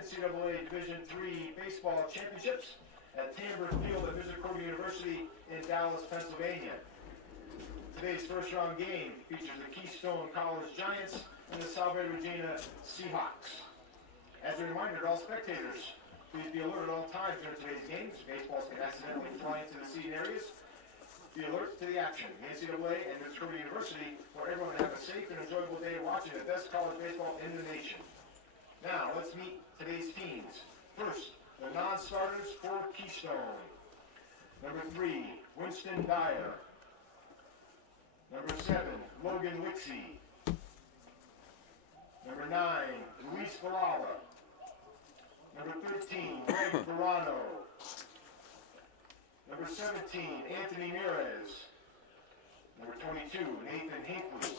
NCAA Division III Baseball Championships at Tambor Field at Misericordia University in Dallas, Pennsylvania. Today's first-round game features the Keystone College Giants and the Salve Regina Seahawks. As a reminder to all spectators, please be alert at all times during today's games. Baseballs can accidentally fly into the seating areas. Be alert to the action. The NCAA and Misericordia University want everyone to have a safe and enjoyable day watching the best college baseball in the nation. Now, let's meet today's teams. First, the non-starters for Keystone. Number 3, Winston Dyer. Number 7, Logan Wixie. Number 9, Luis Valala. Number 13, Greg Verano. Number 17, Anthony Mirez. Number 22, Nathan Hinckley.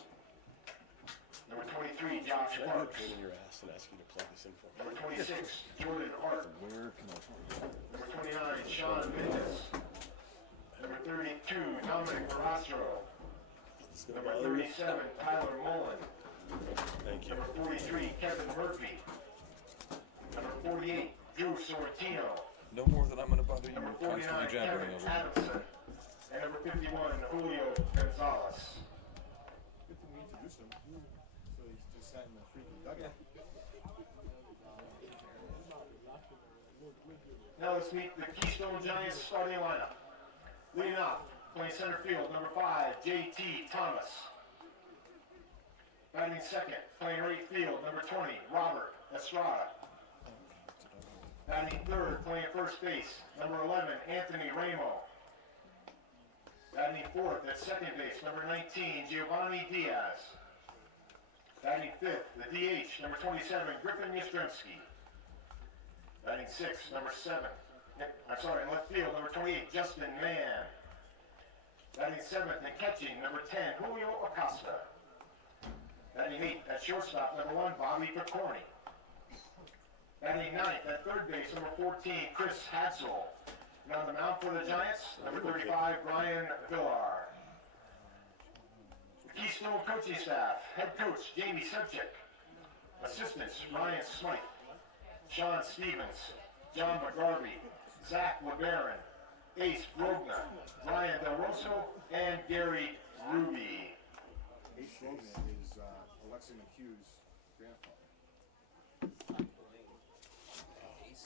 Number 23, Josh Parks. Your ass and ask you to plug this in for me. Number 26, Jordan Art. Where can I find that? Number 29, Sean Mendez. Number 32, Dominic Verastro. Number 37, Tyler Mullen. Thank you. Number 43, Kevin Murphy. Number 48, Drew Sorrentino. No more than I'm going to bother you. Number You're 49, constantly jabbering Kevin over me. Adamson. And number 51, Julio Gonzalez. Good thing we introduced him. So he's just sat in the freaking dugout. Now let's meet the Keystone Giants starting lineup. Leading off, playing center field, number 5, J.T. Thomas. Batting second, playing right field, number 20, Robert Estrada. Batting third, playing first base, number 11, Anthony Ramo. Batting fourth at second base, number 19, Giovanni Diaz. Batting fifth, the DH, number 27, Griffin Yastrzemski. Batting sixth, number 7. In left field, number 28, Justin Mann. Batting seventh and catching, number 10, Julio Acosta. Batting eighth at shortstop, number 1, Bobby Picorni. Batting ninth at third base, number 14, Chris Hadsel. And on the mound for the Giants, number 35, Brian Villar. The Keystone coaching staff, head coach Jamie Sebchik. Assistants, Ryan Smythe, Sean Stevens, John McGarvey, Zach LeBaron, Ace Brogna, Ryan Del Rosso, and Gary Ruby. Ace Brogna is Alexa McHugh's grandfather. Ace?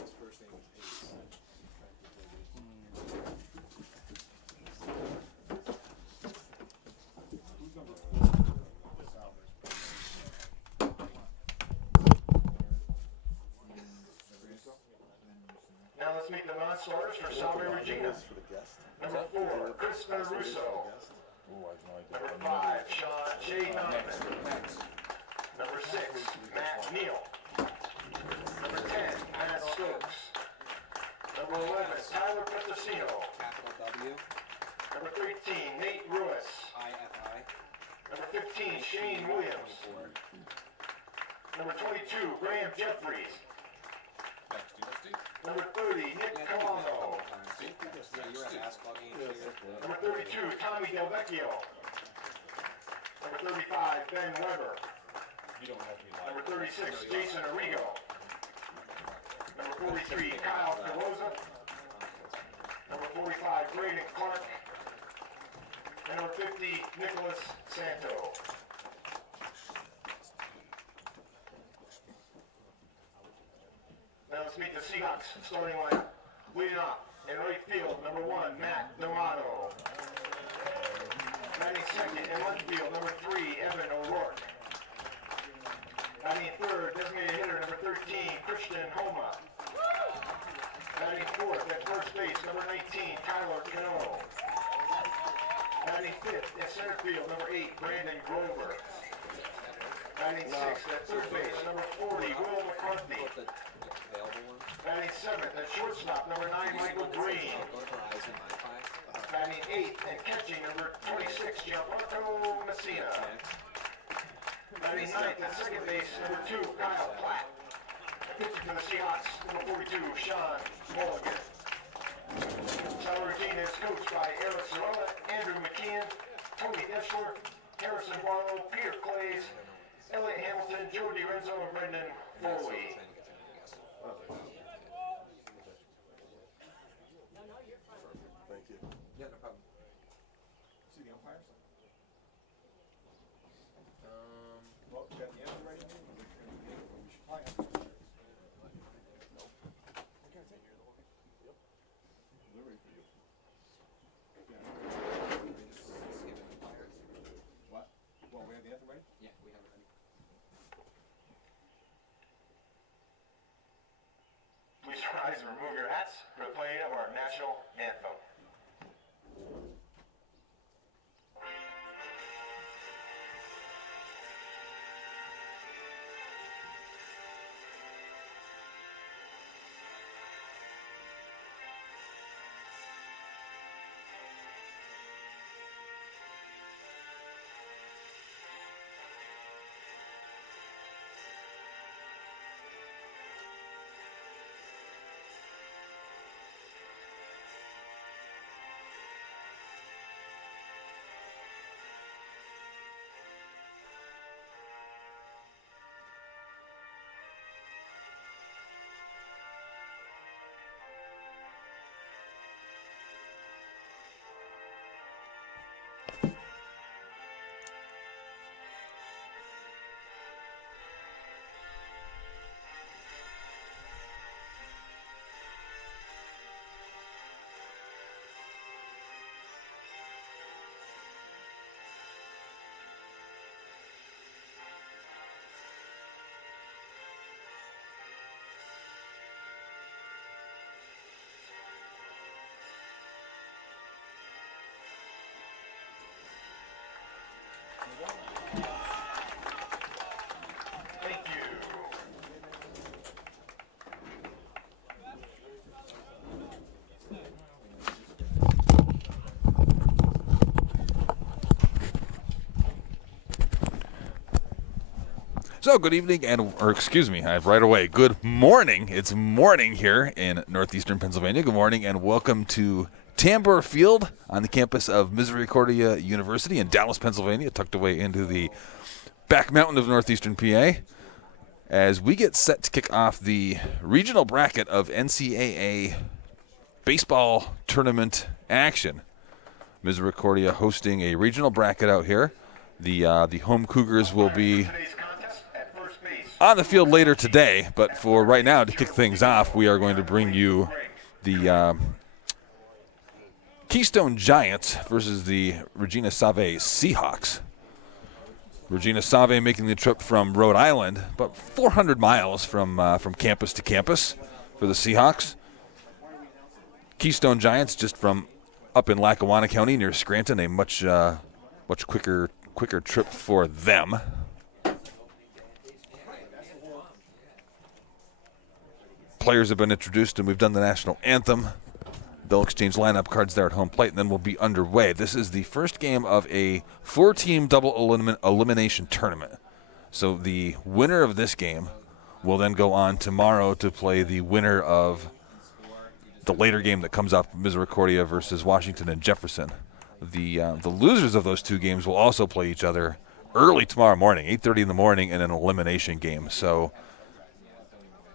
His first name is Ace. Who's number 4? Now let's meet the non-starters for Salve Regina. For the guest. Number 4, Chris Russo. Oh, I have no idea. Number 5, Shea Donovan. Number 6, Matt Neal. Number 10, Matt Stokes. Number 11, Tyler Petrosino. Capital W, Number 13, Nate Ruiz. IFI. Number 15, Shane Williams. 24. Number 22, Graham Jeffries. Number 30, Nick Colombo. Yeah, you were at basketball games here. Number 32, Tommy Del Vecchio. Number 35, Ben Weber. You don't have to be live. Number 36, Jason Arrigo. Number 43, Kyle Carloza. Number 45, Braden Clark. And number 50, Nicholas Santo. Now let's meet the Seahawks starting lineup. Leading off in right field, number 1, Matt D'Amato. Batting second in left field, number 3, Evan O'Rourke. Batting third, designated hitter, number 13, Christian Homa. Batting fourth at first base, number 19, Tyler Cano. Batting fifth in center field, number 8, Brandon Grover. Batting sixth at third base, number 40, Will McCarthy. Batting seventh at shortstop, number 9, Michael Green. Batting eighth and catching, number 26, Gianmarco Messina. Batting ninth at second base, number 2, Kyle Platt. And pitching for the Seahawks, number 42, Sean Mulligan. Salve Regina is coached by Eric Sorella, Andrew McKeon, Tony Eschler, Harrison Barlow, Peter Clays, Elliot Hamilton, Joe DiRenzo, and Brendan Foley. Thank you. Yeah, no problem. See the umpires? Well, you got the answer right here. We should probably have the umpires. Nope. I can't say you're the one. Yep. They're ready for you. What? Well, we have the anthem ready? Yeah, we have it ready. Please rise and remove your hats for the playing of our national anthem. Thank you. So good evening, or excuse me, right away. Good morning. It's morning here in northeastern Pennsylvania. Good morning, and welcome to Tambour Field on the campus of Misericordia University in Dallas, Pennsylvania, tucked away into the back mountain of northeastern PA, as we get set to kick off the regional bracket of NCAA baseball tournament action. Misericordia hosting a regional bracket out here. The home Cougars will be on the field later today, but for right now, to kick things off, we are going to bring you the Keystone Giants versus the Regina Salve Seahawks. Regina Salve making the trip from Rhode Island, about 400 miles from campus to campus for the Seahawks. Keystone Giants just from up in Lackawanna County near Scranton, a much quicker trip for them. Players have been introduced, and we've done the national anthem. They'll exchange lineup cards there at home plate, and then we'll be underway. This is the first game of a 4-team double elimination tournament. So the winner of this game will then go on tomorrow to play the winner of the later game that comes up, Misericordia versus Washington and Jefferson. The losers of those two games will also play each other early tomorrow morning, 8:30 in the morning, in an elimination game. So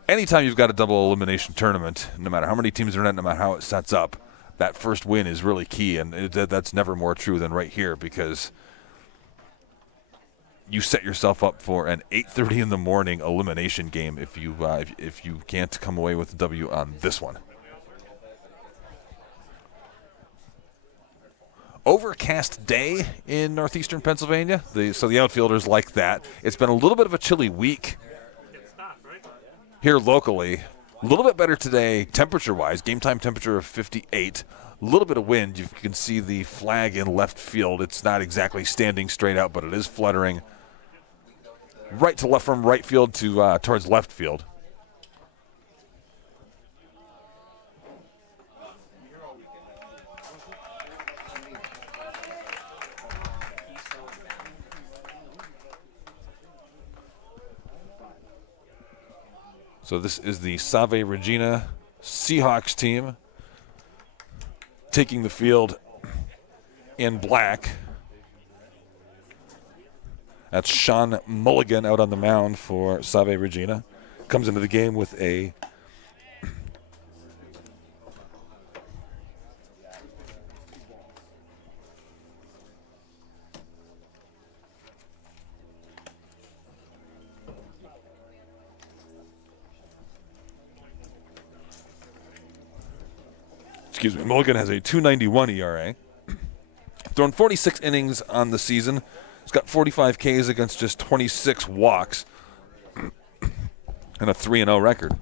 anytime you've got a double elimination tournament, no matter how many teams are in it, no matter how it sets up, that first win is really key, and that's never more true than right here, because you set yourself up for an 8:30 in the morning elimination game if you can't come away with the W on this one. Overcast day in northeastern Pennsylvania, so the outfielders like that. It's been a little bit of a chilly week here locally. A little bit better today temperature-wise, game time temperature of 58. A little bit of wind. You can see the flag in left field. It's not exactly standing straight out, but it is fluttering right to left, from right field to towards left field. So this is the Salve Regina Seahawks team taking the field in black. That's Sean Mulligan out on the mound for Salve Regina. comes into the game with a Mulligan has a 2.91 ERA. Thrown 46 innings on the season. He's got 45 Ks against just 26 walks and a 3-0 record.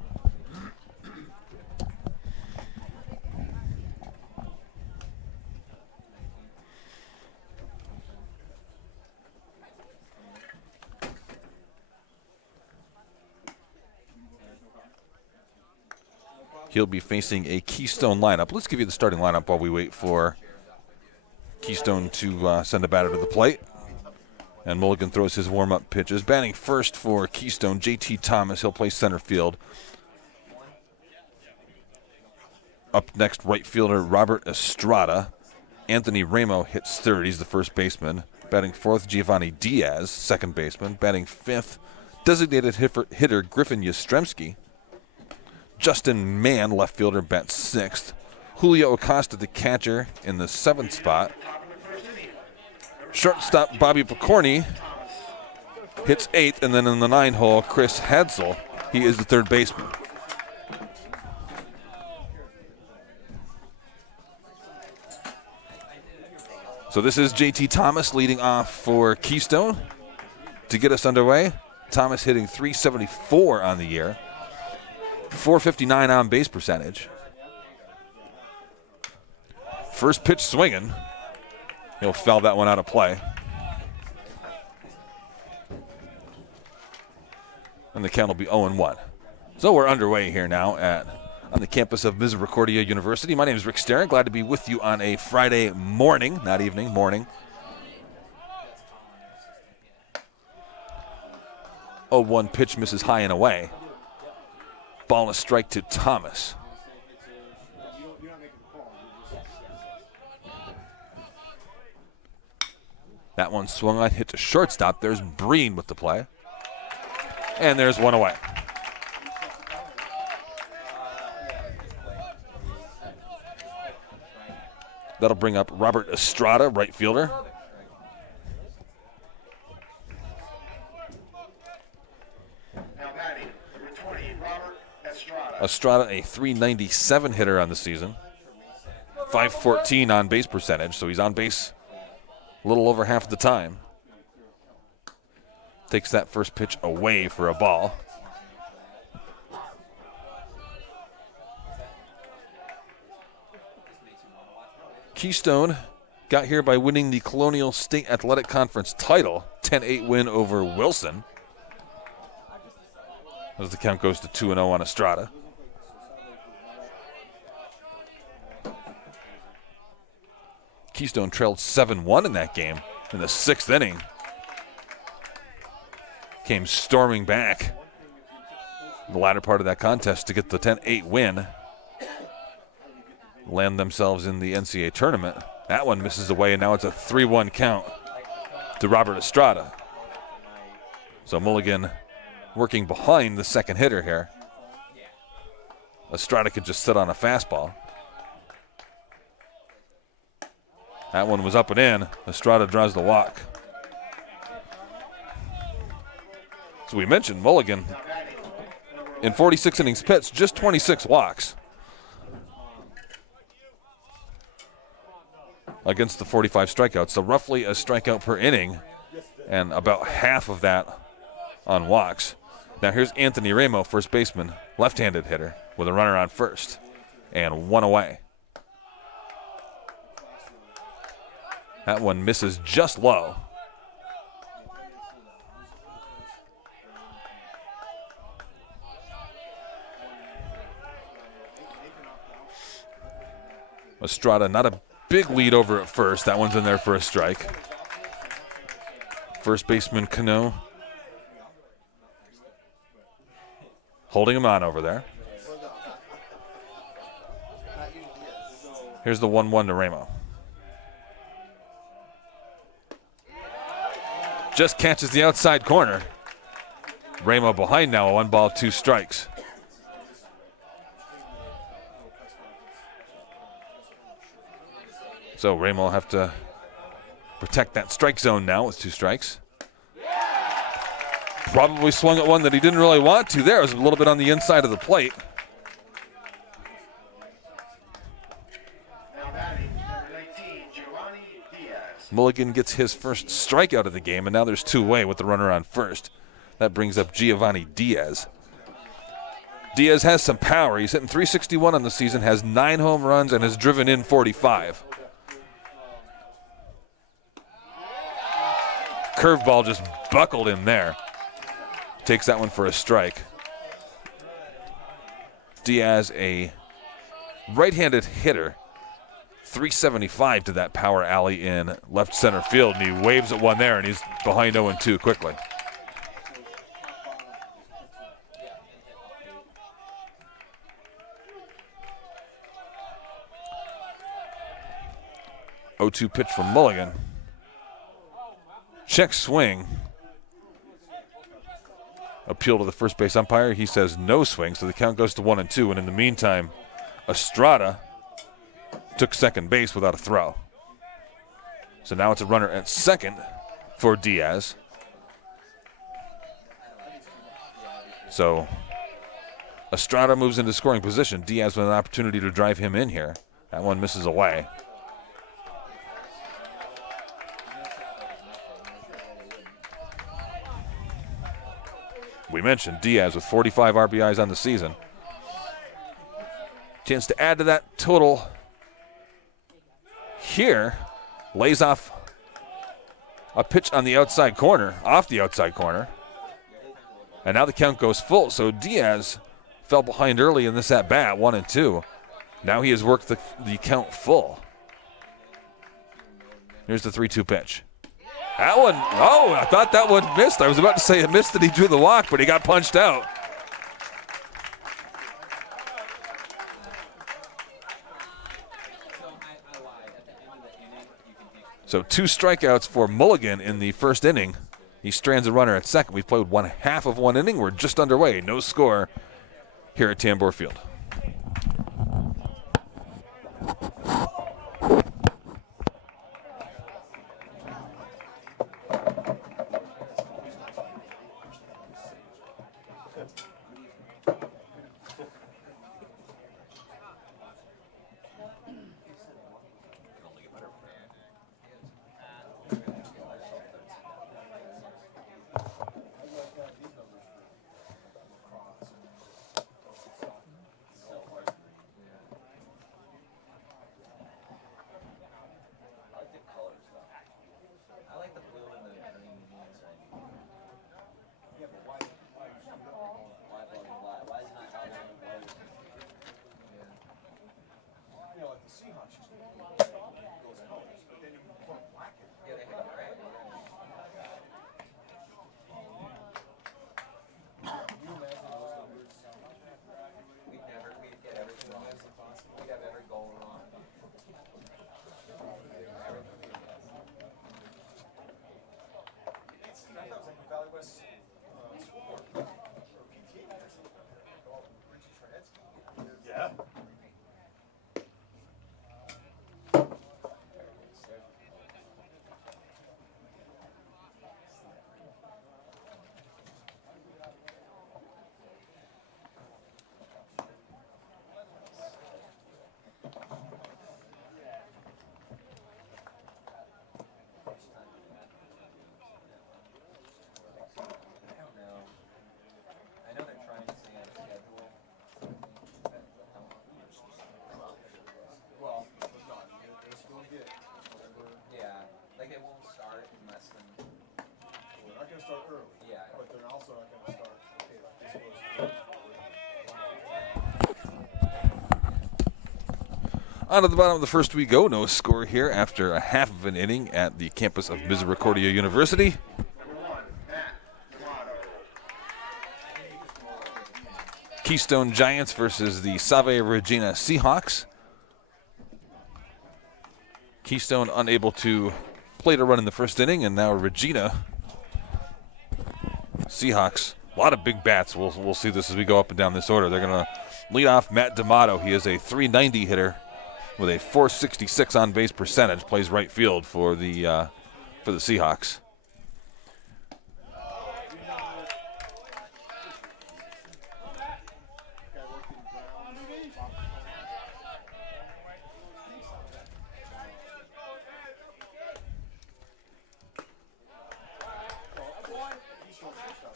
He'll be facing a Keystone lineup. Let's give you the starting lineup while we wait for Keystone to send a batter to the plate. And Mulligan throws his warm-up pitches. Batting first for Keystone, JT Thomas. He'll play center field. Up next, right fielder Robert Estrada. Anthony Ramo hits third. He's the first baseman. Batting fourth, Giovanni Diaz, second baseman. Batting fifth, designated hitter Griffin Yastrzemski. Justin Mann, left fielder, bats sixth. Julio Acosta, the catcher, in the seventh spot. Shortstop Bobby Picorni hits eighth, and then in the 9-hole, Chris Hadsel. He is the third baseman. So this is JT Thomas leading off for Keystone. To get us underway, Thomas hitting .374 on the year. .459 on base percentage. First pitch swinging. He'll foul that one out of play. And the count will be 0-1. So we're underway here now on the campus of Misericordia University. My name is Rick Sterren. Glad to be with you on a Friday morning, not evening, morning. 0-1 pitch misses high and away. Ball and a strike to Thomas. That one swung on, hit to shortstop. There's Breen with the play. And there's one away. That'll bring up Robert Estrada, right fielder. Estrada, a .397 hitter on the season. .514 on base percentage, so he's on base a little over half the time. Takes that first pitch away for a ball. Keystone got here by winning the Colonial State Athletic Conference title, 10-8 win over Wilson. As the count goes to 2-0 on Estrada. Keystone trailed 7-1 in that game in the sixth inning. Came storming back in the latter part of that contest to get the 10-8 win. Land themselves in the NCAA tournament. That one misses away, and now it's a 3-1 count to Robert Estrada. So Mulligan working behind the second hitter here. Estrada could just sit on a fastball. That one was up and in. Estrada draws the walk. So we mentioned Mulligan in 46 innings pitched, just 26 walks against the 45 strikeouts. So roughly a strikeout per inning, and about half of that on walks. Now here's Anthony Ramo, first baseman, left-handed hitter, with a runner on first, and one away. That one misses just low. Estrada, not a big lead over at first. That one's in there for a strike. First baseman Cano holding him on over there. Here's the 1-1 to Ramo. Just catches the outside corner. Ramo behind now, 1 ball, 2 strikes. So Ramo will have to protect that strike zone now with 2 strikes. Probably swung at one that he didn't really want to there. It was a little bit on the inside of the plate. Now batting, number 19, Giovanni Diaz. Mulligan gets his first strikeout of the game, and now there's 2 away with the runner on first. That brings up Giovanni Diaz. Diaz has some power. He's hitting .361 on the season, has 9 home runs, and has driven in 45. Curveball just buckled him there. Takes that one for a strike. Diaz, a right-handed hitter. .375 to that power alley in left center field, and he waves at one there, and he's behind 0-2 quickly. .02 pitch from Mulligan. Check swing. Appeal to the first base umpire. He says no swing, so the count goes to 1-2. And in the meantime, Estrada took second base without a throw. So now it's a runner at second for Diaz. So Estrada moves into scoring position. Diaz with an opportunity to drive him in here. That one misses away. We mentioned Diaz with 45 RBIs on the season. Chance to add to that total here. Lays off a pitch on the outside corner, off the outside corner. And now the count goes full. So Diaz fell behind early in this at-bat, 1-2. Now he has worked the count full. Here's the 3-2 pitch. That one, oh, I thought that one missed. I was about to say it missed and he drew the walk, but he got punched out. So 2 strikeouts for Mulligan in the first inning. He strands a runner at second. We've played 1/2 of 1 inning. We're just underway. No score here at Tambor Field. Yeah. On to the bottom of the first we go. No score here after a half of an inning at the campus of Misericordia University. Keystone Giants versus the Salve Regina Seahawks. Keystone unable to plate a run in the first inning, and now Regina Seahawks A lot of big bats. We'll see this as we go up and down this order. They're going to lead off Matt D'Amato. He is a .390 hitter with a .466 on base percentage. Plays right field for the Seahawks.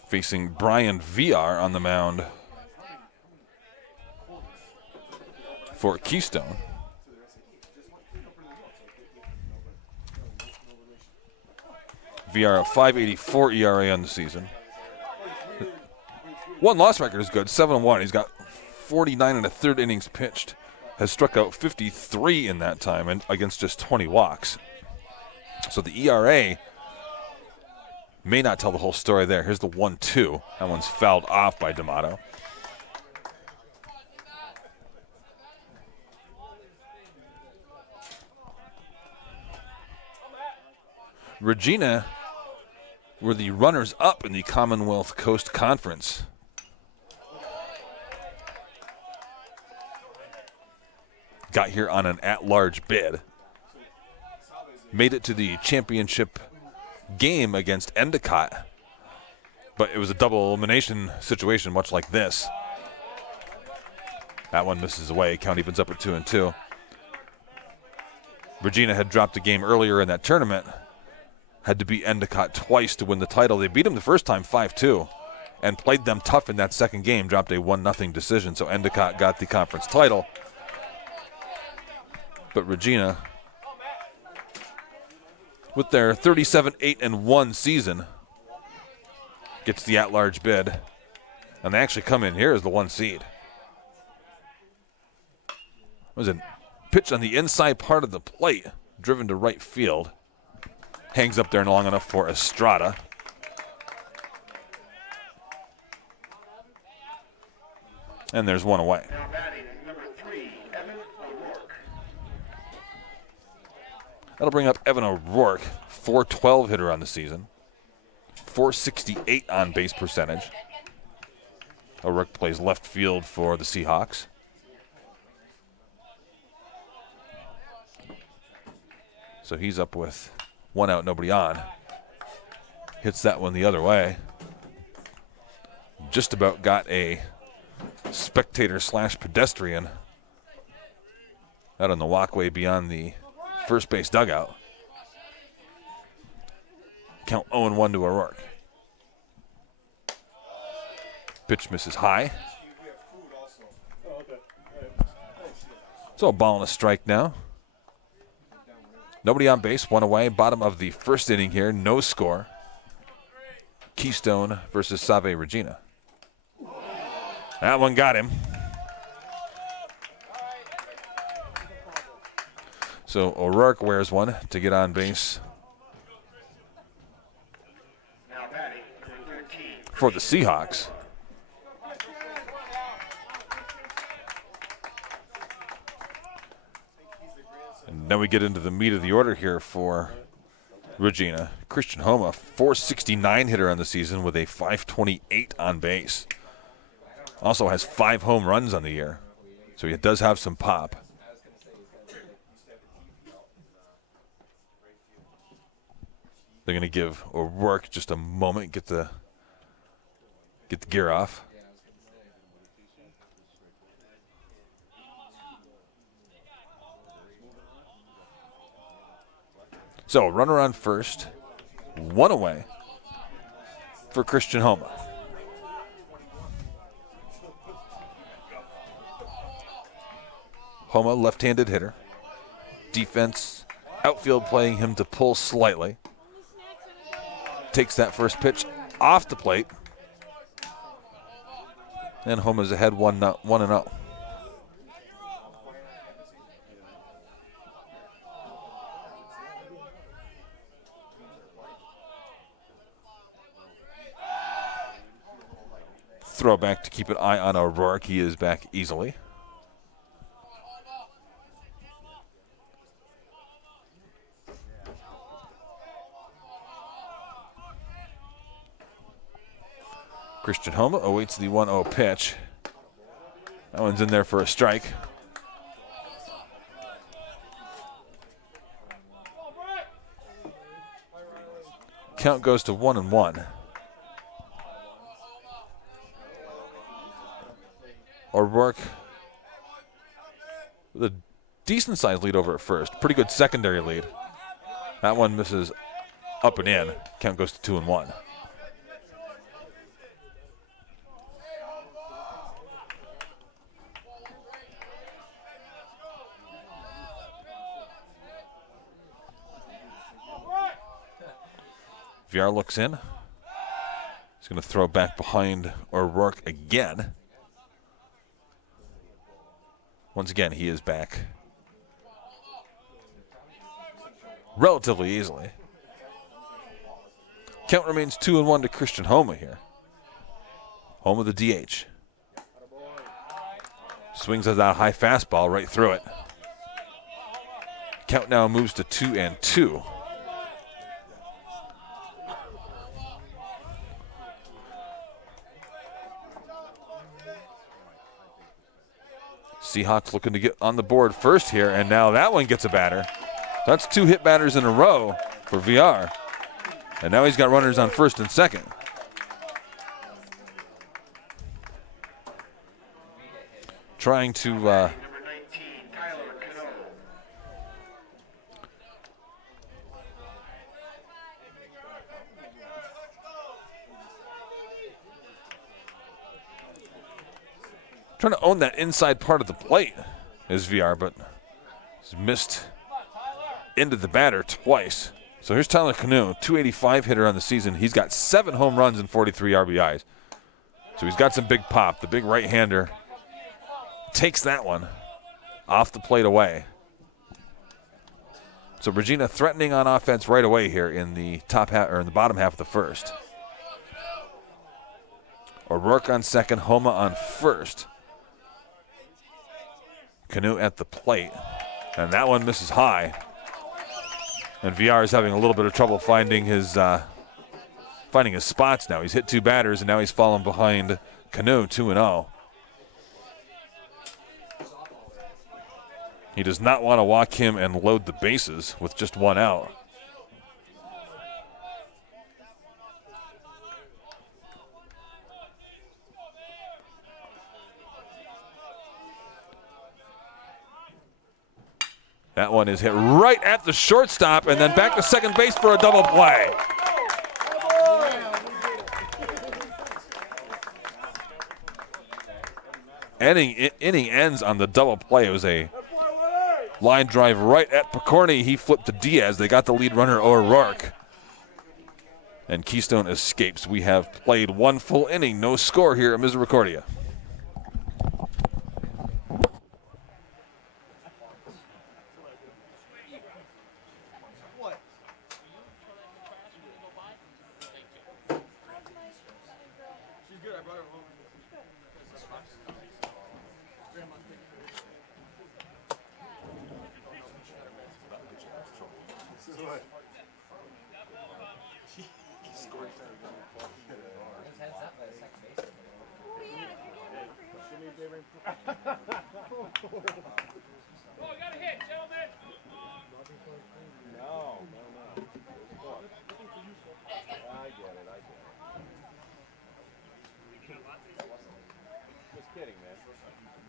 Facing Brian VR on the mound for Keystone. VR a .584 ERA on the season. One loss record is good, 7-1. He's got 49 and a third innings pitched. Has struck out 53 in that time and against just 20 walks. So the ERA may not tell the whole story there. Here's the 1-2. That one's fouled off by D'Amato. Regina were the runners-up in the Commonwealth Coast Conference. Got here on an at-large bid. Made it to the championship game against Endicott, but it was a double elimination situation, much like this. That one misses away. Count evens up at 2-2. Regina had dropped a game earlier in that tournament. Had to beat Endicott twice to win the title. They beat them the first time 5-2 and played them tough in that second game, dropped a 1-0 decision. So Endicott got the conference title. But Regina, with their 37-8-1 season, gets the at-large bid. And they actually come in here as the 1 seed. It was a pitch on the inside part of the plate, driven to right field. Hangs up there long enough for Estrada. And there's one away. Now batting number 3, Evan O'Rourke. That'll bring up Evan O'Rourke, .412 hitter on the season. .468 on base percentage. O'Rourke plays left field for the Seahawks. So he's up with 1 out, nobody on. Hits that one the other way. Just about got a spectator/pedestrian out on the walkway beyond the first base dugout. Count 0-1 to O'Rourke. Pitch misses high. So a ball and a strike now. Nobody on base, 1 away. Bottom of the first inning here, no score. Keystone versus Salve Regina. That one got him. So O'Rourke wears one to get on base Now batting number 13. for the Seahawks. And then we get into the meat of the order here for Regina. Christian Homa, .469 hitter on the season with a .528 on base. Also has 5 home runs on the year, so he does have some pop. They're going to give O'Rourke just a moment, get the gear off. So runner on first, 1 away for Christian Homa. Homa, left-handed hitter. Defense, outfield playing him to pull slightly. Takes that first pitch off the plate. And Homa's ahead 1-0. Throw back to keep an eye on O'Rourke. He is back easily. Christian Homa awaits the 1-0 pitch. That one's in there for a strike. Count goes to 1-1. O'Rourke with a decent-sized lead over at first. Pretty good secondary lead. That one misses up and in. Count goes to 2-1. VR looks in. He's going to throw back behind O'Rourke again. Once again, he is back relatively easily. Count remains 2-1 to Christian Homa here. Homa the DH. Swings at that high fastball right through it. Count now moves to 2-2. Seahawks looking to get on the board first here, and now that one gets a batter. That's 2 hit batters in a row for VR. And now he's got runners on first and second. Trying to trying to own that inside part of the plate is VR, but he's missed into the batter twice. So here's Tyler Canoe, 285 hitter on the season. He's got 7 home runs and 43 RBIs. So he's got some big pop. The big right-hander takes that one off the plate away. So Regina threatening on offense right away here in the top half, or in the bottom half of the first. O'Rourke on second, Homa on first. Canoe at the plate, and that one misses high. And VR is having a little bit of trouble finding his spots now. He's hit 2 batters, and now he's fallen behind Canoe 2-0. He does not want to walk him and load the bases with just 1 out. That one is hit right at the shortstop and then back to second base for a double play. Inning ends on the double play. It was a line drive right at Picorni. He flipped to Diaz. They got the lead runner O'Rourke. And Keystone escapes. We have played 1 full inning. No score here at Misericordia.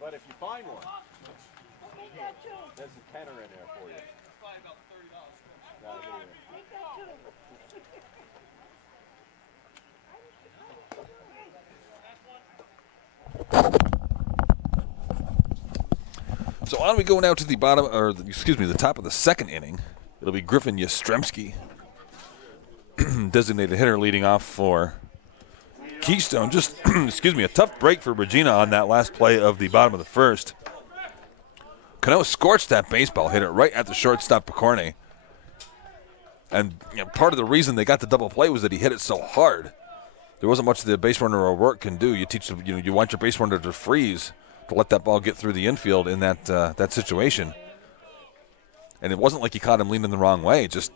But if you find one, there's a tenner in there for you. So on we go now to the bottom, or the top of the second inning. It'll be Griffin Yastrzemski, designated hitter, leading off for Keystone. Just, a tough break for Regina on that last play of the bottom of the first. Cano scorched that baseball, hit it right at the shortstop Picorni. And part of the reason they got the double play was that he hit it so hard. There wasn't much the base runner or work can do. You teach them, you want your base runner to freeze to let that ball get through the infield in that situation. And it wasn't like he caught him leaning the wrong way. Just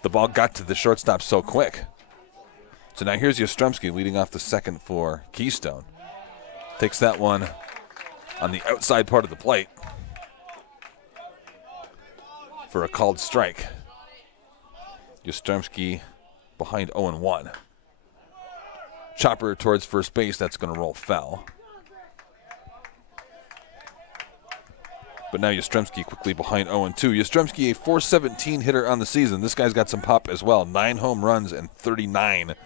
the ball got to the shortstop so quick. So now here's Yastrzemski leading off the second for Keystone. Takes that one on the outside part of the plate for a called strike. Yastrzemski behind 0-1. Chopper towards first base, that's going to roll foul. But now Yastrzemski quickly behind 0-2. Yastrzemski, a .417 hitter on the season. This guy's got some pop as well. 9 home runs and 39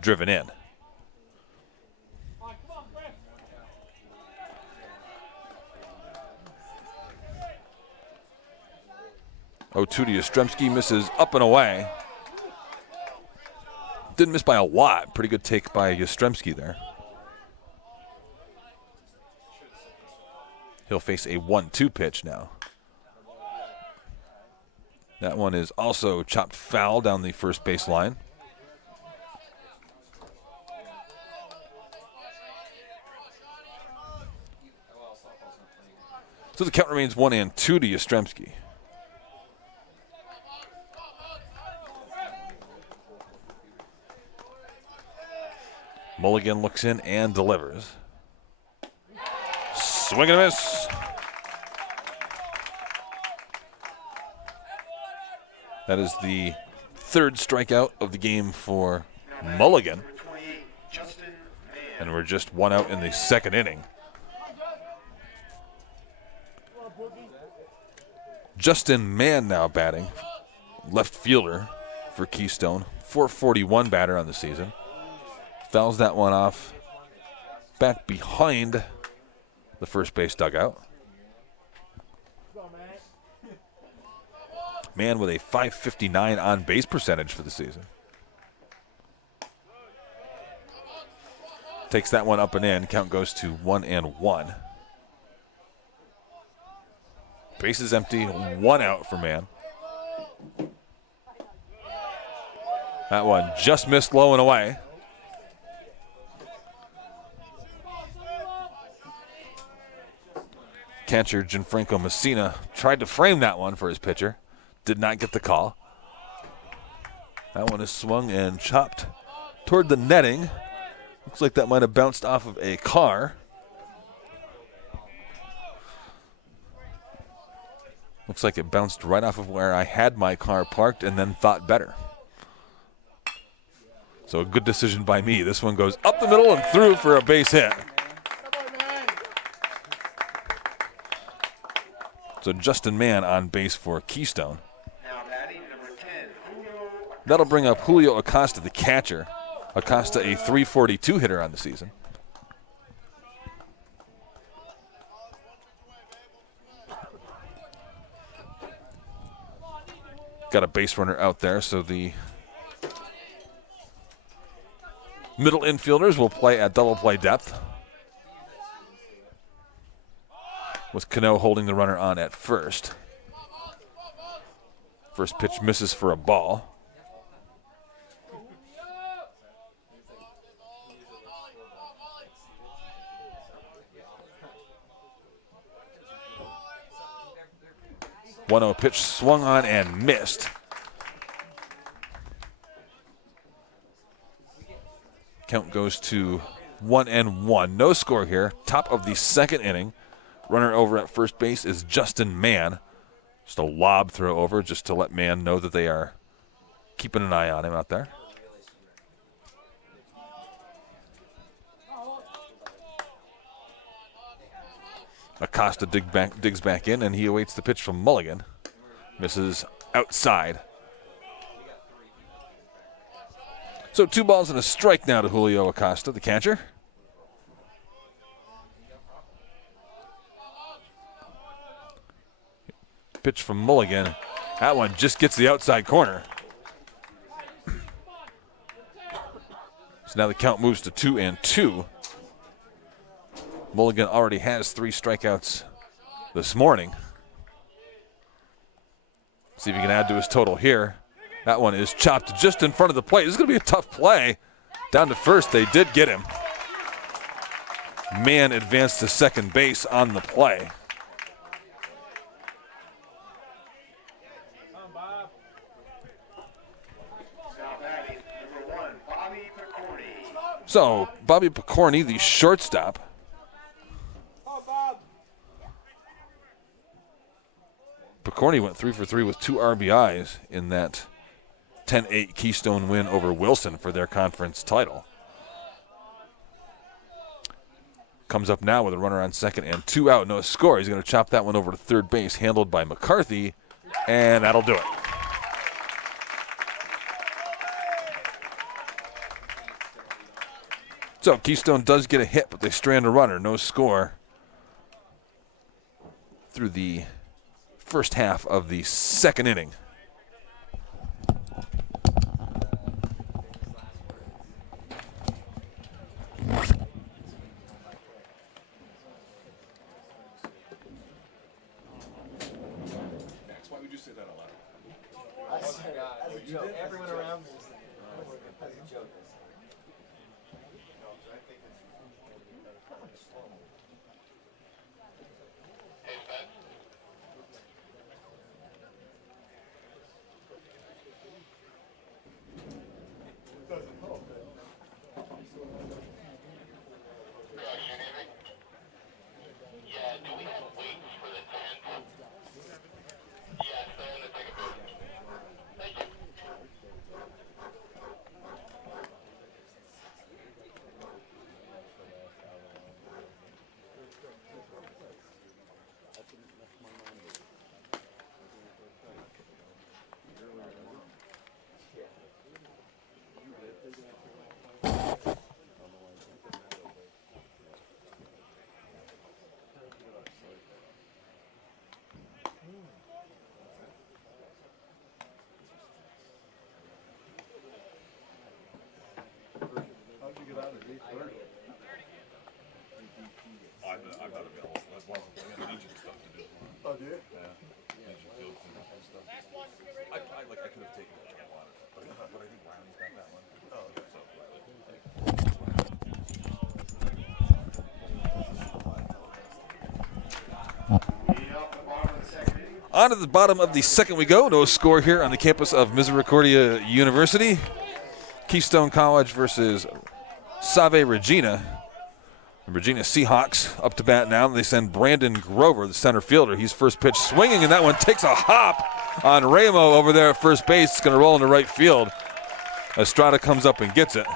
driven in. Oh, 2 to Yastrzemski, misses up and away. Didn't miss by a lot. Pretty good take by Yastrzemski there. He'll face a 1-2 pitch now. That one is also chopped foul down the first base line. So the count remains 1-2 to Yastrzemski. Mulligan looks in and delivers. Swing and a miss. That is the third strikeout of the game for Mulligan. And we're just 1 out in the second inning. Justin Mann now batting. Left fielder for Keystone. .441 batter on the season. Fouls that one off back behind the first base dugout. Man with a .559 on base percentage for the season. Takes that one up and in. Count goes to 1-1. Base is empty. 1 out for Mann. That one just missed low and away. Catcher Gianfranco Messina tried to frame that one for his pitcher. Did not get the call. That one is swung and chopped toward the netting. Looks like that might have bounced off of a car. Looks like it bounced right off of where I had my car parked and then thought better. So a good decision by me. This one goes up the middle and through for a base hit. So Justin Mann on base for Keystone. That'll bring up Julio Acosta, the catcher. Acosta, a .342 hitter on the season. Got a base runner out there, so the middle infielders will play at double play depth, with Cano holding the runner on at first. First pitch misses for a ball. .1-0 pitch swung on and missed. Count goes to 1-1. No score here. Top of the second inning. Runner over at first base is Justin Mann. Just a lob throw over just to let Mann know that they are keeping an eye on him out there. Acosta digs back in, and he awaits the pitch from Mulligan. Misses outside. So 2 balls and a strike now to Julio Acosta, the catcher. Pitch from Mulligan. That one just gets the outside corner. So now the count moves to 2-2. Mulligan already has 3 strikeouts this morning. See if he can add to his total here. That one is chopped just in front of the plate. This is going to be a tough play. Down to first, they did get him. Mann advanced to second base on the play. So, Bobby Picorni, the shortstop. Picorni went 3 for 3 with 2 RBIs in that 10-8 Keystone win over Wilson for their conference title. Comes up now with a runner on second and 2 out, no score. He's going to chop that one over to third base, handled by McCarthy, and that'll do it. So Keystone does get a hit, but they strand a runner, no score through the first half of the second inning. That's why would you say that a lot? That's a joke. Everyone around me is that's a joke. I'm not available. That's one of the Legion stuff to do. Oh, do you? Yeah. Legion field and stuff. I could have taken it if I wanted, but I think Riley's got that one. Oh, okay. On to the bottom of the second we go. No score here on the campus of Misericordia University. Keystone College versus Salve Regina. The Regina Seahawks up to bat now. They send Brandon Grover, the center fielder. He's first pitch swinging, and that one takes a hop on Ramo over there at first base. It's going to roll into right field. Estrada comes up and gets it.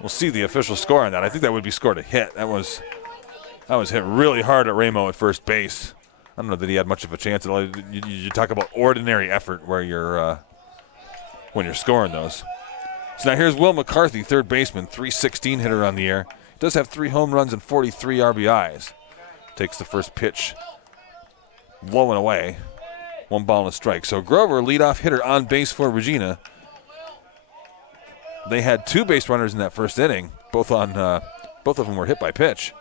We'll see the official score on that. I think that would be scored a hit. That was hit really hard at Ramo at first base. I don't know that he had much of a chance at all. You talk about ordinary effort where you're when you're scoring those. So now here's Will McCarthy, third baseman, 316 hitter on the year. Does have 3 home runs and 43 RBIs. Takes the first pitch, low and away. 1 ball and a strike. So Grover, leadoff hitter on base for Regina. They had 2 base runners in that first inning. Both of them were hit by pitch.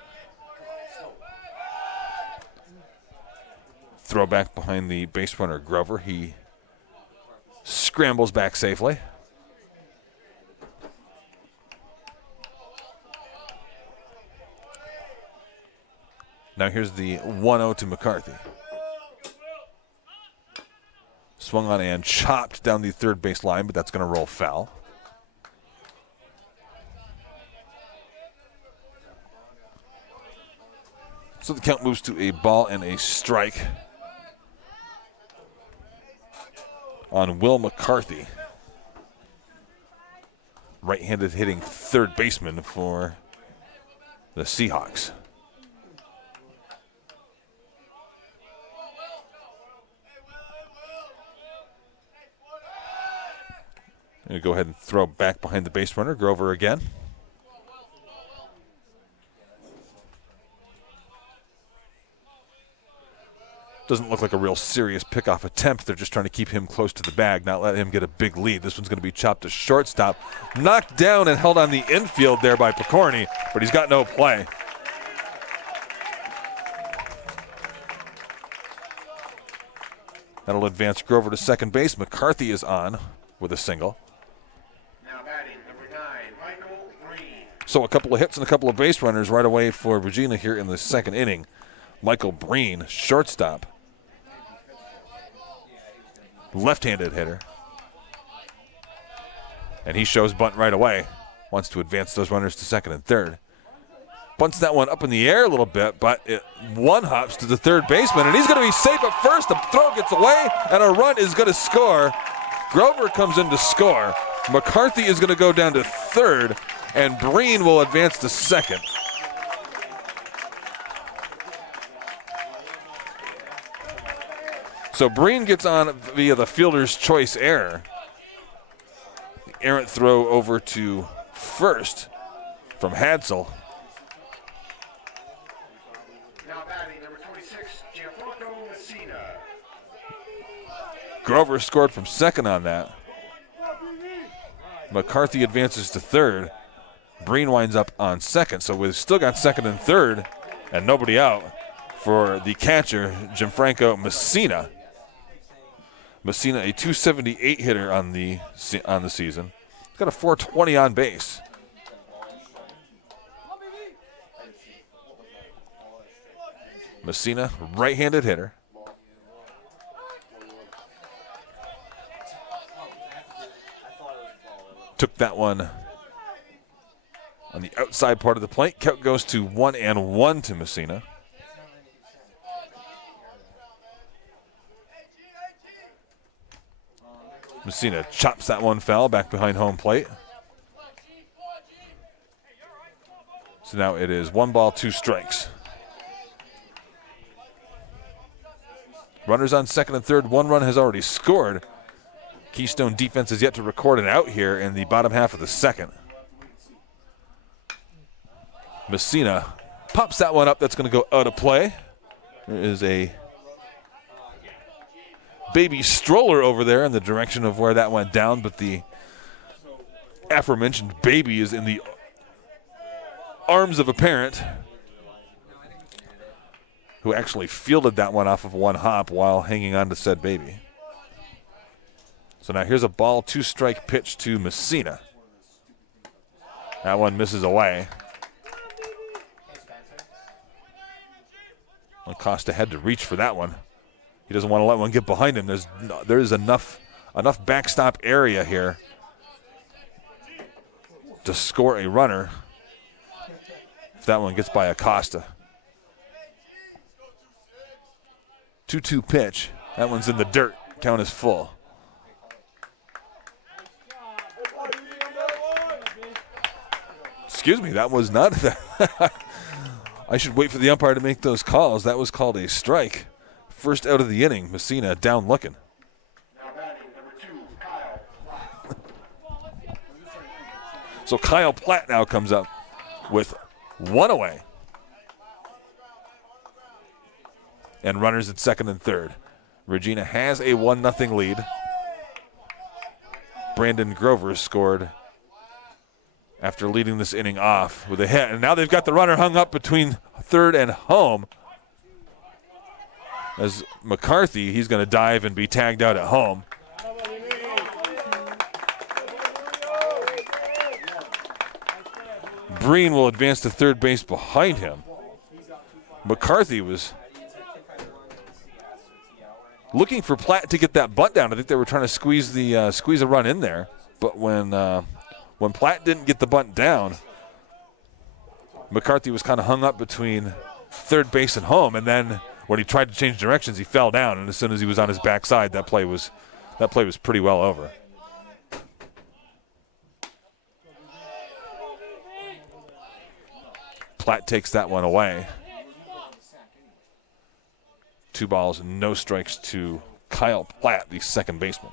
Throw back behind the base runner Grover. He scrambles back safely. Now here's the 1-0 to McCarthy. Swung on and chopped down the third base line, but that's going to roll foul. So the count moves to a ball and a strike on Will McCarthy. Right-handed hitting third baseman for the Seahawks. Going to go ahead and throw back behind the base runner, Grover again. Doesn't look like a real serious pickoff attempt. They're just trying to keep him close to the bag, not let him get a big lead. This one's going to be chopped to shortstop. Knocked down and held on the infield there by Picorni, but he's got no play. That'll advance Grover to second base. McCarthy is on with a single. Now batting, number 9, Michael Green. So a couple of hits and a couple of base runners right away for Regina here in the second inning. Michael Breen, shortstop. left-handed hitter. And he shows bunt right away. Wants to advance those runners to second and third. Bunts that one up in the air a little bit, but it one-hops to the third baseman, and he's going to be safe at first. The throw gets away, and a run is going to score. Grover comes in to score. McCarthy is going to go down to third, and Breen will advance to second. So Breen gets on via the fielder's choice error. The errant throw over to first from Hadsel. Now batting, number 26, Gianfranco Messina. Grover scored from second on that. McCarthy advances to third. Breen winds up on second. So we've still got second and third and nobody out for the catcher, Gianfranco Messina. Messina, a 278 hitter on the season. He's got a 420 on base. Messina, right-handed hitter. Took that one on the outside part of the plate. Count goes to 1-1 to Messina. Messina chops that one foul back behind home plate. So now it is 1 ball, 2 strikes. Runners on second and third. 1 run has already scored. Keystone defense has yet to record an out here in the bottom half of the second. Messina pops that one up. That's going to go out of play. There is a baby stroller over there in the direction of where that went down, but the aforementioned baby is in the arms of a parent who actually fielded that one off of 1 hop while hanging on to said baby. So now here's a ball, 2 strike pitch to Messina. That one misses away. Acosta had to reach for that one. He doesn't want to let one get behind him. There is enough backstop area here to score a runner if that one gets by Acosta. 2-2 pitch. That one's in the dirt. Count is full. Excuse me, that was not that. I should wait for the umpire to make those calls. That was called a strike. First out of the inning, Messina down looking. Now batting, number 2, Kyle. So Kyle Platt now comes up with 1 away. And runners at second and third. Regina has a 1-0 lead. Brandon Grover scored after leading this inning off with a hit. And now they've got the runner hung up between third and home. As McCarthy, he's going to dive and be tagged out at home. Breen will advance to third base behind him. McCarthy was looking for Platt to get that bunt down. I think they were trying to squeeze a run in there. But when Platt didn't get the bunt down, McCarthy was kind of hung up between third base and home, and then when he tried to change directions, he fell down, and as soon as he was on his backside, that play was pretty well over. Platt takes that one away. 2 balls, no strikes to Kyle Platt, the second baseman.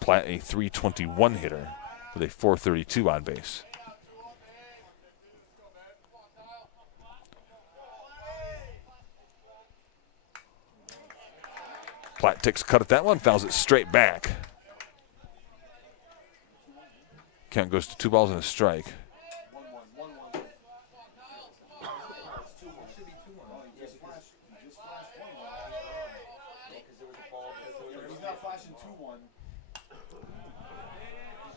Platt, a .321 hitter with a .432 on base. Platt takes a cut at that one, fouls it straight back. Count goes to 2 balls and a strike.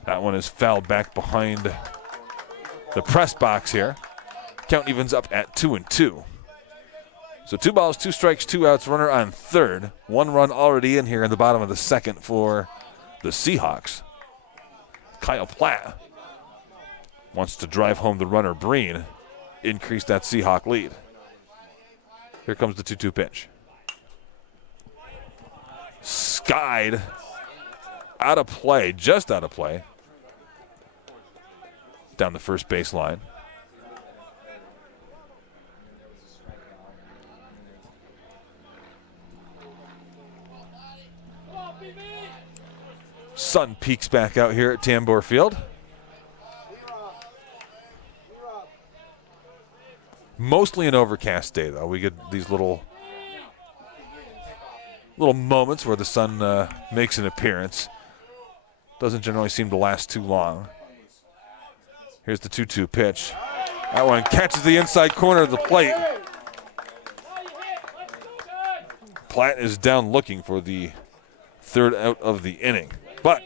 That one is fouled back behind the press box here. Count evens up at 2-2. So 2 balls, 2 strikes, 2 outs, runner on third. 1 run already in here in the bottom of the second for the Seahawks. Kyle Platt wants to drive home the runner Breen, increase that Seahawk lead. Here comes the 2-2 pitch. Skied out of play, just out of play. Down the first baseline. Sun peeks back out here at Tambor Field. Mostly an overcast day, though. We get these little moments where the sun makes an appearance. Doesn't generally seem to last too long. Here's the 2-2 pitch. That one catches the inside corner of the plate. Platt is down looking for the third out of the inning. But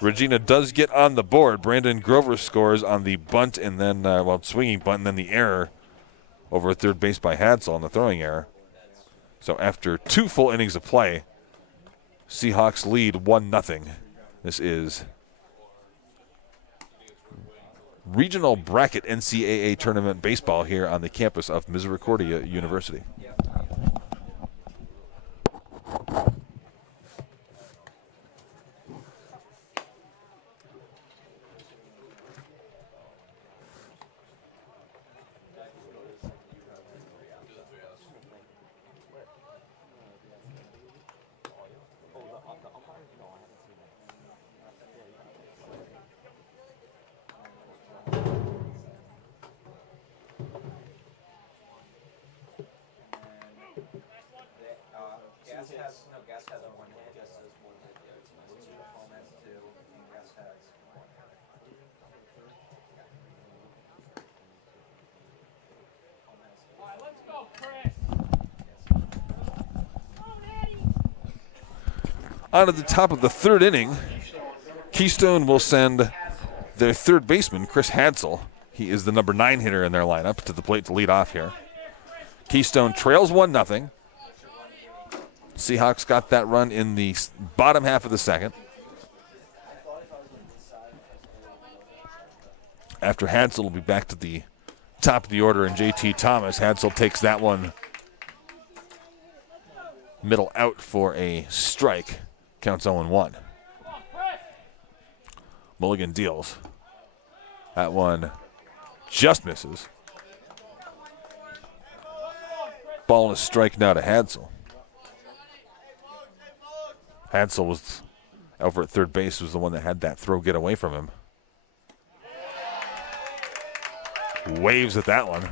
Regina does get on the board. Brandon Grover scores on the bunt and then, swinging bunt and then the error over at third base by Hadsall on the throwing error. So after 2 full innings of play, Seahawks lead 1-0. This is regional bracket NCAA tournament baseball here on the campus of Misericordia University. Gas has a 1 hit. Gas has 1 hit. Home has 2. And Gas has 1 hit. All right, let's go, Chris. On at the top of the third inning, Keystone will send their third baseman, Chris Hadsall. He is the number 9 hitter in their lineup to the plate to lead off here. Keystone trails 1-0. Seahawks got that run in the bottom half of the second. After Hadsall will be back to the top of the order, and JT Thomas. Hadsall takes that one middle out for a strike. Counts 0-1. Mulligan deals. That one just misses. Ball and a strike now to Hadsall. Hadsall was over at third base, was the one that had that throw get away from him. Waves at that one.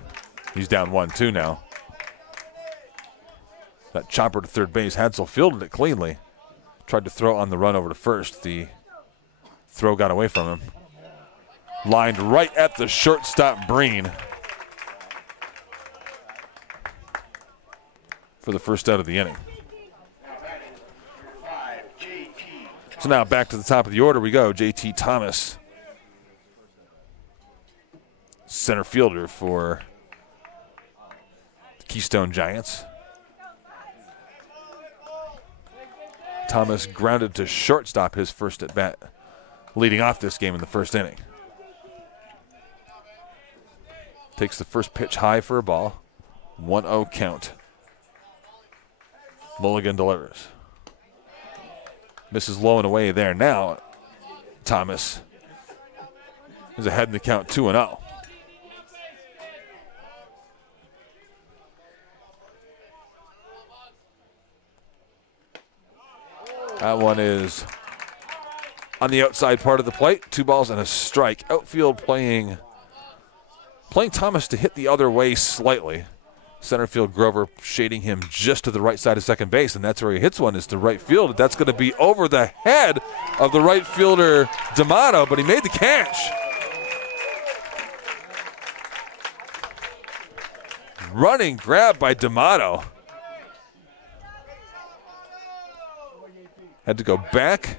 He's down 1-2 now. That chopper to third base, Hadsall fielded it cleanly. Tried to throw on the run over to first. The throw got away from him. Lined right at the shortstop Breen for the first out of the inning. So now back to the top of the order we go. JT Thomas, center fielder for the Keystone Giants. Thomas grounded to shortstop his first at bat, leading off this game in the first inning. Takes the first pitch high for a ball. 1-0 count. Mulligan delivers. Misses low and away there. Now Thomas is ahead in the count, 2-0. That one is on the outside part of the plate. 2 balls and a strike. Outfield playing Thomas to hit the other way slightly. Center field Grover shading him just to the right side of second base, and that's where he hits one, is to right field. That's going to be over the head of the right fielder D'Amato, but he made the catch. Running grab by D'Amato. Had to go back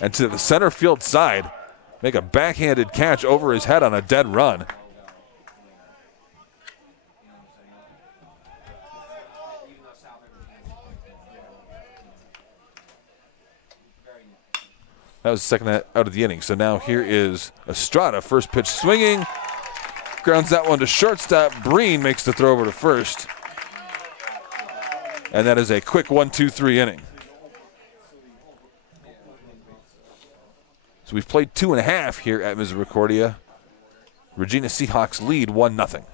and to the center field side, make a backhanded catch over his head on a dead run. That was the second out of the inning. So now here is Estrada, first pitch swinging. Grounds that one to shortstop. Breen makes the throw over to first. And that is a quick 1-2-3 inning. So we've played 2.5 here at Misericordia. Regina Seahawks lead 1-0.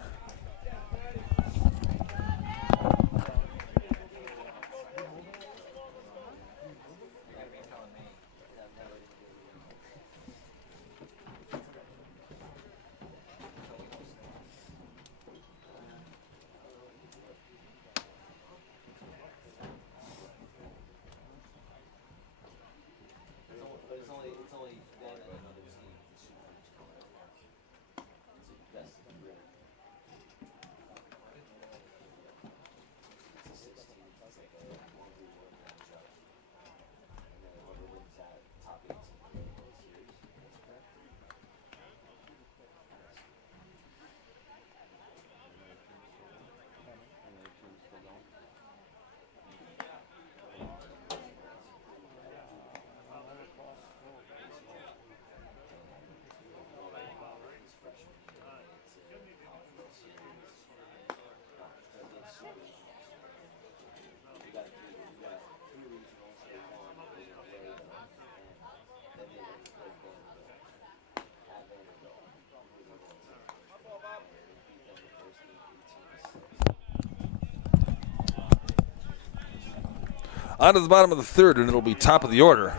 On to the bottom of the third, and it'll be top of the order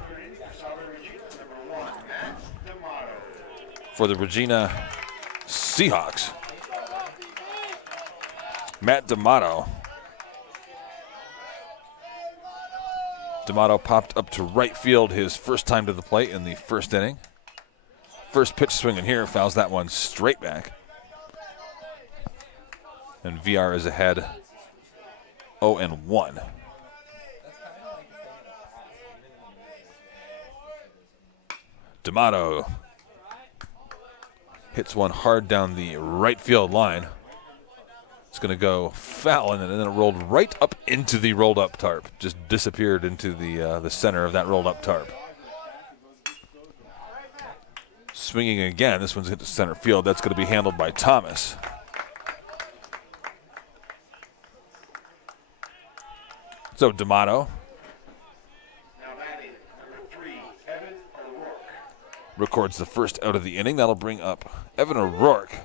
for the Regina Seahawks. Matt D'Amato. D'Amato popped up to right field his first time to the plate in the first inning. First pitch swinging here, fouls that one straight back. And VR is ahead 0-1. D'Amato hits one hard down the right field line. It's going to go foul, and then it rolled right up into the rolled-up tarp. Just disappeared into the center of that rolled-up tarp. Swinging again. This one's hit to center field. That's going to be handled by Thomas. So D'Amato records the first out of the inning. That'll bring up Evan O'Rourke.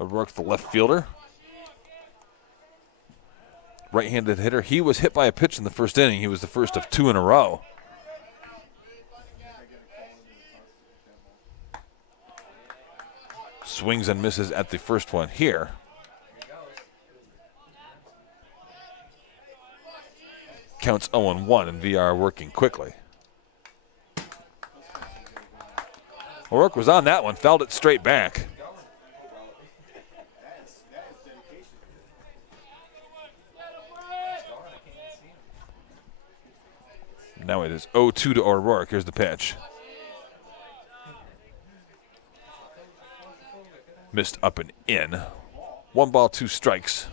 O'Rourke, the left fielder. Right-handed hitter. He was hit by a pitch in the first inning. He was the first of 2 in a row. Swings and misses at the first one here. Counts 0-1, and VR working quickly. O'Rourke was on that one, fouled it straight back. Now it is 0-2 to O'Rourke. Here's the pitch. Missed up and in. 1 ball, 2 strikes.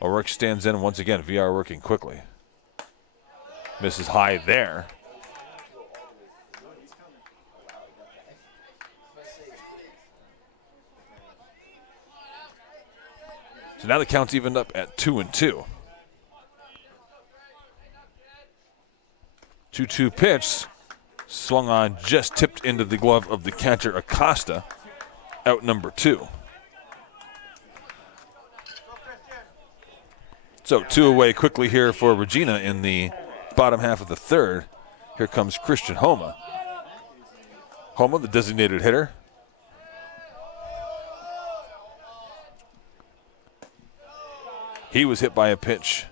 O'Rourke stands in once again. VR working quickly. Misses high there. So now the count's evened up at 2-2. 2-2 pitch. Swung on, just tipped into the glove of the catcher Acosta. Out number 2. So 2 away quickly here for Regina in the bottom half of the third. Here comes Christian Homa. Homa, the designated hitter. He was hit by a pitch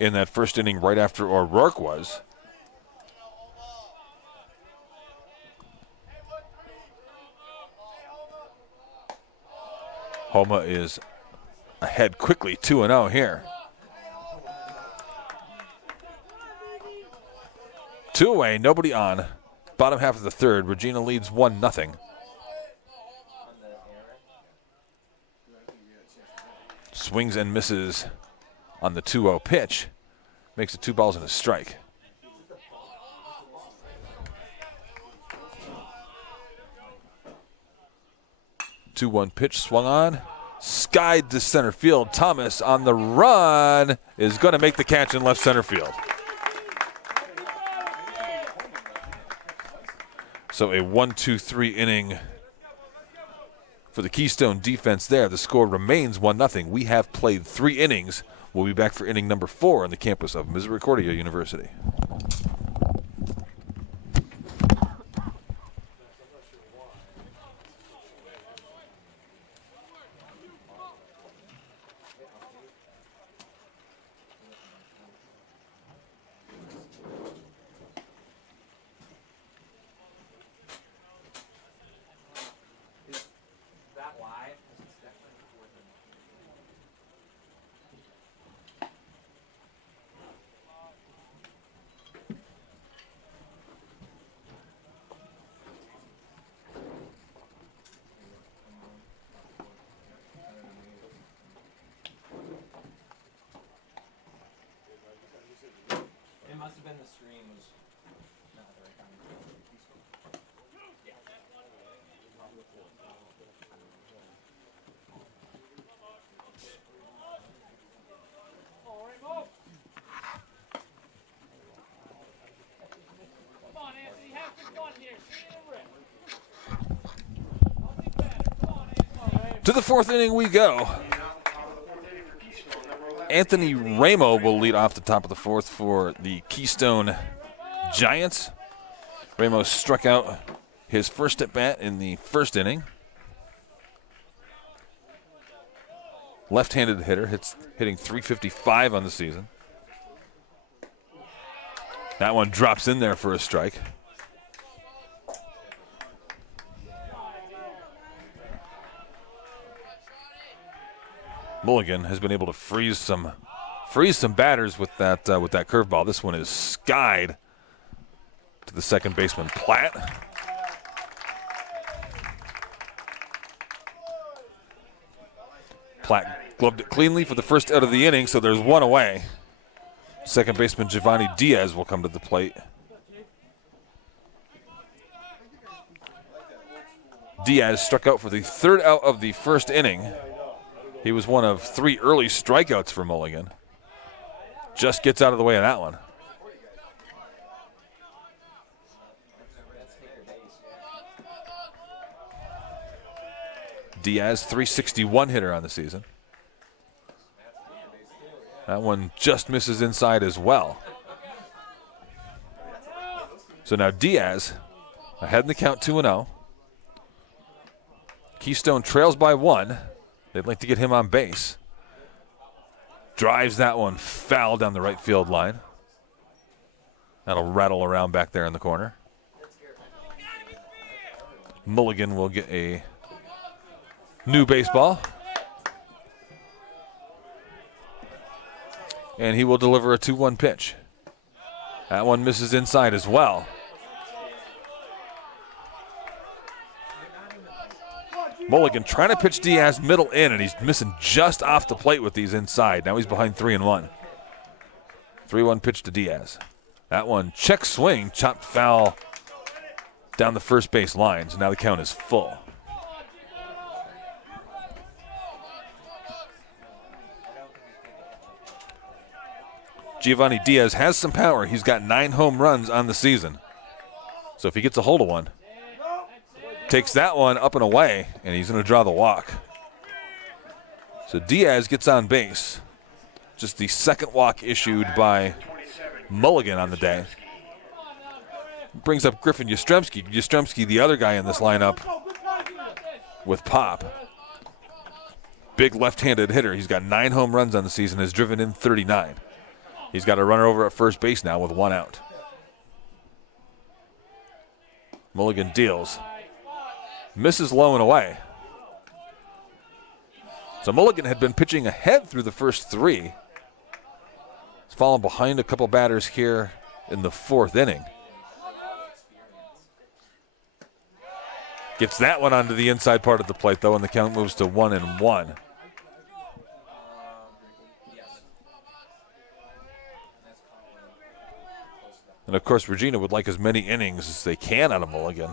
in that first inning right after O'Rourke was. Homa is ahead quickly, 2-0 here. 2 away, nobody on. Bottom half of the third, Regina leads 1-0. Swings and misses on the 2-0 pitch. Makes it 2 balls and a strike. 2-1 pitch swung on. Skied to center field. Thomas on the run is going to make the catch in left center field. So a 1-2-3 inning for the Keystone defense there. The score remains 1-0. We have played 3 innings. We'll be back for inning number 4 on the campus of Misericordia University. It must have been the screen was not the right time. Yeah. Come on, Anthony, have some fun here. See you in a rip. Don't be better. Come on, Anthony. To the 4th inning we go. Anthony Ramo will lead off the top of the 4th for the Keystone Giants. Ramos struck out his first at bat in the 1st inning. Left-handed hitter, hitting .355 on the season. That one drops in there for a strike. Mulligan has been able to freeze some batters with that curveball. This one is skied to the second baseman, Platt. Platt gloved it cleanly for the first out of the inning, so there's one away. Second baseman Giovanni Diaz will come to the plate. Diaz struck out for the 3rd out of the 1st inning. He was one of 3 early strikeouts for Mulligan. Just gets out of the way of that one. Diaz, .361 hitter on the season. That one just misses inside as well. So now Diaz ahead in the count 2-0. Keystone trails by 1. They'd like to get him on base. Drives that one foul down the right field line. That'll rattle around back there in the corner. Mulligan will get a new baseball. And he will deliver a 2-1 pitch. That one misses inside as well. Mulligan trying to pitch Diaz middle in, and he's missing just off the plate with these inside. Now he's behind 3-1. 3-1 pitch to Diaz. That one check swing, chopped foul down the first base line. So now the count is full. Giovanni Diaz has some power. He's got 9 home runs on the season. So if he gets a hold of one, takes that one up and away, and he's going to draw the walk. So Diaz gets on base. Just the 2nd walk issued by Mulligan on the day. Brings up Griffin Yastrzemski. Yastrzemski, the other guy in this lineup with pop. Big left-handed hitter. He's got 9 home runs on the season, has driven in 39. He's got a runner over at first base now with 1 out. Mulligan deals. Misses low and away. So Mulligan had been pitching ahead through the first 3. He's fallen behind a couple batters here in the 4th inning. Gets that one onto the inside part of the plate, though, and the count moves to 1-1. And, of course, Regina would like as many innings as they can out of Mulligan.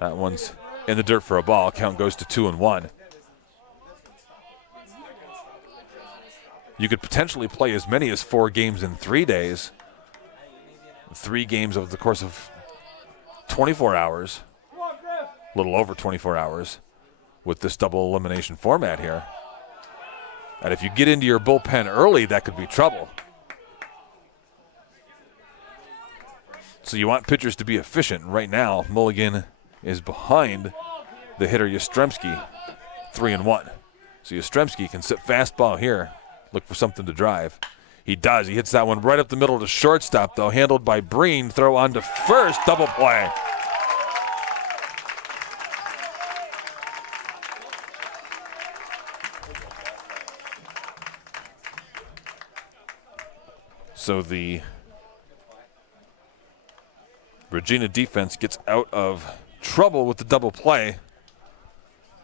That one's in the dirt for a ball. Count goes to 2-1. You could potentially play as many as 4 games in 3 days. 3 games over the course of 24 hours. A little over 24 hours with this double elimination format here. And if you get into your bullpen early, that could be trouble. So you want pitchers to be efficient. Right now, Mulligan is behind the hitter Yastrzemski, 3-1. So Yastrzemski can sit fastball here, look for something to drive. He does. He hits that one right up the middle to shortstop, though, handled by Breen. Throw on to first, double play. So the Regina defense gets out of trouble with the double play,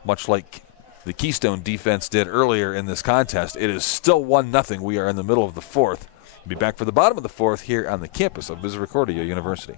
much like the Keystone defense did earlier in this contest. It is still 1-0. We are in the middle of the 4th. We'll be back for the bottom of the 4th here on the campus of Misericordia University.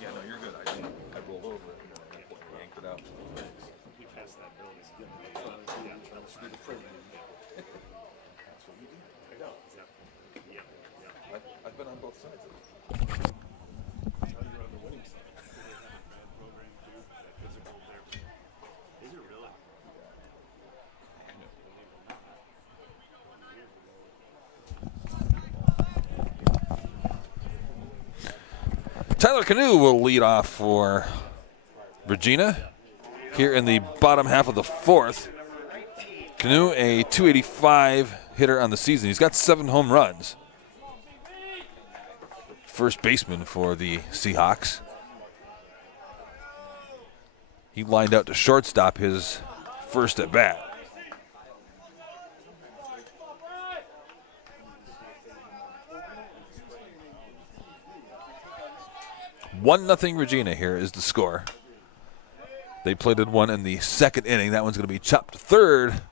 Yeah, no, you're good. I rolled over it and yanked it out. We passed that building. Yeah, I'm trying to screw the print. That's what you do. I know. Yeah. I've been on both sides of it. That's how you're on the winning side. They have a bad program too, that physical therapy. Is it really? Tyler Canoe will lead off for Regina here in the bottom half of the 4th. Canoe, a .285 hitter on the season. He's got 7 home runs. First baseman for the Seahawks. He lined out to shortstop his first at bat. 1-0 Regina here is the score. They plated one in the 2nd inning. That one's going to be chopped to third.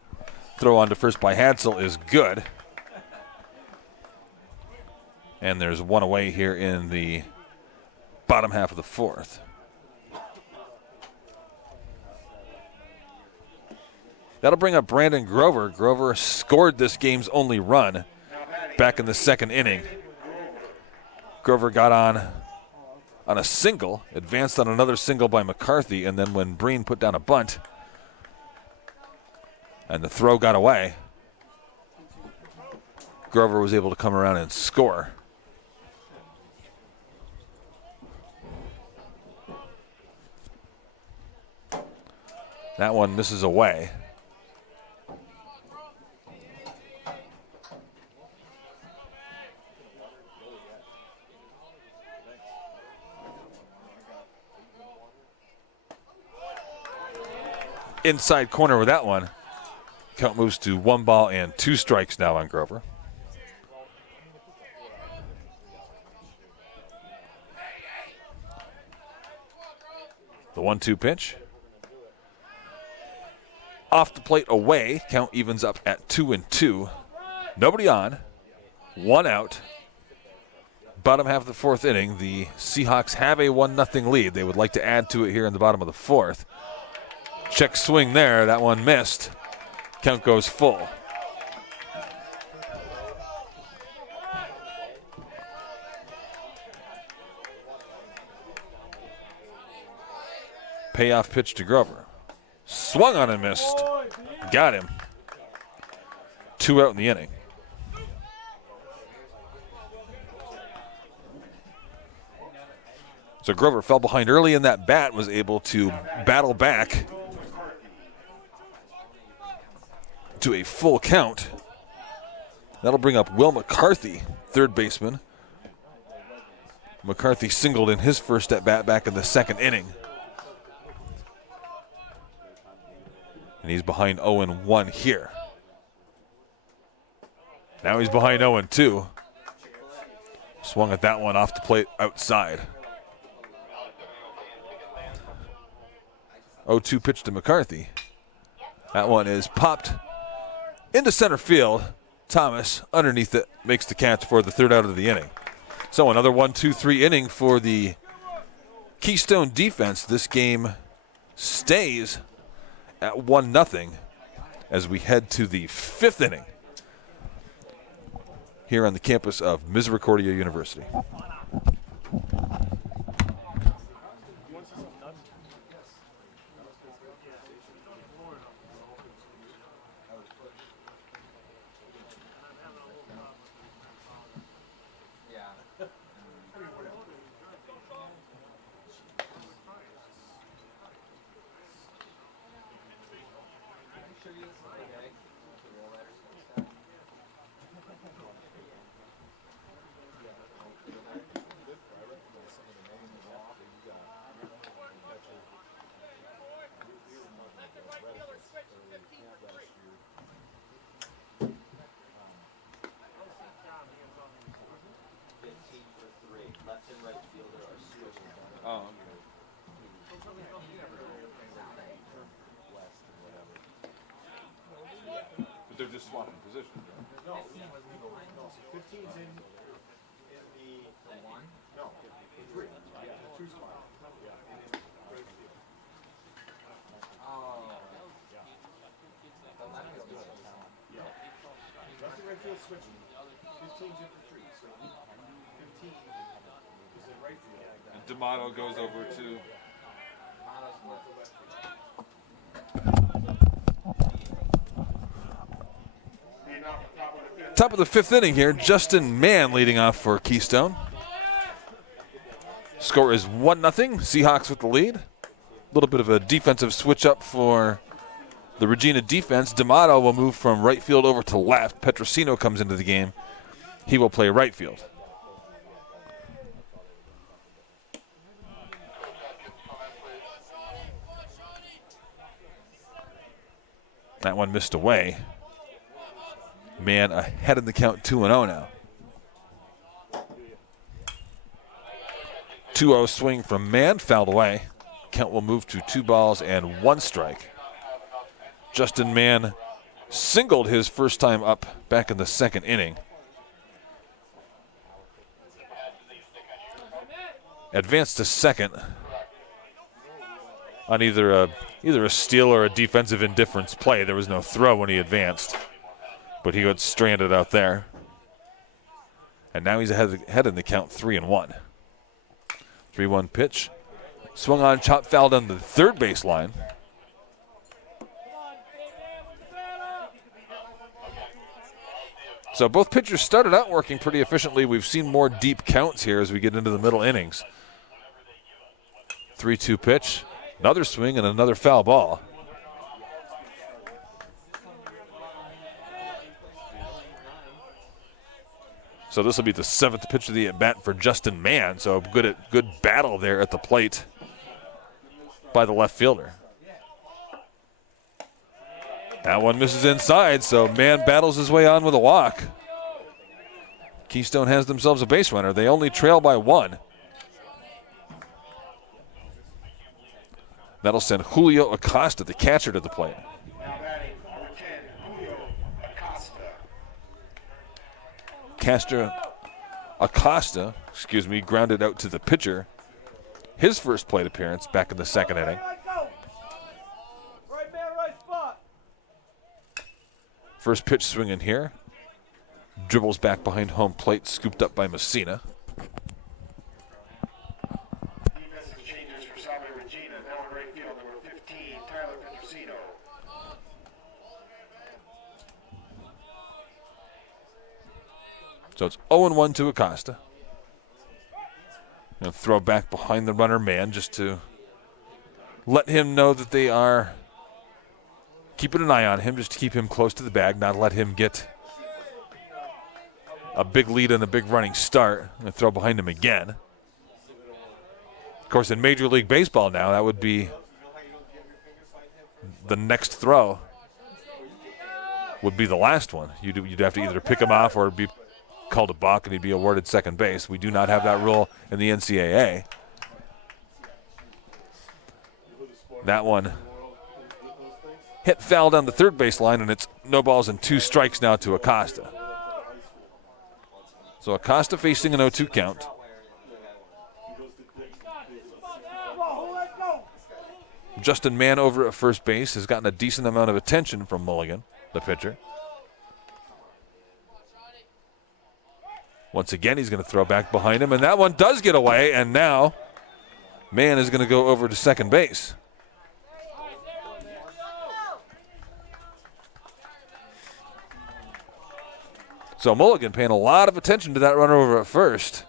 Throw on to first by Hadsel is good. And there's one away here in the bottom half of the 4th. That'll bring up Brandon Grover. Grover scored this game's only run back in the 2nd inning. Grover got on a single, advanced on another single by McCarthy, and then when Breen put down a bunt and the throw got away, Grover was able to come around and score. That one misses away. Inside corner with that one. Count moves to 1 ball and 2 strikes now on Grover. The 1-2 pitch. Off the plate away. Count evens up at 2-2. Nobody on. 1 out. Bottom half of the 4th inning. The Seahawks have a 1-0 lead. They would like to add to it here in the bottom of the 4th. Check swing there. That one missed. Count goes full. Payoff pitch to Grover. Swung on and missed. Got him. 2 out in the inning. So Grover fell behind early in that bat, was able to battle back to a full count. That'll bring up Will McCarthy, third baseman. McCarthy singled in his first at bat back in the second inning. And he's behind 0-1 here. Now he's behind 0-2. Swung at that one off the plate outside. 0-2 pitch to McCarthy. That one is popped into center field. Thomas underneath it makes the catch for the third out of the inning. So another 1-2-3 inning for the Keystone defense. This game stays at 1-0 as we head to the fifth inning here on the campus of Misericordia University. But they're just swapping positions. No, 15's in the one? No, 3. Yeah, 2 spots. Yeah, and then right field. Left and right field switching. 15's in for 3, so 15 is in right field. And D'Amato goes over to. Top of the fifth inning here, Justin Mann leading off for Keystone. Score is 1-0, Seahawks with the lead. A little bit of a defensive switch up for the Regina defense. D'Amato will move from right field over to left. Petrosino comes into the game. He will play right field. That one missed away. Mann ahead in the count, 2-0 now. 2-0 swing from Mann, fouled away. Count will move to 2 balls and 1 strike. Justin Mann singled his first time up back in the second inning. Advanced to second on either a steal or a defensive indifference play. There was no throw when he advanced, but he got stranded out there. And now he's ahead in the count, 3-1. 3-1 pitch. Swung on, chop foul down the third baseline. So both pitchers started out working pretty efficiently. We've seen more deep counts here as we get into the middle innings. 3-2 pitch. Another swing and another foul ball. So this will be the 7th pitch of the at-bat for Justin Mann. So good battle there at the plate by the left fielder. That one misses inside, so Mann battles his way on with a walk. Keystone has themselves a base runner. They only trail by 1. That'll send Julio Acosta, the catcher, to the plate. Now batting number 10, Julio Acosta, grounded out to the pitcher. His first plate appearance back in the second inning. Right man, right spot. First pitch swinging here. Dribbles back behind home plate, scooped up by Messina. defensive changes for Salve Regina. Now in right field, number 15, Tyler Petrosino. So it's 0-1 to Acosta. Gonna throw back behind the runner man just to let him know that they are keeping an eye on him, just to keep him close to the bag, not let him get a big lead and a big running start. Gonna throw behind him again. Of course, in Major League Baseball now, that would be the next throw. Would be the last one. You'd have to either pick him off or be called a balk and he'd be awarded second base. We do not have that rule in the NCAA. That one hit foul down the third base line, and it's no balls and 2 strikes now to Acosta. So Acosta facing an 0-2 count. Justin Mann over at first base has gotten a decent amount of attention from Mulligan, the pitcher. Once again, he's going to throw back behind him, and that one does get away, and now Mann is going to go over to second base. So Mulligan paying a lot of attention to that runner over at first.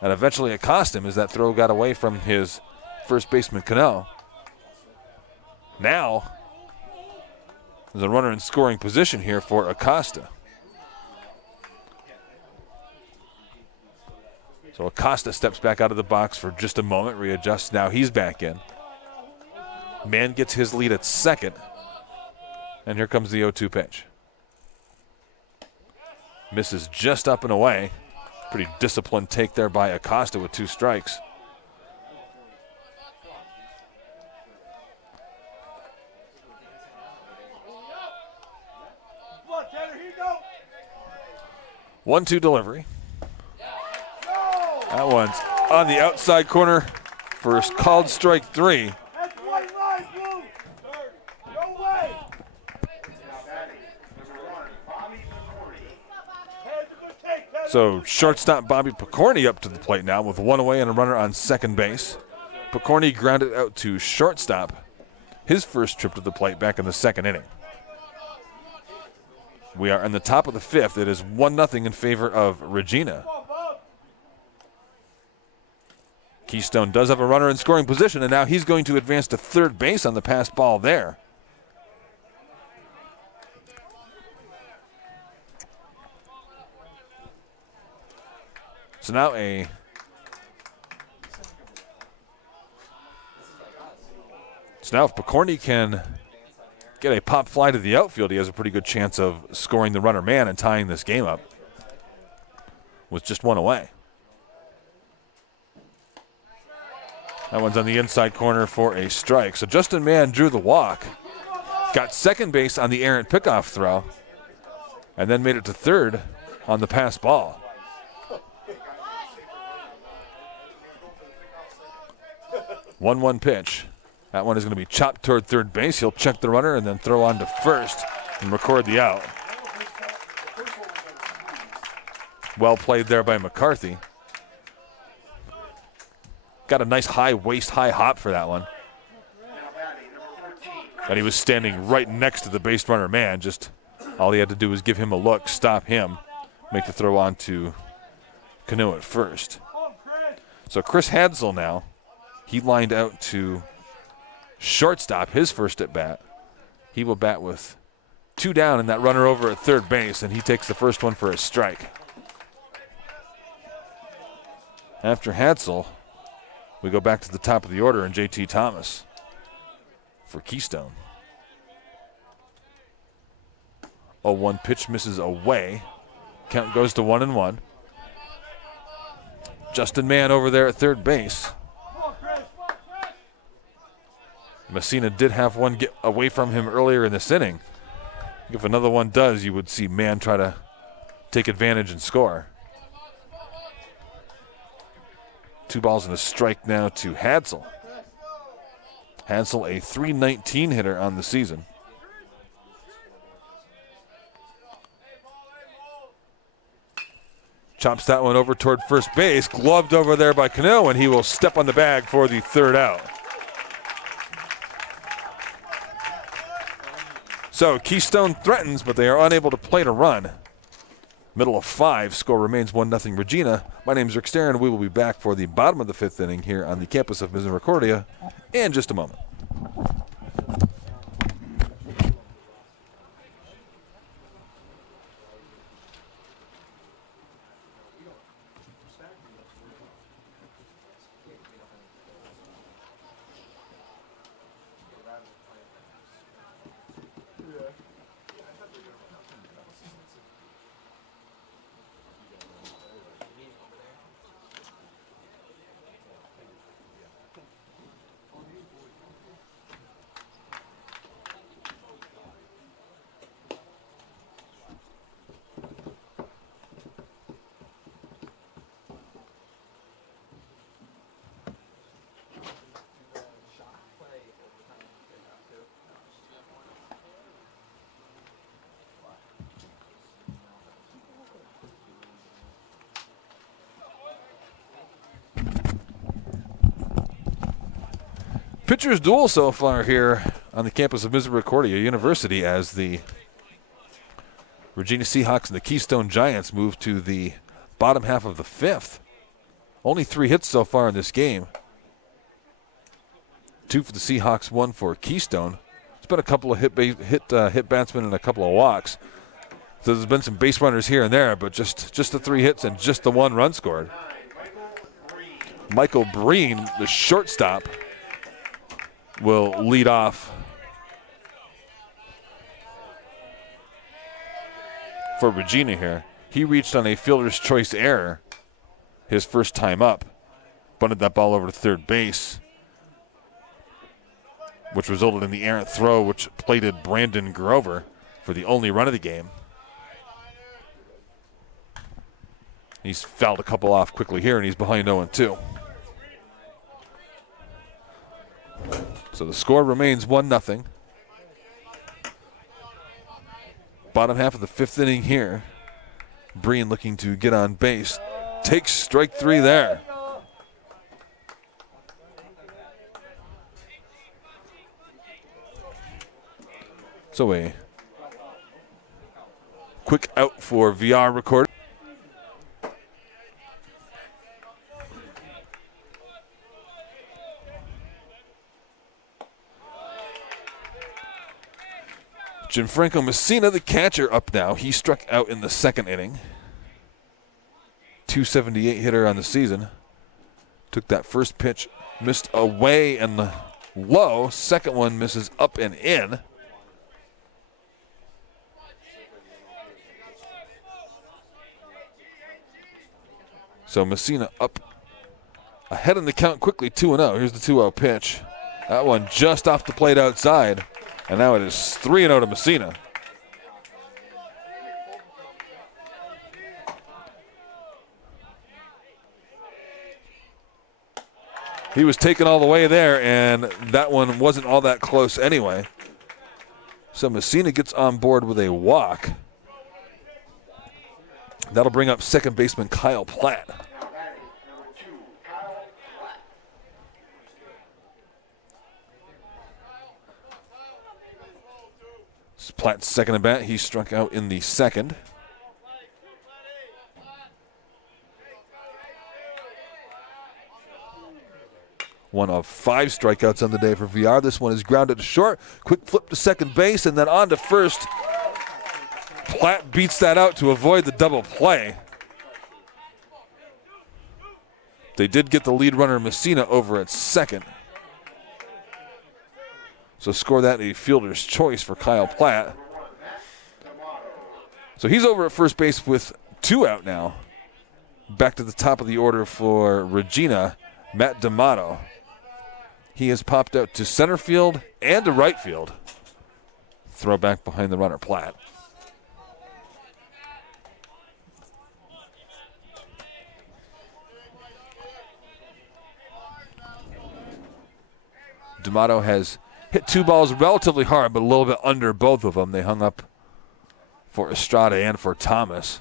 And eventually it cost him as that throw got away from his first baseman, Cano. Now, there's a runner in scoring position here for Acosta. So Acosta steps back out of the box for just a moment, readjusts. Now he's back in. Mann gets his lead at second. And here comes the 0-2 pitch. Misses just up and away. Pretty disciplined take there by Acosta with 2 strikes. One, 2 delivery. That one's on the outside corner for called strike 3. So shortstop Bobby Picorni up to the plate now with 1 away and a runner on second base. Picorni grounded out to shortstop, his first trip to the plate back in the second inning. We are in the top of the 5th. It is 1-0 in favor of Regina. Keystone does have a runner in scoring position, and now he's going to advance to third base on the pass ball there. So now if Picorni can get a pop fly to the outfield, he has a pretty good chance of scoring the runner man and tying this game up with just 1 away. That one's on the inside corner for a strike. So Justin Mann drew the walk, got second base on the errant pickoff throw, and then made it to third on the pass ball. One pitch. That one is going to be chopped toward third base. He'll check the runner and then throw on to first and record the out. Well played there by McCarthy. Got a nice high waist, high hop for that one. And he was standing right next to the base runner man. Just all he had to do was give him a look, stop him, make the throw on to Cano at first. So Chris Hadsel now. He lined out to shortstop, his first at bat. He will bat with 2 down and that runner over at third base, and he takes the first one for a strike. After Hadsel, we go back to the top of the order and JT Thomas for Keystone. 0-1 pitch misses away. Count goes to 1-1. Justin Mann over there at third base. Messina did have one get away from him earlier in this inning. If another one does, you would see Mann try to take advantage and score. 2 balls and a strike now to Hadsel. Hadsel, a .319 hitter on the season. Chops that one over toward first base. Gloved over there by Cano, and he will step on the bag for the third out. So Keystone threatens, but they are unable to plate a run. Middle of 5, score remains 1-0 Regina. My name is Rick Starin. We will be back for the bottom of the 5th inning here on the campus of Misericordia in just a moment. Pitchers duel so far here on the campus of Misericordia University as the Regina Seahawks and the Keystone Giants move to the bottom half of the 5th. Only 3 hits so far in this game. 2 for the Seahawks, 1 for Keystone. It's been a couple of hit batsmen and a couple of walks. So there's been some base runners here and there, but just the 3 hits and just the 1 run scored. Michael Breen, the shortstop, will lead off for Regina here. He reached on a fielder's choice error his first time up. Bunted that ball over to third base, which resulted in the errant throw, which plated Brandon Grover for the only run of the game. He's fouled a couple off quickly here, and he's behind 0-2. So the score remains 1-0. Bottom half of the 5th inning here. Breen looking to get on base. Takes strike 3 there. So a quick out for VR record. Gianfranco Messina, the catcher, up now. He struck out in the 2nd inning. 278 hitter on the season. Took that first pitch, missed away and low. Second one misses up and in. So Messina up ahead in the count quickly, 2-0. Here's the 2-0 pitch. That one just off the plate outside. And now it is 3-0 to Messina. He was taken all the way there, and that one wasn't all that close anyway. So Messina gets on board with a walk. That'll bring up second baseman Kyle Platt. Platt's second at bat. He struck out in the 2nd. One of 5 strikeouts on the day for VR. This one is grounded to short. Quick flip to second base and then on to first. Platt beats that out to avoid the double play. They did get the lead runner Messina over at second. So score that a fielder's choice for Kyle Platt. So he's over at first base with 2 out now. Back to the top of the order for Regina, Matt D'Amato. He has popped out to center field and to right field. Throw back behind the runner, Platt. D'Amato has hit 2 balls relatively hard, but a little bit under both of them. They hung up for Estrada and for Thomas.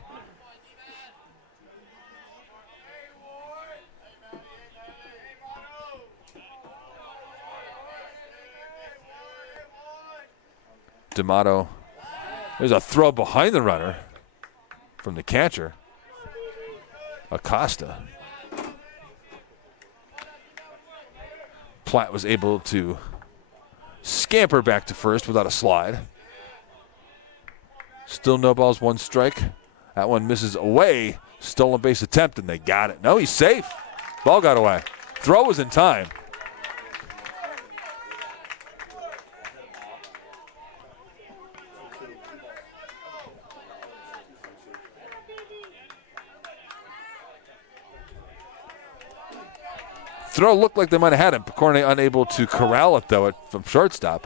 D'Amato, there's a throw behind the runner. from the catcher, Acosta. Platt was able to scamper back to first without a slide. Still no balls, 1 strike. That one misses away. Stolen base attempt, and they got it. No, he's safe. Ball got away. Throw was in time. Throw looked like they might have had him. Picorne unable to corral it, though, from shortstop.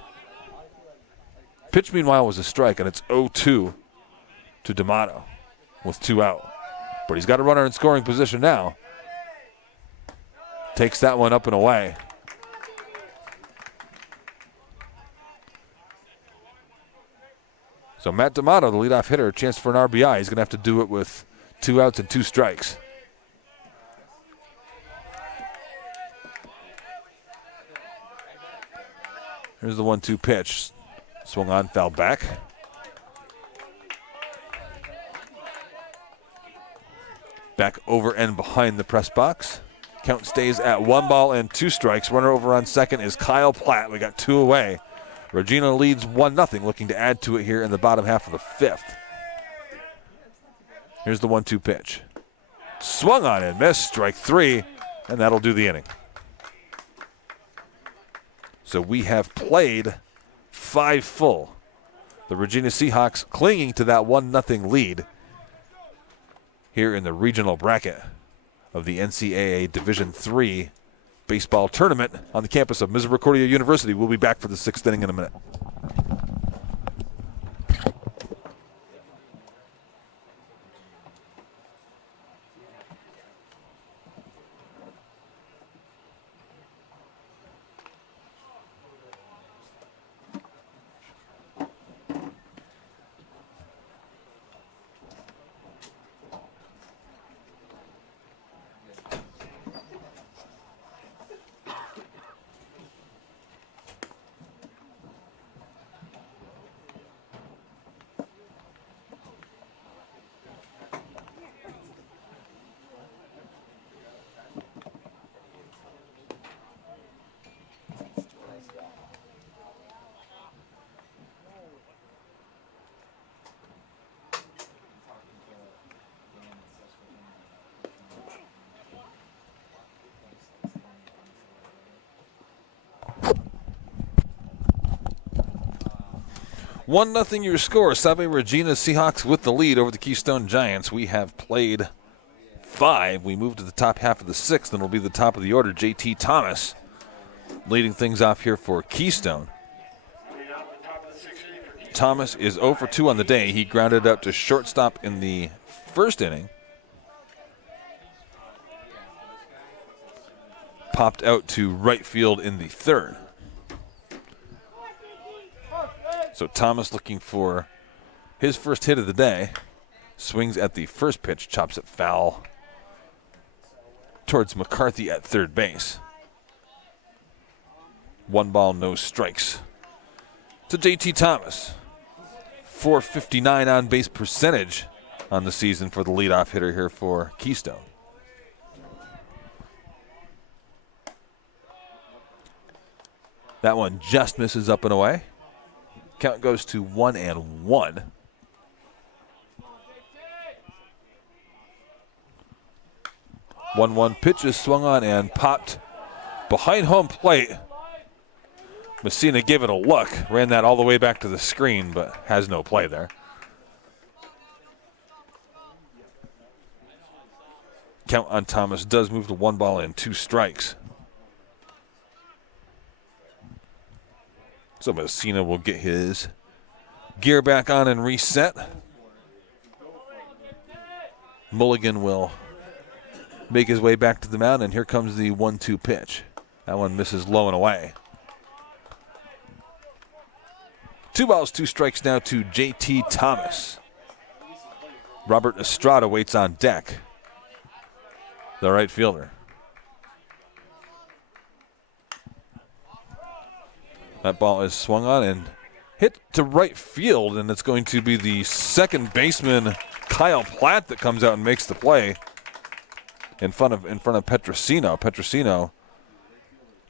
Pitch, meanwhile, was a strike, and it's 0-2 to D'Amato with 2 out. But he's got a runner in scoring position now. Takes that one up and away. So Matt D'Amato, the leadoff hitter, a chance for an RBI. He's going to have to do it with 2 outs and 2 strikes. Here's the 1-2 pitch. Swung on, foul back. Back over and behind the press box. Count stays at 1 ball and 2 strikes. Runner over on second is Kyle Platt. We got 2 away. Regina leads 1-0, looking to add to it here in the bottom half of the 5th. Here's the 1-2 pitch. Swung on and missed, strike 3, and that'll do the inning. So we have played 5 full. The Regina Seahawks clinging to that 1-0 lead here in the regional bracket of the NCAA Division III baseball tournament on the campus of Misericordia University. We'll be back for the 6th inning in a minute. One nothing your score. Salve Regina Seahawks with the lead over the Keystone Giants. We have played 5. We move to the top half of the 6th, and will be the top of the order. JT Thomas leading things off here for Keystone. Thomas is 0 for 2 on the day. He grounded up to shortstop in the 1st inning. Popped out to right field in the 3rd. So Thomas looking for his first hit of the day. Swings at the first pitch, chops it foul towards McCarthy at third base. 1 ball, no strikes to JT Thomas. .459 on base percentage on the season for the leadoff hitter here for Keystone. That one just misses up and away. Count goes to 1-1. One pitch is swung on and popped behind home plate. Messina gave it a look, ran that all the way back to the screen, but has no play there. Count on Thomas does move to 1 ball and 2 strikes. So Messina will get his gear back on and reset. Mulligan will make his way back to the mound, and here comes the 1-2 pitch. That one misses low and away. 2 balls, 2 strikes now to JT Thomas. Robert Estrada waits on deck, the right fielder. That ball is swung on and hit to right field, and it's going to be the second baseman, Kyle Platt, that comes out and makes the play in front of Petrosino. Petrosino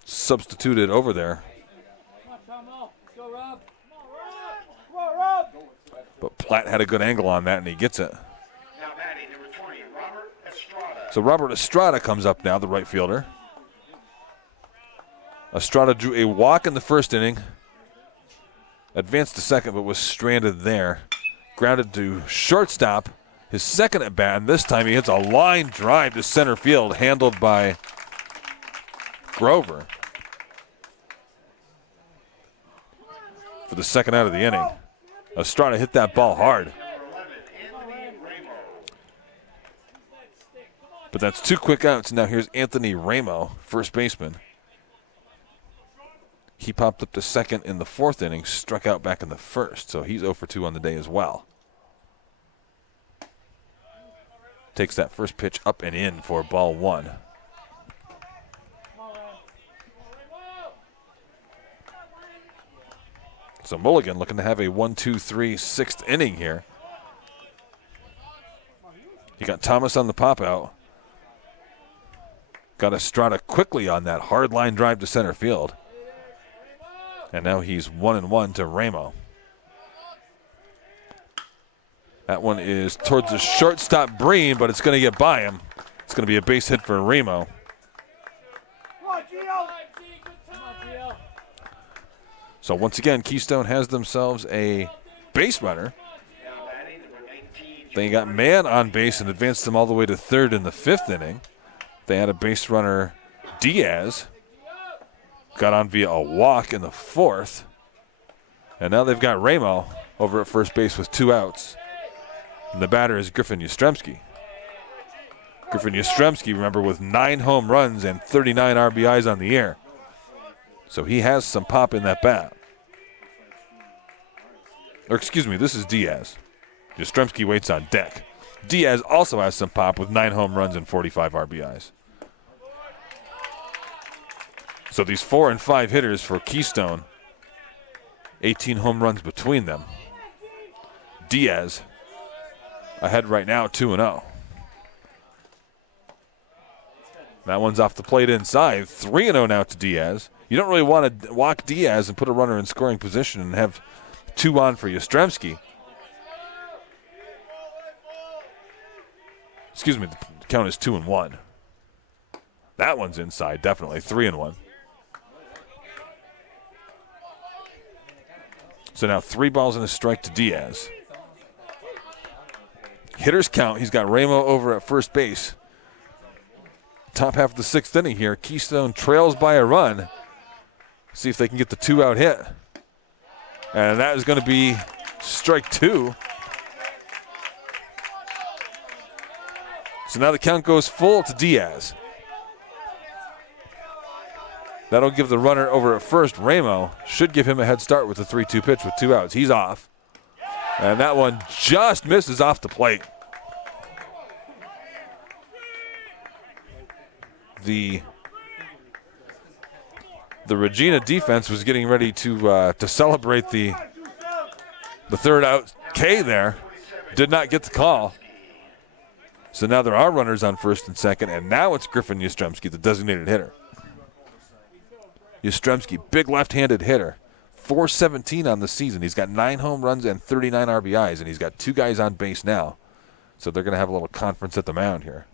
substituted over there. But Platt had a good angle on that, and he gets it. Now batting, number 20, Robert Estrada. So Robert Estrada comes up now, the right fielder. Estrada drew a walk in the first inning, advanced to second, but was stranded there. Grounded to shortstop, his second at bat, and this time he hits a line drive to center field, handled by Grover for the second out of the inning. Estrada hit that ball hard. But that's 2 quick outs. Now here's Anthony Ramo, first baseman. He popped up to second in the 4th inning, struck out back in the 1st, so he's 0 for 2 on the day as well. Takes that first pitch up and in for ball 1. So Mulligan looking to have a 1-2-3 6th inning here. He got Thomas on the pop out. Got Estrada quickly on that hard line drive to center field. And now he's 1-1 to Ramo. That one is towards the shortstop Breen, but it's going to get by him. It's going to be a base hit for Ramo. So once again, Keystone has themselves a base runner. They got man on base and advanced them all the way to 3rd in the 5th inning. They had a base runner, Diaz. Got on via a walk in the 4th. And now they've got Ramo over at first base with 2 outs. And the batter is Griffin Yastrzemski. Griffin Yastrzemski, remember, with 9 home runs and 39 RBIs on the year. So he has some pop in that bat. Or excuse me, this is Diaz. Yastrzemski waits on deck. Diaz also has some pop with 9 home runs and 45 RBIs. So these 4 and 5 hitters for Keystone, 18 home runs between them. Diaz ahead right now, 2-0. That one's off the plate inside. 3-0 now to Diaz. You don't really want to walk Diaz and put a runner in scoring position and have 2 on for Yastrzemski. Excuse me, the count is 2-1. That one's inside, definitely. 3-1. So now 3 balls and a strike to Diaz. Hitters count. He's got Ramo over at first base. Top half of the 6th inning here. Keystone trails by a run. See if they can get the 2-out hit. And that is going to be strike 2. So now the count goes full to Diaz. That'll give the runner over at first, Ramo, should give him a head start with the 3-2 pitch with 2 outs. He's off. And that one just misses off the plate. The Regina defense was getting ready to celebrate the 3rd out K there. Did not get the call. So now there are runners on 1st and 2nd, and now it's Griffin Yastrzemski, the designated hitter. Yastrzemski, big left-handed hitter. 417 on the season. He's got 9 home runs and 39 RBIs, and he's got 2 guys on base now. So they're going to have a little conference at the mound here.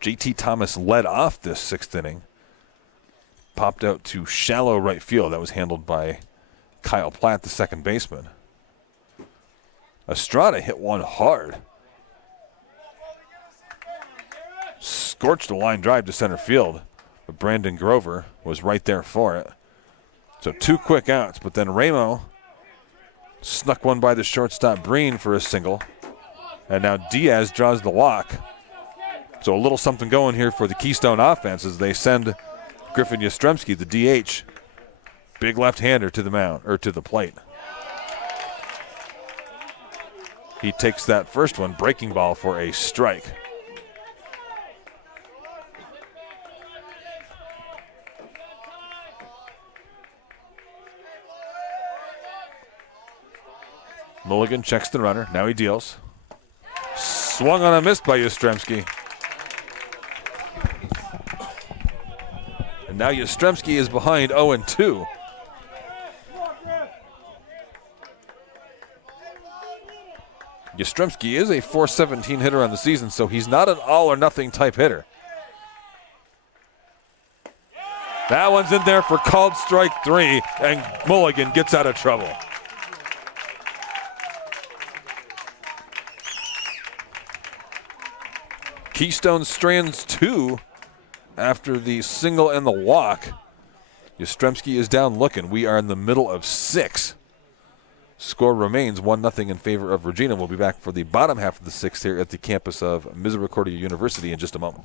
JT Thomas led off this 6th inning. Popped out to shallow right field. That was handled by Kyle Platt, the second baseman. Estrada hit one hard. Scorched a line drive to center field. But Brandon Grover was right there for it. So 2 quick outs, but then Ramo snuck one by the shortstop Breen for a single. And now Diaz draws the walk. So a little something going here for the Keystone offense as they send Griffin Yastrzemski, the DH. Big left-hander to the mound, or to the plate. He takes that first one, breaking ball for a strike. Mulligan checks the runner. Now he deals. Swung on a miss by Yastrzemski. And now Yastrzemski is behind 0-2. Yastrzemski is a .417 hitter on the season, so he's not an all-or-nothing type hitter. That one's in there for called strike 3, and Mulligan gets out of trouble. Keystone strands 2 after the single and the walk. Yastrzemski is down looking. We are in the middle of 6. Score remains 1-0 in favor of Regina. We'll be back for the bottom half of the 6th here at the campus of Misericordia University in just a moment.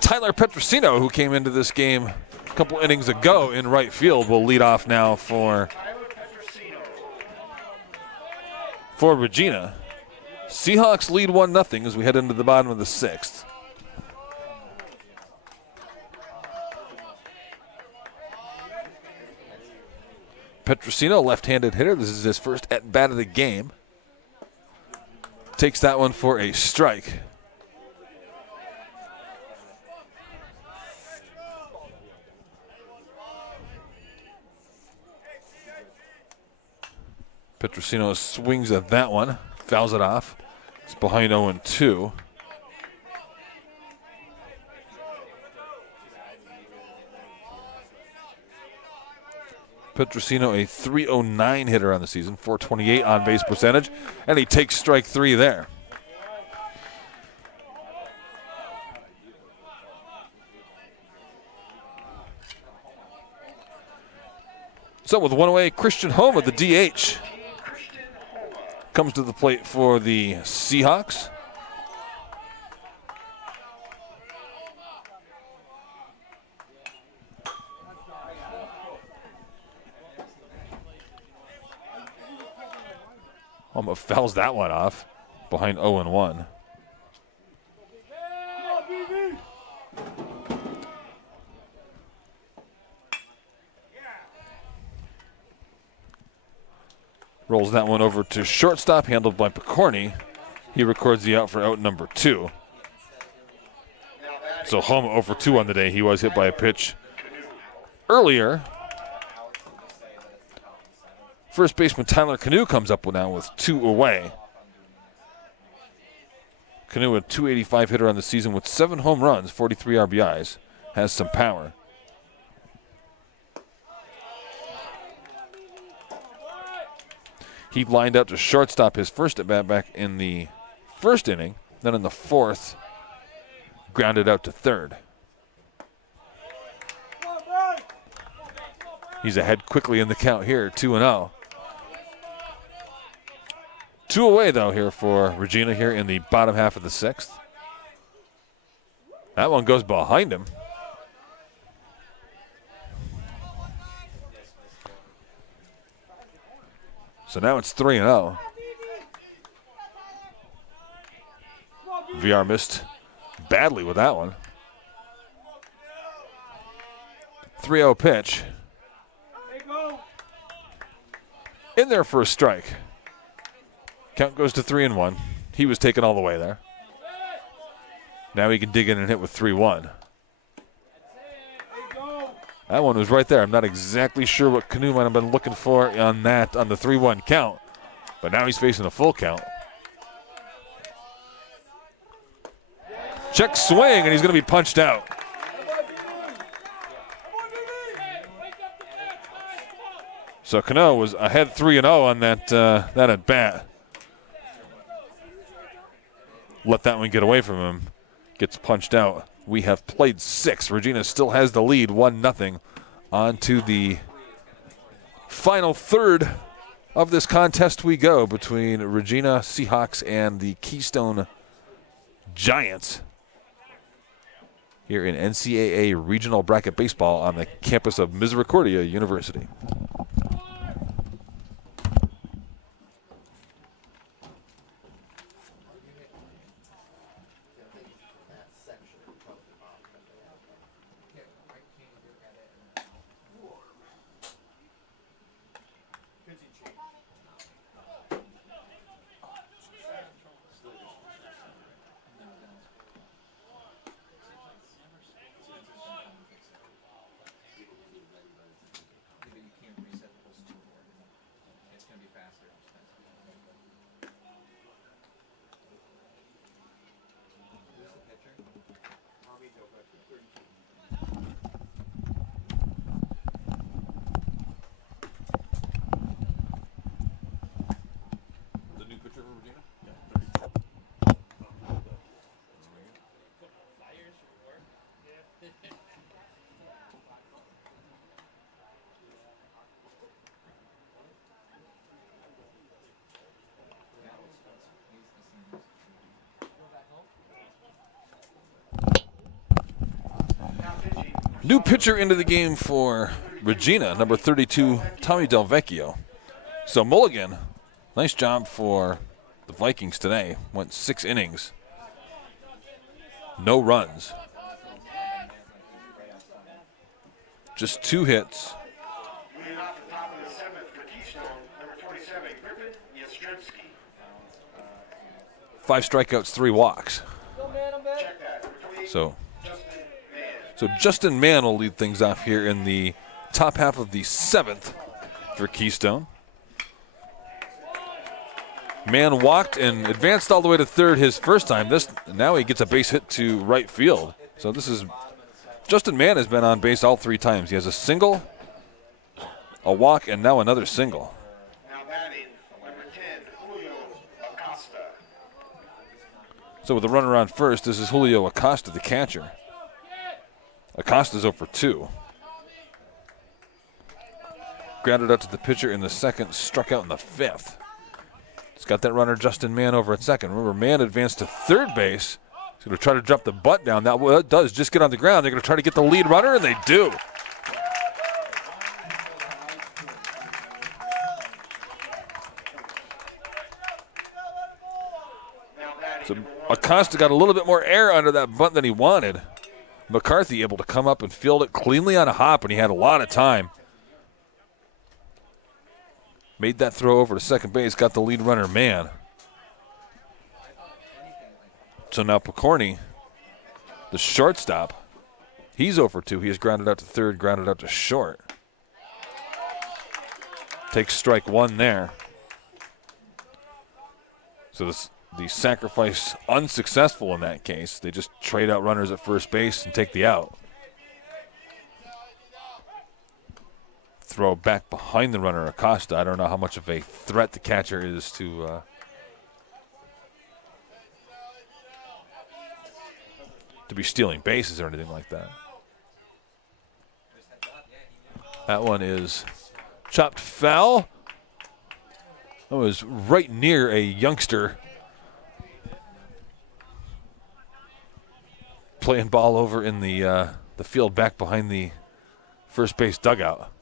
Tyler Petrosino, who came into this game a couple innings ago in right field, will lead off now for Regina. Seahawks lead 1-0 as we head into the bottom of the 6th. Petrosino, left-handed hitter. This is his first at-bat of the game. Takes that one for a strike. Petrosino swings at that one, fouls it off. It's behind 0-2. Petrosino, a .309 hitter on the season, .428 on base percentage, and he takes strike 3 there. So with one away, Christian Homa, the DH, comes to the plate for the Seahawks. Homa fouls that one off behind 0-1. Rolls that one over to shortstop, handled by Picorni. He records the out for out number 2. So Homa 0-2 on the day. He was hit by a pitch earlier. First baseman Tyler Canoe comes up now with 2 away. Canoe, a .285 hitter on the season with 7 home runs, 43 RBIs, has some power. He lined out to shortstop his first at-bat back in the first inning. Then in the 4th, grounded out to 3rd. He's ahead quickly in the count here, 2-0. 2 away, though, here for Regina here in the bottom half of the 6th. That one goes behind him. So now it's 3-0. VR missed badly with that one. 3-0 pitch. In there for a strike. Count goes to 3-1. He was taken all the way there. Now he can dig in and hit with 3-1. That one was right there. I'm not exactly sure what Canoe might have been looking for on that, on the 3-1 count. But now he's facing a full count. Check swing, and he's going to be punched out. So Cano was ahead 3-0 on that at bat. Let that one get away from him. Gets punched out. We have played 6. Regina still has the lead, 1-0. On to the final third of this contest we go between Regina Seahawks and the Keystone Giants here in NCAA Regional Bracket Baseball on the campus of Misericordia University. New pitcher into the game for Regina, number 32, Tommy Del Vecchio. So Mulligan, nice job for the Vikings today. Went 6 innings. No runs. Just 2 hits. Leading off the top of the 7th for Keystone, number 47, Griffin Yastrzemski. 5 strikeouts, 3 walks. Check that. Number 28, So Justin Mann. Justin Mann will lead things off here in the top half of the 7th for Keystone. Mann walked and advanced all the way to third his first time. Now he gets a base hit to right field. So this is Justin Mann has been on base all 3 times. He has a single, a walk, and now another single. Now batting, number 10, Julio Acosta. So with the runner on first, this is Julio Acosta, the catcher. Acosta's 0 for 2. Grounded out to the pitcher in the second, struck out in the 5th. He's got that runner Justin Mann over at second. Remember, Mann advanced to third base. He's going to try to drop the butt down. Now, what it does, just get on the ground. They're going to try to get the lead runner, and they do. So Acosta got a little bit more air under that bunt than he wanted. McCarthy able to come up and field it cleanly on a hop, and he had a lot of time. Made that throw over to second base, got the lead runner, Mann. So now Picorni, the shortstop, he's 0 for 2. He has grounded out to third, grounded out to short. Takes strike 1 there. So the sacrifice unsuccessful in that case. They just trade out runners at first base and take the out. Throw back behind the runner, Acosta. I don't know how much of a threat the catcher is to be stealing bases or anything like that. That one is chopped foul. That was right near a youngster playing ball over in the field back behind the first base dugout.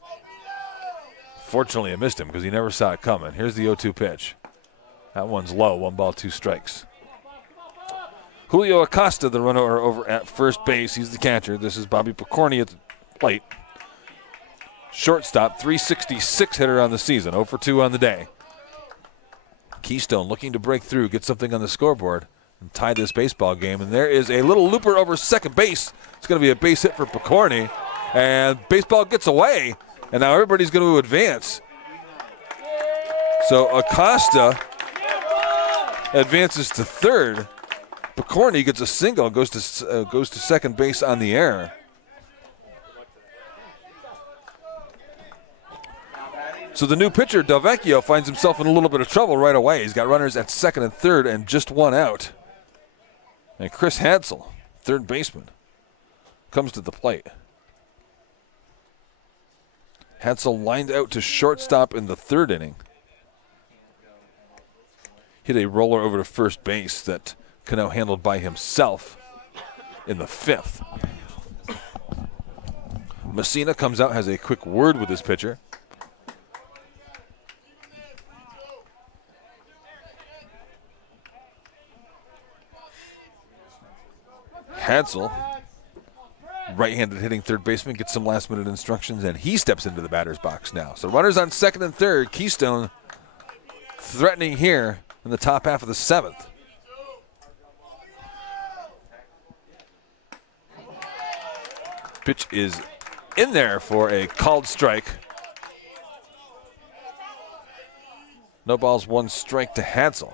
Fortunately, it missed him because he never saw it coming. Here's the 0-2 pitch. That one's low. 1 ball, 2 strikes. Julio Acosta, the runner over at first base. He's the catcher. This is Bobby Picorni at the plate. Shortstop, 366 hitter on the season, 0 for 2 on the day. Keystone looking to break through, get something on the scoreboard, and tie this baseball game. And there is a little looper over second base. It's going to be a base hit for Picorni. And baseball gets away, and now everybody's going to advance. So Acosta advances to third. Picorni gets a single, goes to second base on the air. So the new pitcher, Delvecchio, finds himself in a little bit of trouble right away. He's got runners at second and third and just 1 out. And Chris Hansel, third baseman, comes to the plate. Hansel lined out to shortstop in the 3rd inning. Hit a roller over to first base that Cano handled by himself in the 5th. Messina comes out, has a quick word with his pitcher. Hansel, right-handed hitting third baseman, gets some last-minute instructions, and he steps into the batter's box now. So runners on second and third. Keystone threatening here in the top half of the 7th. Pitch is in there for a called strike. No balls, 1 strike to Hansel.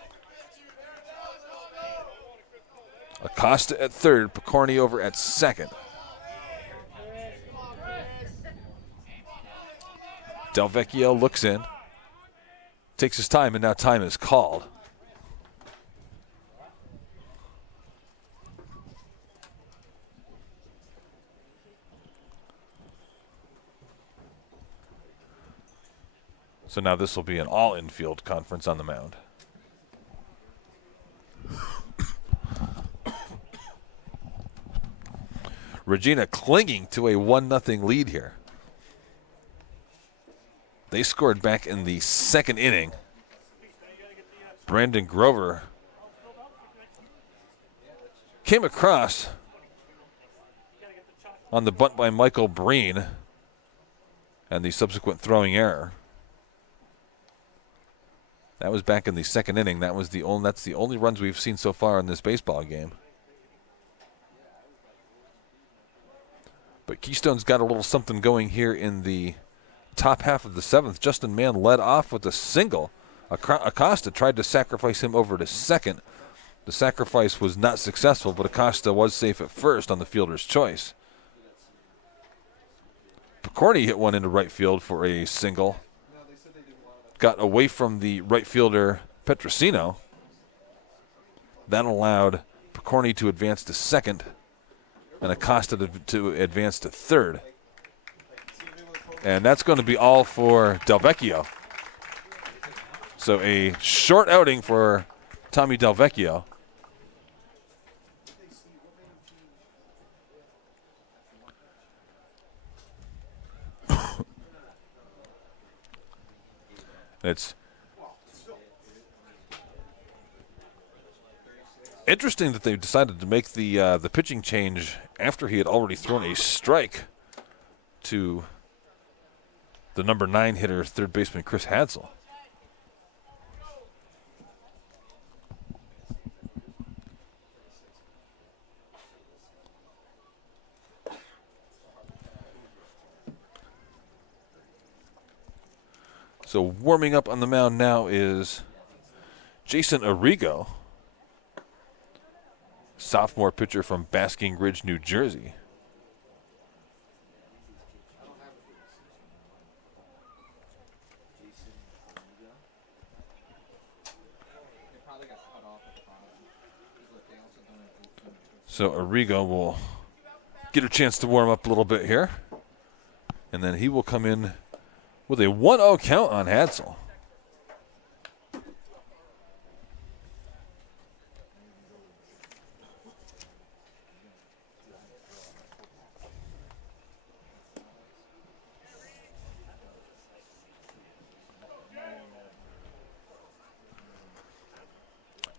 Acosta at third, Picorni over at second. Delvecchio looks in, takes his time, and now time is called. So now this will be an all-infield conference on the mound. Regina clinging to a 1-0 lead here. They scored back in the 2nd inning. Brandon Grover came across on the bunt by Michael Breen and the subsequent throwing error. That was back in the 2nd inning. That's the only runs we've seen so far in this baseball game. But Keystone's got a little something going here in the top half of the 7th. Justin Mann led off with a single. Acosta tried to sacrifice him over to second. The sacrifice was not successful, but Acosta was safe at first on the fielder's choice. Picorni hit one into right field for a single. Got away from the right fielder, Petrosino. That allowed Picorni to advance to second and Acosta to advance to third. And that's going to be all for Delvecchio. So a short outing for Tommy Delvecchio. It's interesting that they decided to make the pitching change after he had already thrown a strike to the number 9 hitter, third baseman Chris Hansel. So warming up on the mound now is Jason Arrigo, sophomore pitcher from Basking Ridge, New Jersey. So Arrigo will get a chance to warm up a little bit here. And then he will come in with a 1-0 count on Hansel.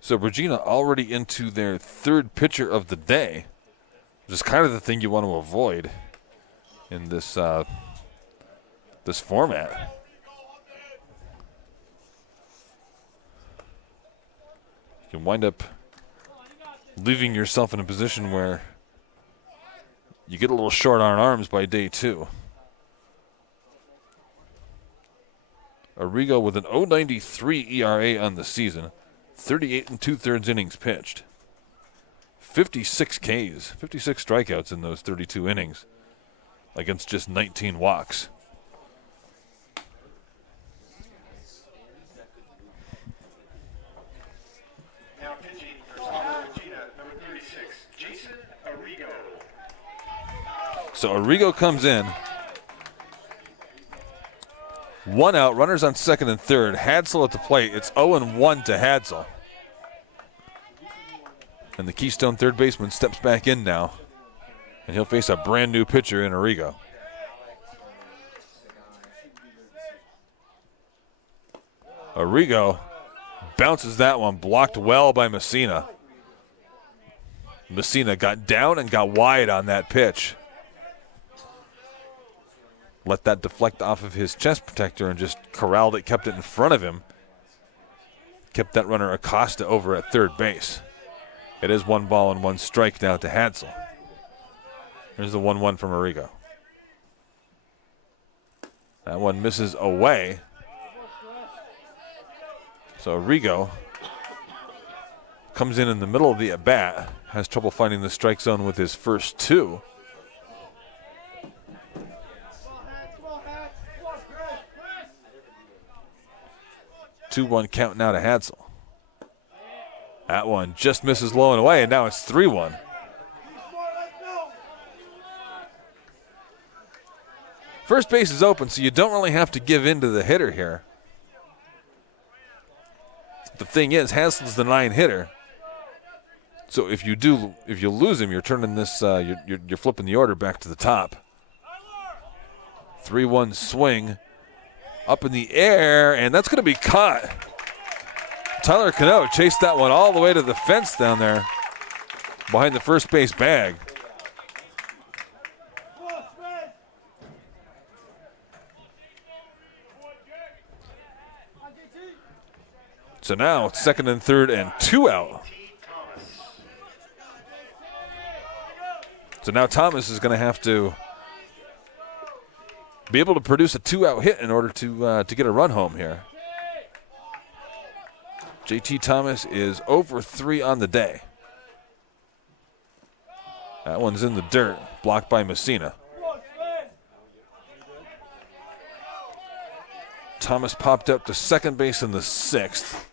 So Regina already into their third pitcher of the day, which is kind of the thing you want to avoid in this this format. You can wind up leaving yourself in a position where you get a little short on arms by day 2. Arrigo with an 0.93 ERA on the season, 38 2/3 innings pitched, 56 Ks, 56 strikeouts in those 32 innings against just 19 walks. Now pitching for Salve, Regina, number 36, Jason Arrigo. So Arrigo comes in. 1 out, runners on second and third. Hadsel at the plate. It's 0-1 to Hadsel. And the Keystone third baseman steps back in now. And he'll face a brand new pitcher in Arrigo. Arrigo bounces that one, blocked well by Messina. Messina got down and got wide on that pitch. Let that deflect off of his chest protector and just corralled it, kept it in front of him. Kept that runner Acosta over at third base. It is 1 ball and 1 strike now to Hadsel. Here's the 1-1 from Arrigo. That one misses away. So Arrigo comes in the middle of the at-bat, has trouble finding the strike zone with his first 2. 2-1 count now to Hadsel. That one just misses low and away, and now it's 3-1. First base is open, so you don't really have to give in to the hitter here. The thing is, Hadsel's the 9 hitter. So if you lose him, you're turning this, you're flipping the order back to the top. 3-1 swing. Up in the air, and that's going to be caught. Tyler Cano chased that one all the way to the fence down there behind the first base bag. So now it's second and third and 2 out. So now Thomas is going to have to be able to produce a 2-out hit in order to get a run home here. JT Thomas is over 3 on the day. That one's in the dirt, blocked by Messina. Thomas popped up to second base in the 6th.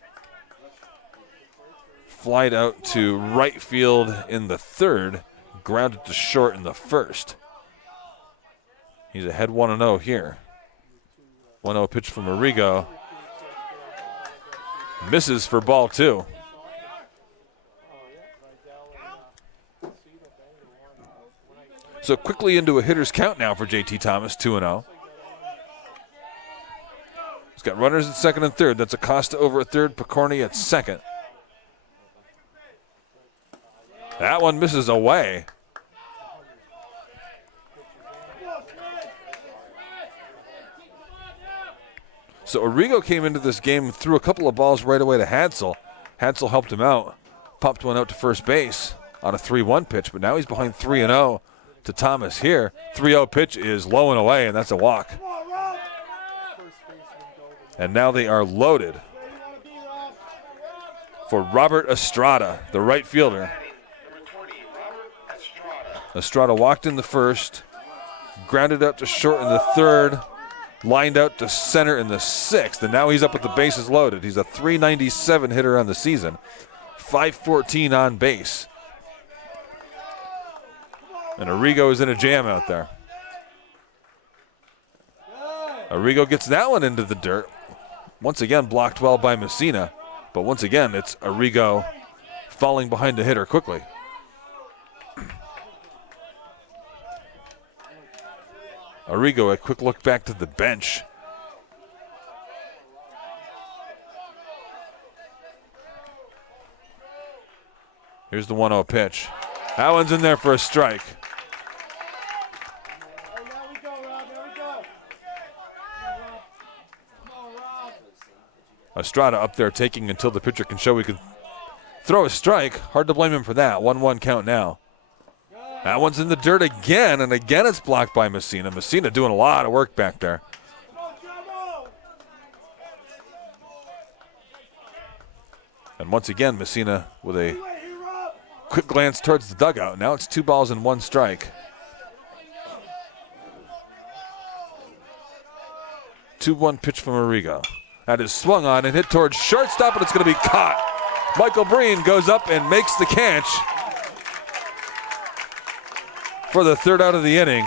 Flied out to right field in the 3rd, grounded to short in the 1st. He's ahead 1-0 here. 1-0 pitch from Arrigo. Misses for ball 2. So quickly into a hitter's count now for JT Thomas, 2-0. He's got runners at second and third. That's Acosta over at third, Picorni at second. That one misses away. So Arrigo came into this game and threw a couple of balls right away to Hadsel. Hadsel helped him out, popped one out to first base on a 3-1 pitch, but now he's behind 3-0 to Thomas here. 3-0 pitch is low and away, and that's a walk. And now they are loaded for Robert Estrada, the right fielder. Estrada walked in the 1st, grounded up to short in the 3rd, lined out to center in the 6th, and now he's up with the bases loaded. He's a .397 hitter on the season, .514 on base. And Arrigo is in a jam out there. Arrigo gets that one into the dirt. Once again, blocked well by Messina, but once again, it's Arrigo falling behind the hitter quickly. Arrigo, a quick look back to the bench. Here's the 1-0 pitch. That one's in there for a strike. Hey, now we go, Rob. There we go. Come on, Rob. Estrada up there taking until the pitcher can show he can throw a strike. Hard to blame him for that. 1-1 count now. That one's in the dirt again, and again it's blocked by Messina. Messina doing a lot of work back there. And once again, Messina with a quick glance towards the dugout. Now it's 2 balls and 1 strike. 2-1 pitch from Arrigo. That is swung on and hit towards shortstop, and it's going to be caught. Michael Breen goes up and makes the catch for the 3rd out of the inning.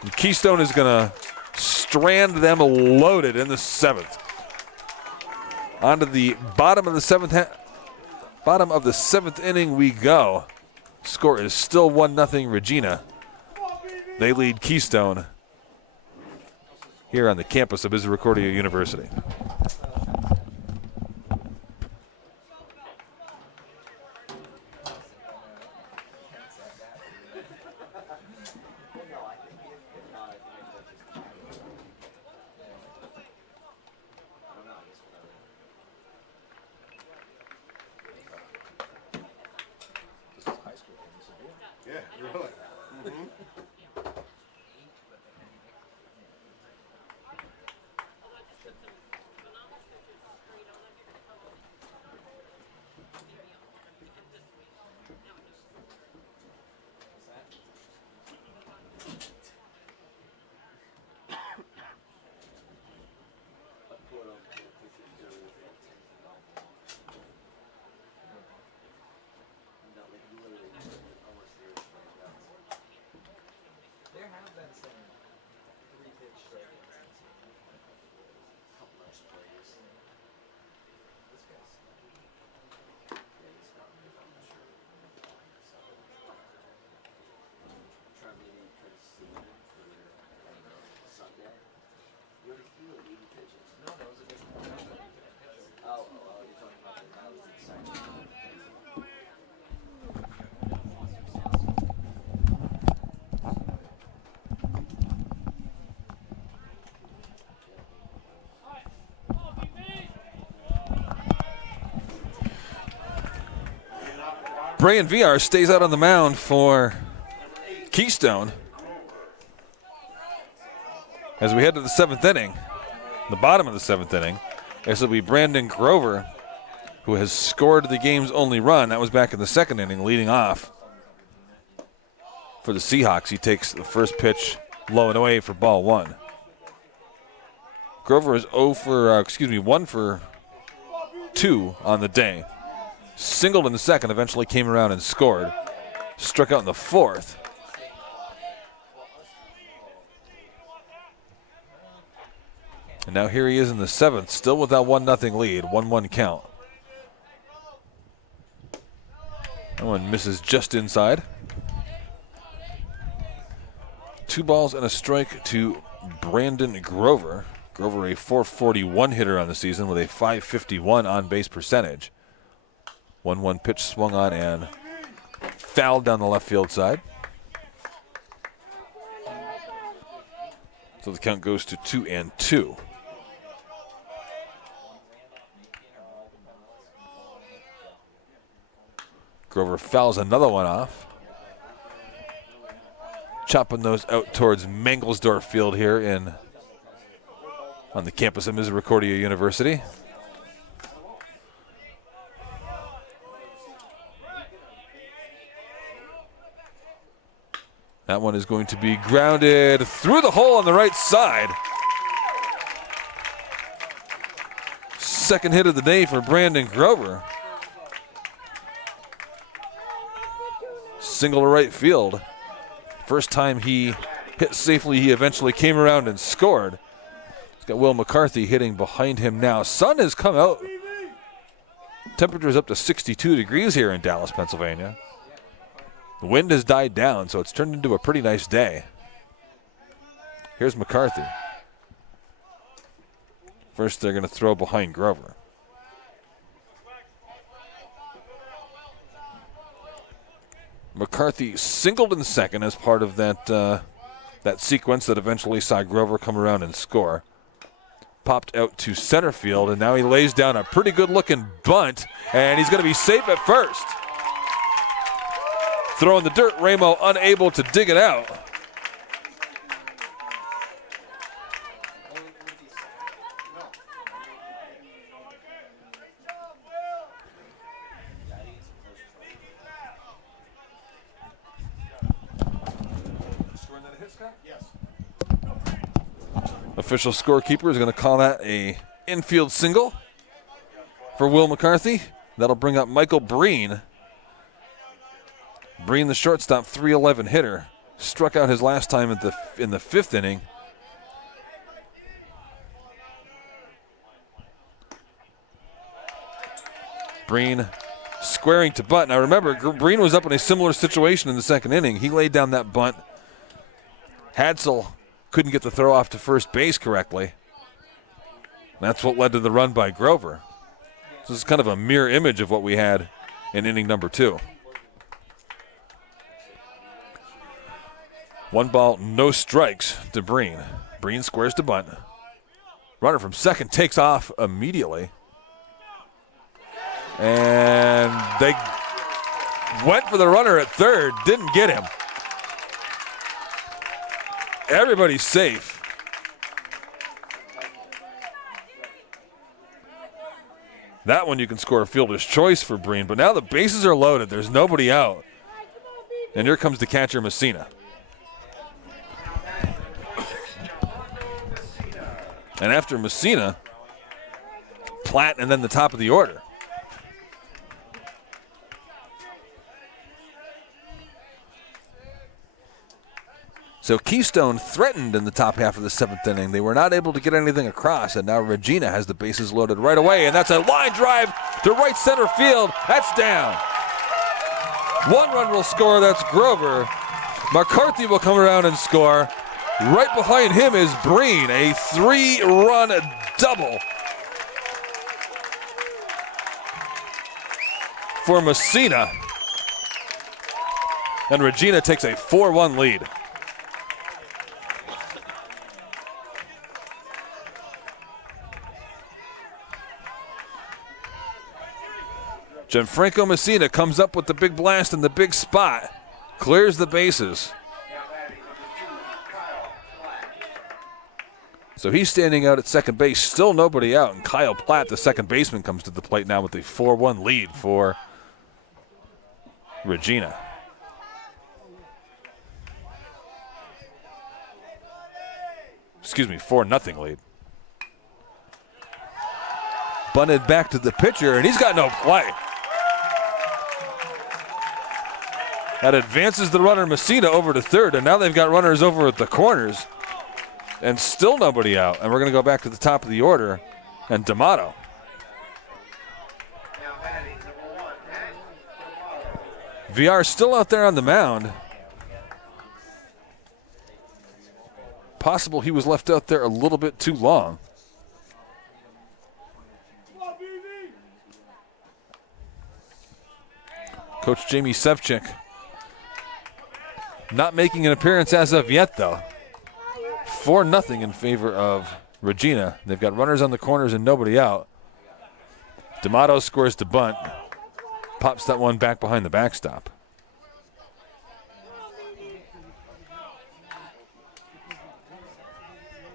And Keystone is going to strand them loaded in the 7th. On to the bottom of the 7th inning we go. Score is still 1-0 Regina. They lead Keystone here on the campus of Misericordia University. Yeah, really. There have been some 3-pitch strikeouts. Couple nice plays. This guy's. Yeah, he's not good. I'm not sure. Trying to maybe try to save him for Sunday. You already feel 80 pitches. No, that was a different one. Oh, you're talking about that was exciting. Brian VR stays out on the mound for Keystone as we head to the 7th inning, the bottom of the 7th inning. This will be Brandon Grover, who has scored the game's only run. That was back in the 2nd inning, leading off for the Seahawks. He takes the first pitch low and away for ball 1. Grover is 1 for 2 on the day. Singled in the 2nd, eventually came around and scored. Struck out in the 4th. And now here he is in the 7th, still with that 1-0 lead, 1-1 count. That one misses just inside. 2 balls and a strike to Brandon Grover. Grover, a .441 hitter on the season with a .551 on-base percentage. 1-1 pitch swung on and fouled down the left field side. So the count goes to 2-2. Grover fouls another one off. Chopping those out towards Mangelsdorf Field here on the campus of Misericordia University. That one is going to be grounded through the hole on the right side. Second hit of the day for Brandon Grover. Single to right field. First time he hit safely, he eventually came around and scored. He's got Will McCarthy hitting behind him now. Sun has come out. Temperature's up to 62 degrees here in Dallas, Pennsylvania. The wind has died down, so it's turned into a pretty nice day. Here's McCarthy. First, they're going to throw behind Grover. McCarthy singled in second as part of that that sequence that eventually saw Grover come around and score. Popped out to center field, and now he lays down a pretty good-looking bunt, and he's going to be safe at first. Throwing the dirt, Ramo unable to dig it out. Official scorekeeper is going to call that a infield single for Will McCarthy. That'll bring up Michael Breen. Breen, the shortstop, 311 hitter, struck out his last time in the fifth inning. Breen squaring to bunt. Now remember, Breen was up in a similar situation in the second inning. He laid down that bunt. Hadsel couldn't get the throw off to first base correctly. That's what led to the run by Grover. This is kind of a mirror image of what we had in inning number 2. 1 ball, no strikes to Breen. Breen squares to bunt. Runner from second takes off immediately. And they went for the runner at third, didn't get him. Everybody's safe. That one you can score a fielder's choice for Breen, but now the bases are loaded. There's nobody out. And here comes the catcher, Messina. And after Messina, Platt and then the top of the order. So Keystone threatened in the top half of the 7th inning. They were not able to get anything across, and now Regina has the bases loaded right away, and that's a line drive to right center field. That's down. 1 run will score. That's Grover. McCarthy will come around and score. Right behind him is Breen, a 3-run double for Messina. And Regina takes a 4-1 lead. Gianfranco Messina comes up with the big blast in the big spot, clears the bases. So he's standing out at second base, still nobody out, and Kyle Platt, the second baseman, comes to the plate now with a 4-1 lead for Regina. Excuse me, 4-0 lead. Bunted back to the pitcher, and he's got no play. That advances the runner Messina over to third, and now they've got runners over at the corners. And still nobody out. And we're going to go back to the top of the order. And D'Amato. VR still out there on the mound. Possible he was left out there a little bit too long. Coach Jamie Sevchik not making an appearance as of yet, though. 4-0 in favor of Regina. They've got runners on the corners and nobody out. D'Amato scores to bunt. Pops that one back behind the backstop.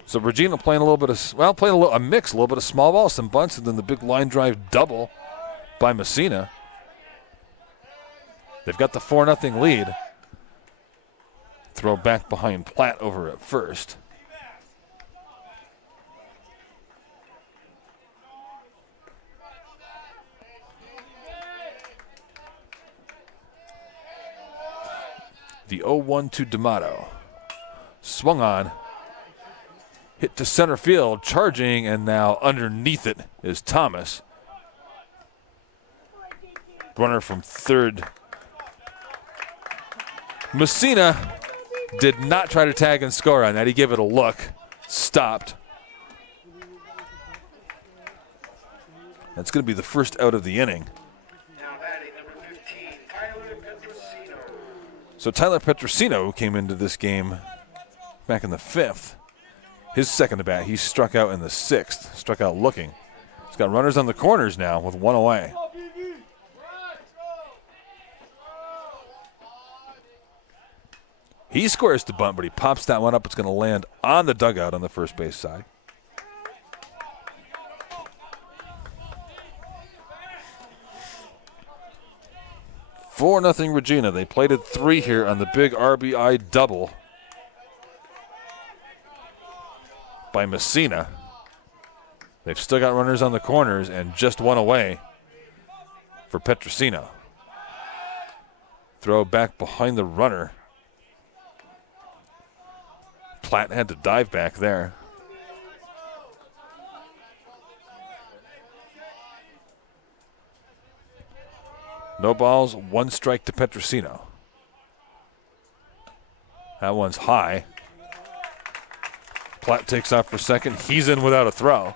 So Regina playing a little bit of, well, playing a mix, a little bit of small ball, some bunts, and then the big line drive double by Messina. They've got the 4-0 lead. Throw back behind Platt over at first. The 0-1 to D'Amato. Swung on. Hit to center field, charging, and now underneath it is Thomas. Runner from third. Messina did not try to tag and score on that. He gave it a look. Stopped. That's going to be the first out of the inning. So Tyler Petrosino, who came into this game back in the 5th, his second at bat, he struck out in the 6th, struck out looking. He's got runners on the corners now with one away. He squares to bunt, but he pops that one up. It's going to land on the dugout on the first base side. Four 0 Regina. They plated 3 here on the big RBI double by Messina. They've still got runners on the corners and just one away for Petrosino. Throw back behind the runner. Platt had to dive back there. No balls, 1 strike to Petrosino. That one's high. Platt takes off for second. He's in without a throw.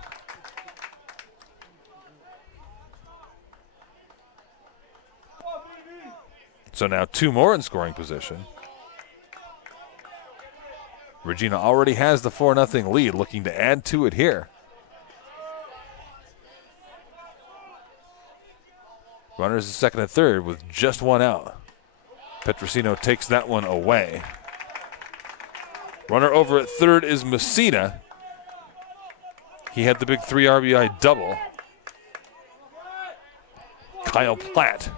So now 2 more in scoring position. Regina already has the 4-0 lead, looking to add to it here. Runners at second and third with just 1 out. Petrosino takes that one away. Runner over at third is Messina. He had the big 3 RBI double. Kyle Platt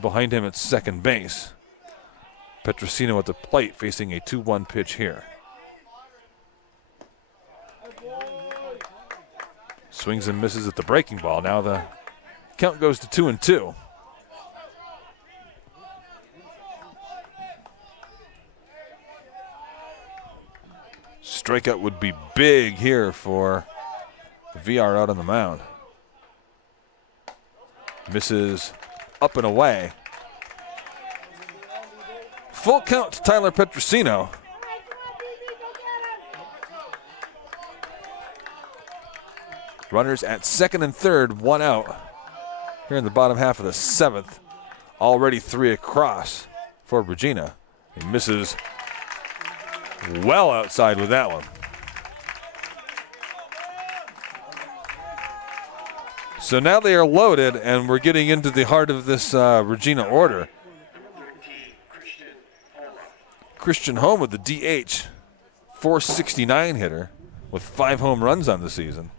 behind him at second base. Petrosino at the plate facing a 2-1 pitch here. Swings and misses at the breaking ball. Now the count goes to 2-2. Strikeout would be big here for VR out on the mound. Misses up and away. Full count to Tyler Petrosino. Runners at second and third, 1 out. Here in the bottom half of the 7th. Already 3 across for Regina. He misses well outside with that one. So now they are loaded, and we're getting into the heart of this Regina order. Christian Home with the DH, 469 hitter with 5 home runs on the season.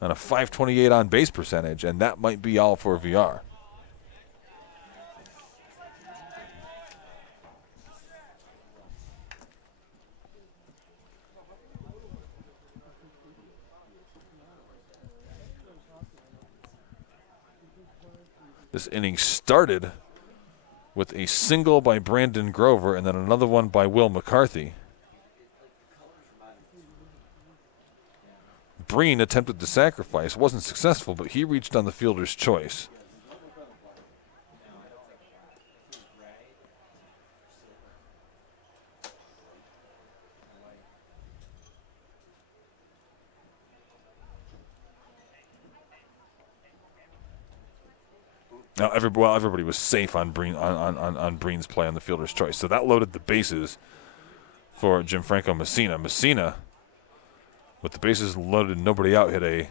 And a .528 on base percentage, and that might be all for VR. This inning started with a single by Brandon Grover and then another one by Will McCarthy. Breen attempted the sacrifice, wasn't successful, but he reached on the fielder's choice. Now everybody was safe on Breen on Breen's play on the fielder's choice, so that loaded the bases for Gianfranco Messina. Messina, with the bases loaded and nobody out, hit a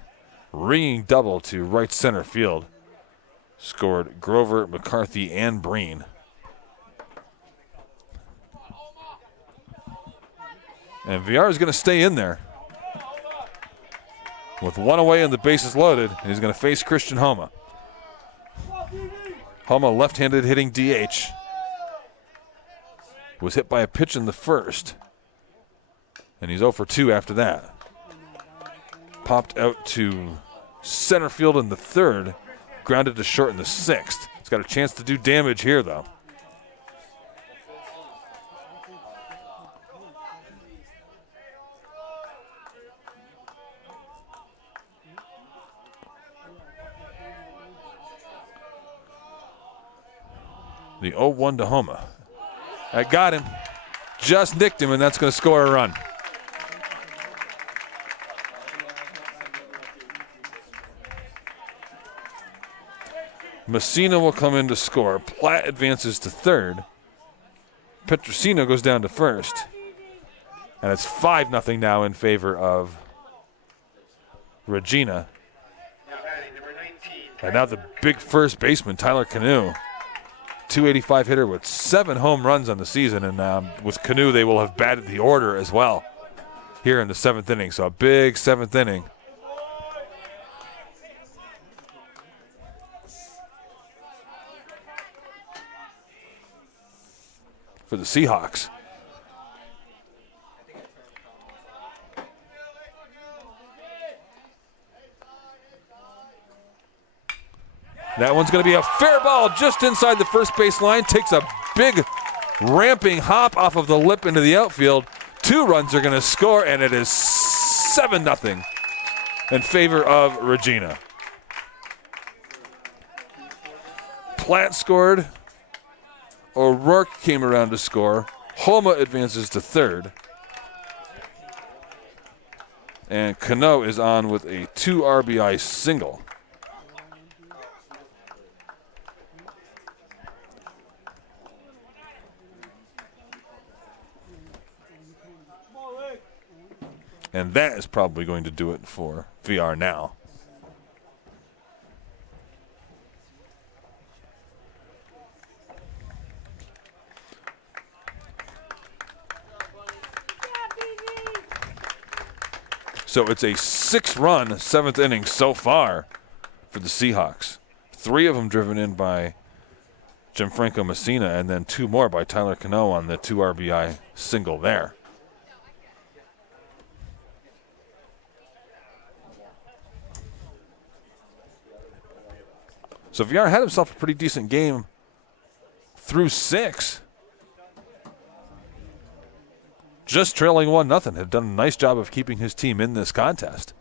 ringing double to right center field. Scored Grover, McCarthy, and Breen. And VR is going to stay in there. With 1 away and the bases loaded, and he's going to face Christian Homa. Homa, left-handed hitting DH. Was hit by a pitch in the first. And he's 0 for 2 after that. Popped out to center field in the 3rd. Grounded to short in the 6th. He's got a chance to do damage here, though. The 0-1 to Homa. That got him. Just nicked him, and that's going to score a run. Messina will come in to score. Platt advances to 3rd. Petrosino goes down to first. And it's 5-0 now in favor of Regina. Now batting number 19. And now the big first baseman, Tyler Canoe. 285 hitter with 7 home runs on the season. And with Canoe, they will have batted the order as well here in the 7th inning. So a big 7th inning. For the Seahawks. That one's going to be a fair ball just inside the first base line. Takes a big ramping hop off of the lip into the outfield. 2 runs are going to score, and it is 7-0 in favor of Regina. Platt scored. O'Rourke came around to score. Homa advances to third. And Cano is on with a 2 RBI single. And that is probably going to do it for VR now. So it's a 6-run 7th inning so far for the Seahawks. 3 of them driven in by Gianfranco Messina, and then 2 more by Tyler Cano on the 2 RBI single there. So VR had himself a pretty decent game through 6. Just trailing 1-0. Had done a nice job of keeping his team in this contest.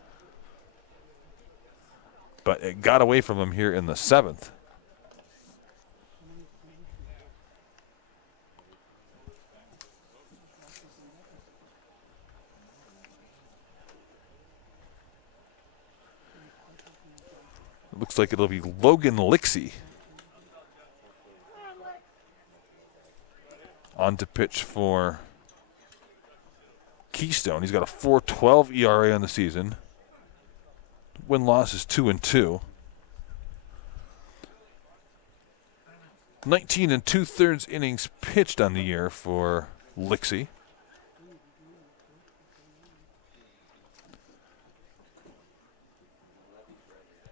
But it got away from him here in the 7th. It looks like it'll be Logan Lixie on to pitch for Keystone. He's got a 4.12 ERA on the season. Win-loss is 2-2. 19 2/3 innings pitched on the year for Lixie.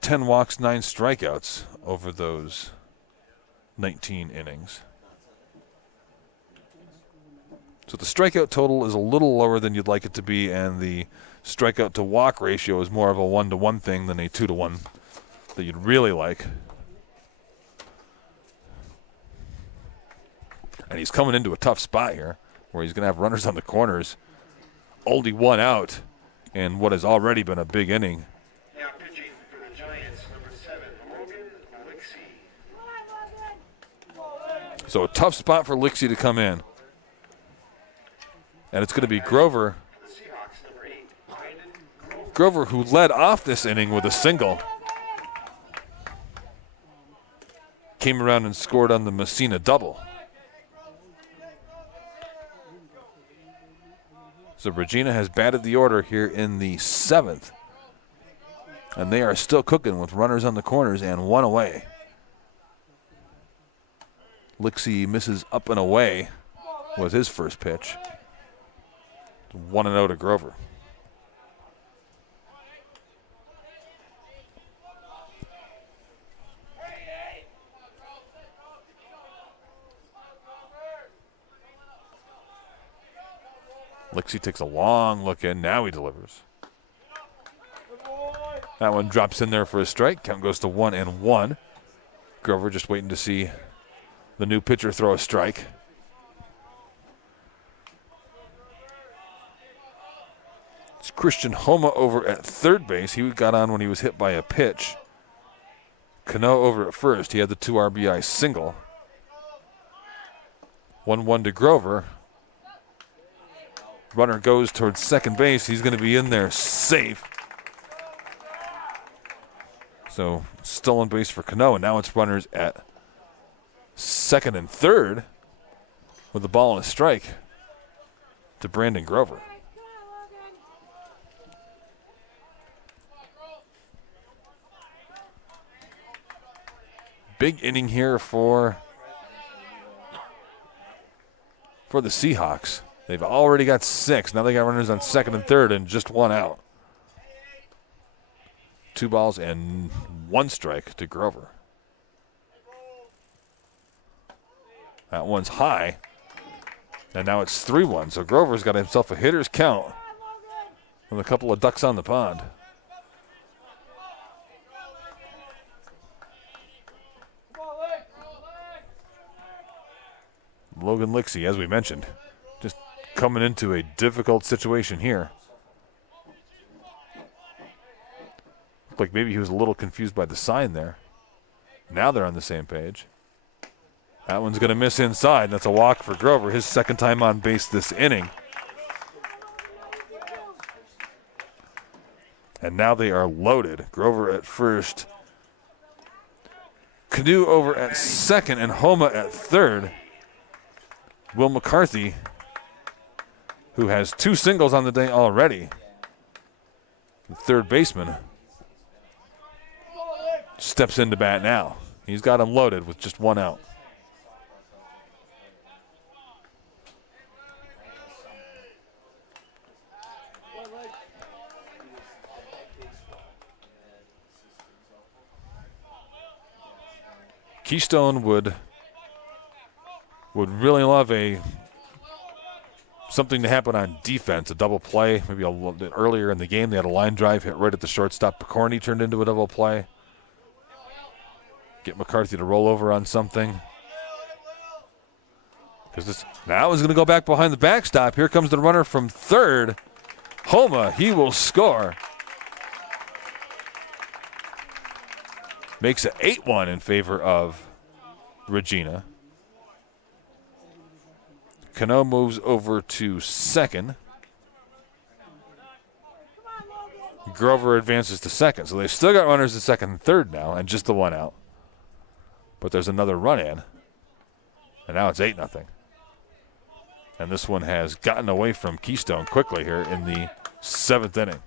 Ten walks, 9 strikeouts over those 19 innings. So the strikeout total is a little lower than you'd like it to be, and the strikeout to walk ratio is more of a 1-to-1 thing than a 2-to-1 that you'd really like. And he's coming into a tough spot here where he's going to have runners on the corners. Only 1 out in what has already been a big inning. Now pitching for the Giants, number 7, Logan Lixie. So a tough spot for Lixie to come in. And it's going to be Grover. The Seahawks, number 8, Brandon Grover, who led off this inning with a single, came around and scored on the Messina double. So Regina has batted the order here in the 7th. And they are still cooking with runners on the corners and 1 away. Lixie misses up and away with his first pitch. 1-0 to Grover. Lixie takes a long look in. Now he delivers. That one drops in there for a strike. Count goes to 1-1. Grover just waiting to see the new pitcher throw a strike. It's Christian Homa over at third base. He got on when he was hit by a pitch. Cano over at first. He had the 2 RBI single. 1-1 to Grover. Runner goes towards second base. He's going to be in there safe. So still on base for Cano, and now it's runners at second and third. with the ball and a strike to Brandon Grover. Big inning here for the Seahawks. They've already got 6. Now they got runners on second and third and just 1 out. 2 balls and 1 strike to Grover. That one's high. And now it's 3-1. So Grover's got himself a hitter's count with a couple of ducks on the pond. Logan Lixie, as we mentioned, just coming into a difficult situation here. Looked like maybe he was a little confused by the sign there. Now they're on the same page. That one's going to miss inside. That's a walk for Grover, his second time on base this inning. And now they are loaded. Grover at first. Canoe over at second and Homa at third. Will McCarthy, who has 2 singles on the day already, the third baseman, steps into bat now. He's got him loaded with just 1 out. Keystone would really love something to happen on defense, a double play. Maybe a little bit earlier in the game, they had a line drive hit right at the shortstop. Picorni turned into a double play. Get McCarthy to roll over on something. Because now he's going to go back behind the backstop. Here comes the runner from third. Homa, he will score. Makes it 8-1 in favor of Regina. Cano moves over to second. Grover advances to second. So they've still got runners at second and third now, and just the 1 out. But there's another run in. And now it's 8-0. And this one has gotten away from Keystone quickly here in the 7th inning.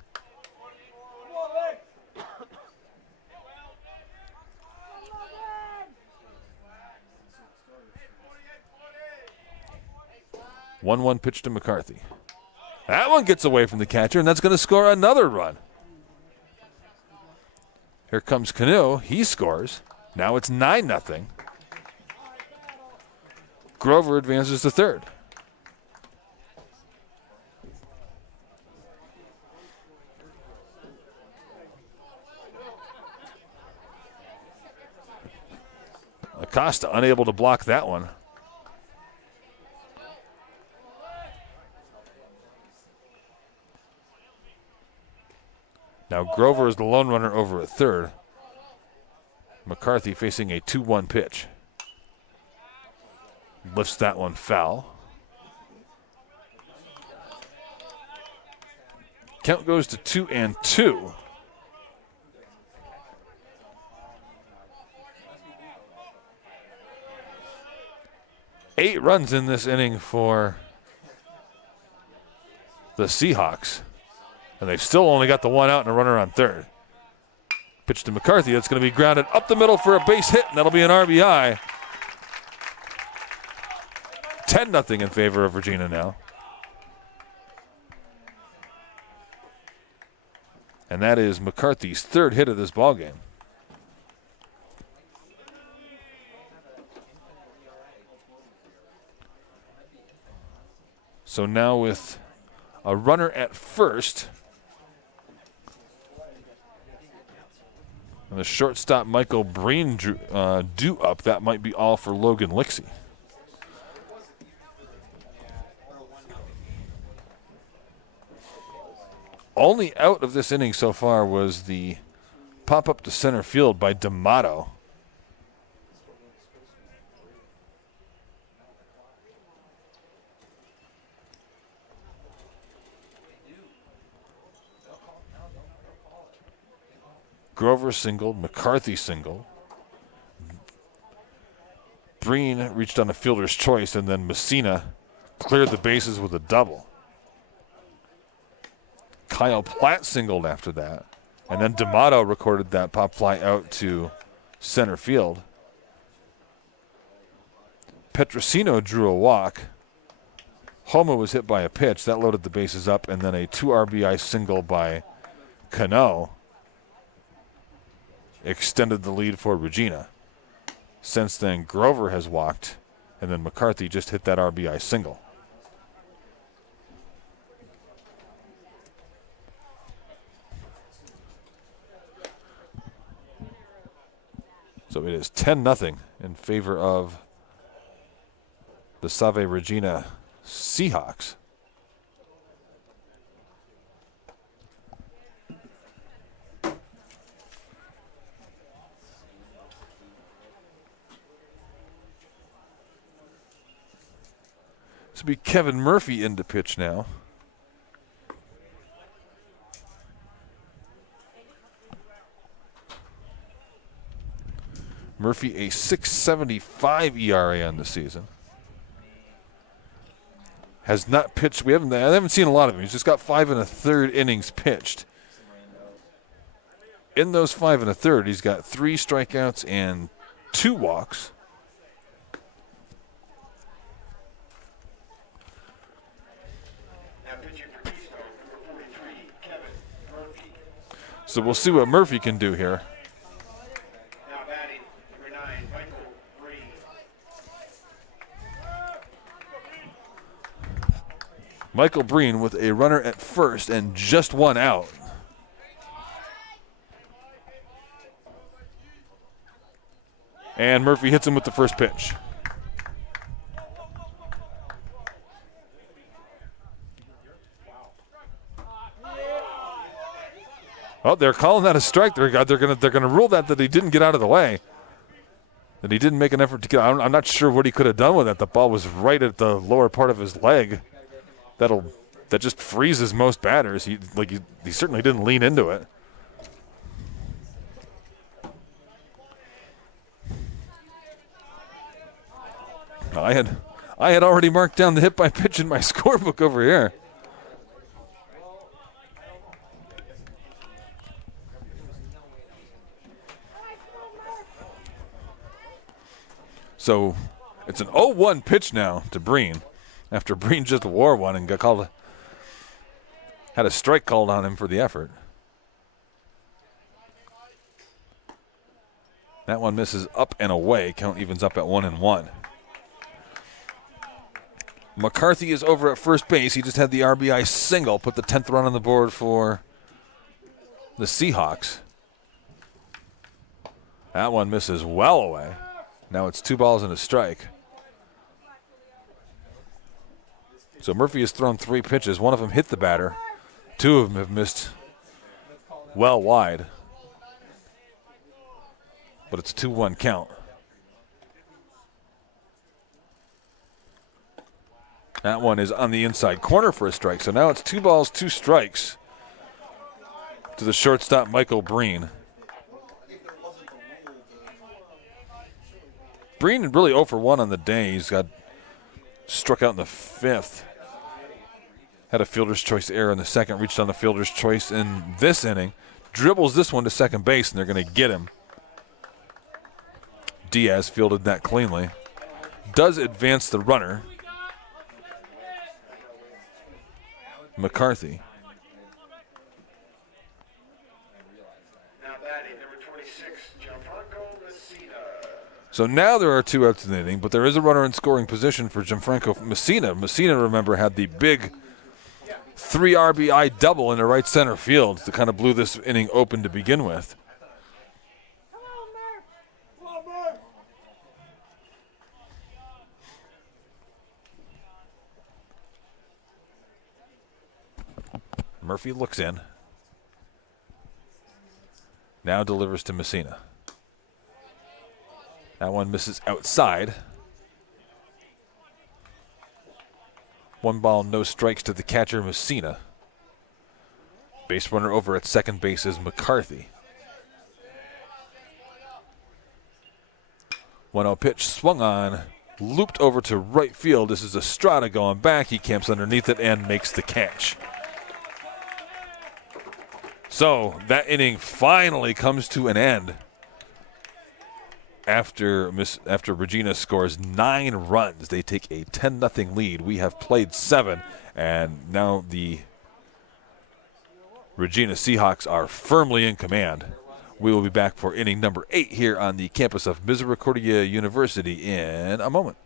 One pitch to McCarthy. That one gets away from the catcher, and that's going to score another run. Here comes Canoe. He scores. Now it's 9-0. Grover advances to third. Acosta unable to block that one. Now Grover is the lone runner over at third. McCarthy facing a 2-1 pitch. Lifts that one foul. Count goes to 2-2. Eight runs in this inning for the Seahawks. And they've still only got the 1 out and a runner on third. Pitch to McCarthy. That's going to be grounded up the middle for a base hit, and that'll be an RBI. 10-0 in favor of Regina now. And that is McCarthy's 3rd hit of this ballgame. So now with a runner at first, and the shortstop Michael Breen due up, that might be all for Logan Lixie. Only out of this inning so far was the pop-up to center field by D'Amato. Grover singled, McCarthy singled. Breen reached on a fielder's choice, and then Messina cleared the bases with a double. Kyle Platt singled after that, and then D'Amato recorded that pop fly out to center field. Petrosino drew a walk. Homa was hit by a pitch. That loaded the bases up, and then a 2 RBI single by Cano extended the lead for Regina. Since then, Grover has walked, and then McCarthy just hit that RBI single. So it is 10-0 in favor of the Salve Regina Seahawks. This will be Kevin Murphy into pitch now. Murphy a 6.75 ERA on the season. Has not pitched. I haven't seen a lot of him. He's just got 5 1/3 innings pitched. In those 5 1/3, he's got 3 strikeouts and 2 walks. Now pitching for Keystone, number 43, Kevin Murphy. So we'll see what Murphy can do here. Now batting, number 9, Michael Breen. Michael Breen with a runner at first and just 1 out. And Murphy hits him with the first pitch. Oh, they're calling that a strike. They're gonna rule that he didn't get out of the way. That he didn't make an effort to get out. I'm not sure what he could have done with it. The ball was right at the lower part of his leg. That just freezes most batters. He certainly didn't lean into it. I had already marked down the hit by pitch in my scorebook over here. So it's an 0-1 pitch now to Breen after Breen just wore one and had a strike called on him for the effort. That one misses up and away. Count evens up at 1-1. McCarthy is over at first base. He just had the RBI single, put the 10th run on the board for the Seahawks. That one misses well away. Now it's 2 balls and a strike. So Murphy has thrown 3 pitches. 1 of them hit the batter. 2 of them have missed well wide. But it's a 2-1 count. That one is on the inside corner for a strike. So now it's 2 balls, 2 strikes to the shortstop, Michael Breen. Breen really 0 for 1 on the day. He's got struck out in the 5th. Had a fielder's choice error in the 2nd. Reached on the fielder's choice in this inning. Dribbles this one to second base, and they're going to get him. Diaz fielded that cleanly. Does advance the runner. McCarthy. Now batting, number 26, Gianfranco Messina. So now there are 2 outs in the inning, but there is a runner in scoring position for Gianfranco Messina. Messina, remember, had the big 3 RBI double in the right center field that kind of blew this inning open to begin with. Murphy looks in. Now delivers to Messina. That one misses outside. 1 ball, no strikes to the catcher, Messina. Base runner over at second base is McCarthy. 1-0 pitch swung on, looped over to right field. This is Estrada going back. He camps underneath it and makes the catch. So that inning finally comes to an end after Regina scores 9 runs. They take a 10-0 lead. We have played 7, and now the Regina Seahawks are firmly in command. We will be back for inning number 8 here on the campus of Misericordia University in a moment.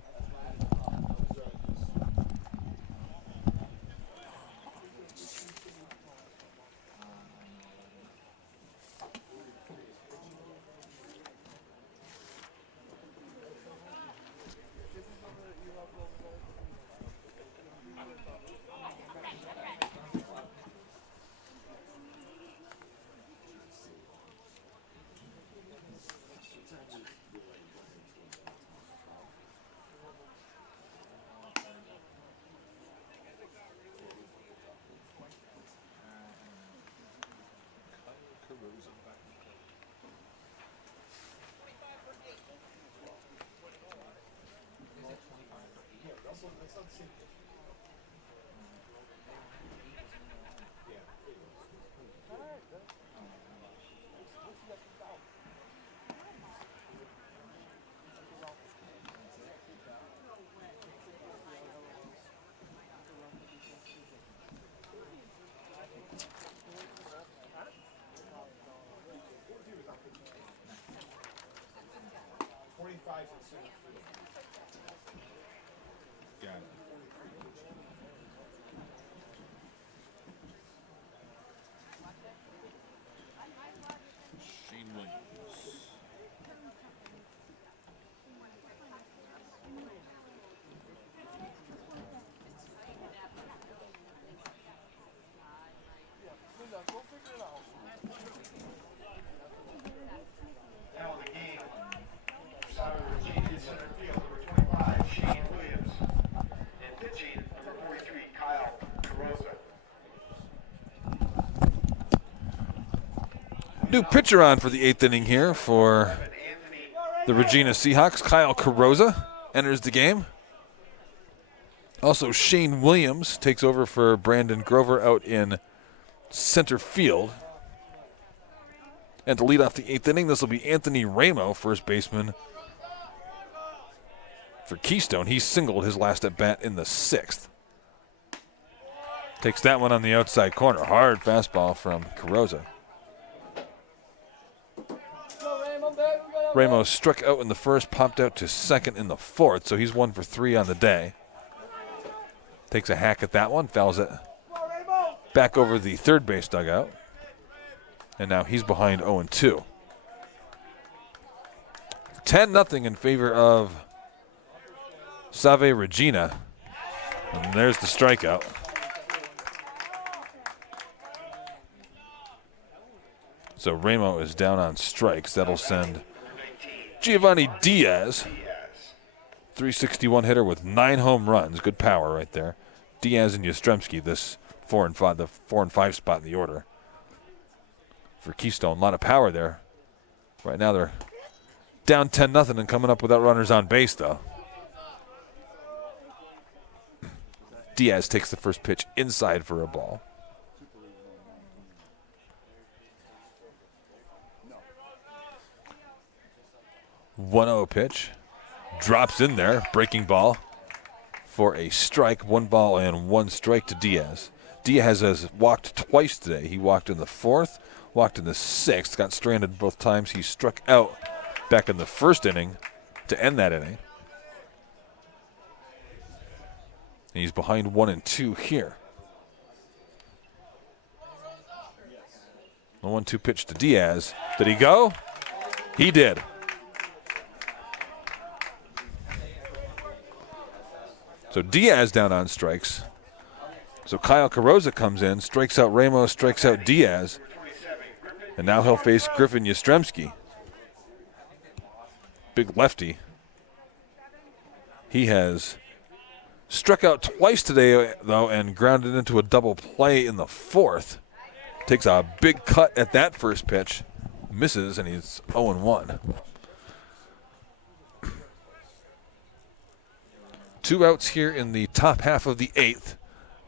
Now in the game, Salve, Regina in center field, number 25, Shane Williams. And pitching, number 43, Kyle Carosa. New pitcher on for the 8th inning here for the Regina Seahawks. Kyle Carosa enters the game. Also, Shane Williams takes over for Brandon Grover out in center field. And to lead off the 8th inning, this will be Anthony Ramo, first baseman for Keystone. He singled his last at bat in the 6th. Takes that one on the outside corner. Hard fastball from Carosa. Ramos struck out in the 1st, popped out to 2nd in the 4th, so he's 1 for 3 on the day. Takes a hack at that one, fouls it back over the 3rd base dugout. And now he's behind 0-2. 10-0 in favor of Salve Regina. And there's the strikeout. So Ramo is down on strikes. That'll send Giovanni Diaz, 361 hitter with 9 home runs. Good power right there. Diaz and Yastrzemski, this 4 and 5, the 4 and 5 spot in the order. For Keystone, a lot of power there. Right now they're down 10-0 and coming up without runners on base, though. Diaz takes the first pitch inside for a ball. One-0 pitch. Drops in there, breaking ball for a strike. 1 ball and 1 strike to Diaz. Diaz has walked twice today. He walked in the 4th. Walked in the 6th, got stranded both times. He struck out back in the 1st inning to end that inning. And he's behind 1-2 here. The 1-2 pitch to Diaz. Did he go? He did. So Diaz down on strikes. So Kyle Carosa comes in, strikes out Ramos, strikes out Diaz. And now he'll face Griffin Yastrzemski. Big lefty. He has struck out twice today, though, and grounded into a double play in the 4th. Takes a big cut at that first pitch. Misses, and he's 0-1. 2 outs here in the top half of the 8th.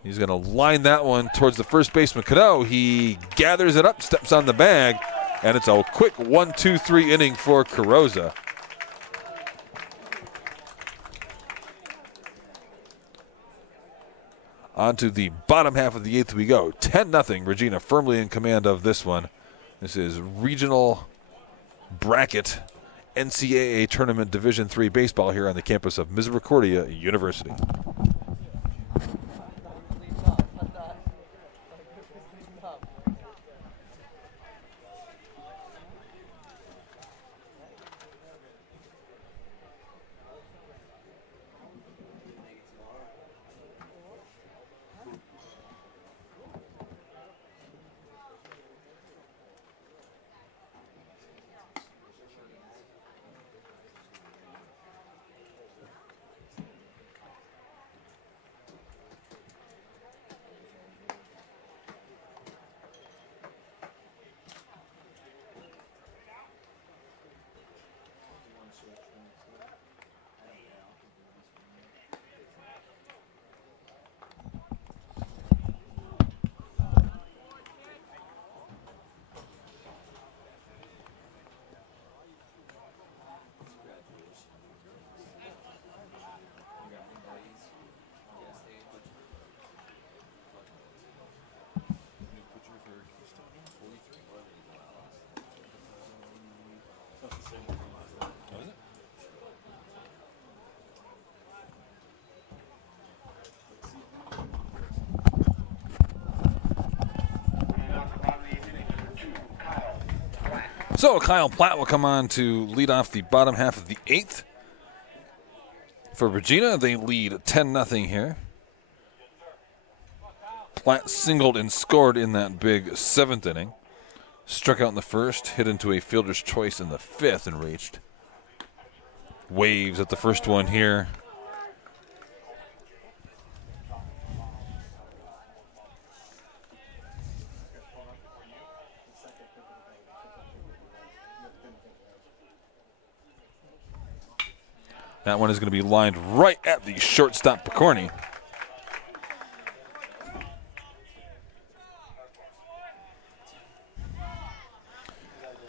He's going to line that one towards the first baseman, Cano. He gathers it up, steps on the bag, and it's a quick 1-2-3 inning for Carrozza. On to the bottom half of the 8th we go. 10-0. Regina firmly in command of this one. This is regional bracket NCAA Tournament Division III baseball here on the campus of Misericordia University. So Kyle Platt will come on to lead off the bottom half of the 8th. For Regina, they lead 10-0 here. Platt singled and scored in that big 7th inning. Struck out in the 1st, hit into a fielder's choice in the 5th and reached. Waves at the first one here. That one is going to be lined right at the shortstop, Picorni.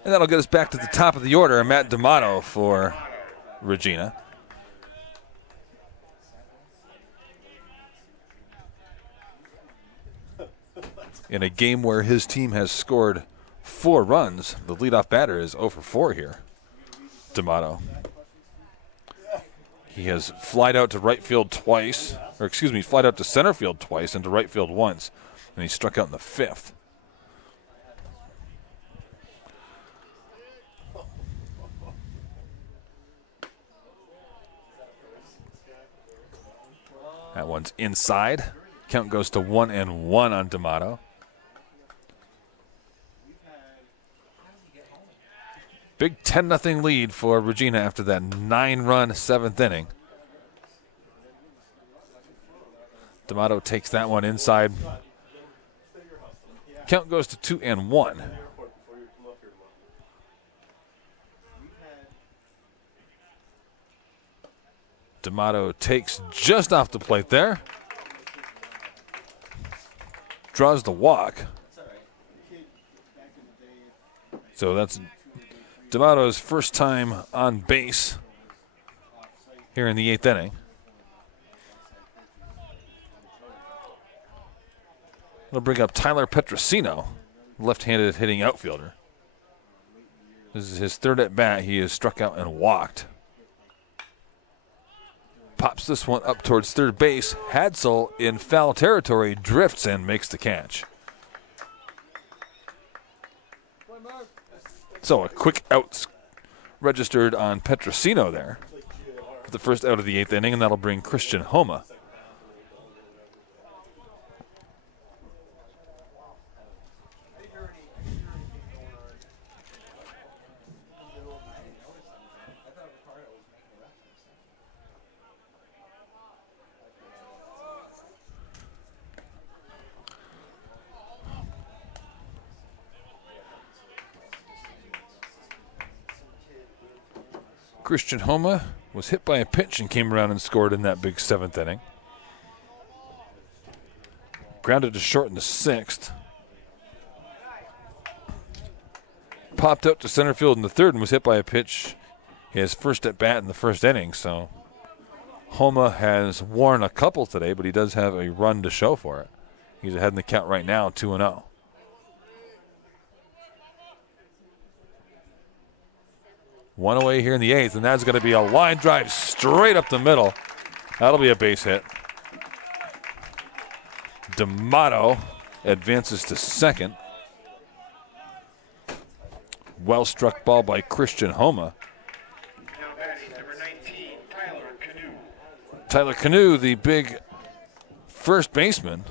And that'll get us back to the top of the order. Matt D'Amato for Regina. In a game where his team has scored 4 runs, the leadoff batter is 0 for 4 here, D'Amato. He has flied out to right field twice, or excuse me, flied out to center field twice and to right field once, and he struck out in the 5th. That one's inside. Count goes to 1-1 on D'Amato. Big 10-0 lead for Regina after that 9-run 7th inning. D'Amato takes that one inside. Count goes to 2-1. D'Amato takes just off the plate there. Draws the walk. So that's D'Amato's first time on base here in the 8th inning. It'll bring up Tyler Petrosino, left-handed hitting outfielder. This is his 3rd at bat. He is struck out and walked. Pops this one up towards third base. Hadsel in foul territory drifts and makes the catch. So a quick out registered on Petrosino there for the first out of the 8th inning, and that'll bring Christian Homa. Christian Homa was hit by a pitch and came around and scored in that big 7th inning. Grounded to short in the 6th. Popped out to center field in the 3rd and was hit by a pitch. His first at bat in the 1st inning, so Homa has worn a couple today, but he does have a run to show for it. He's ahead in the count right now, 2-0. One away here in the 8th, and that's going to be a line drive straight up the middle. That'll be a base hit. D'Amato advances to 2nd. Well struck ball by Christian Homa. Now batting, number 19, Tyler Canoe. Tyler Canoe, the big first baseman,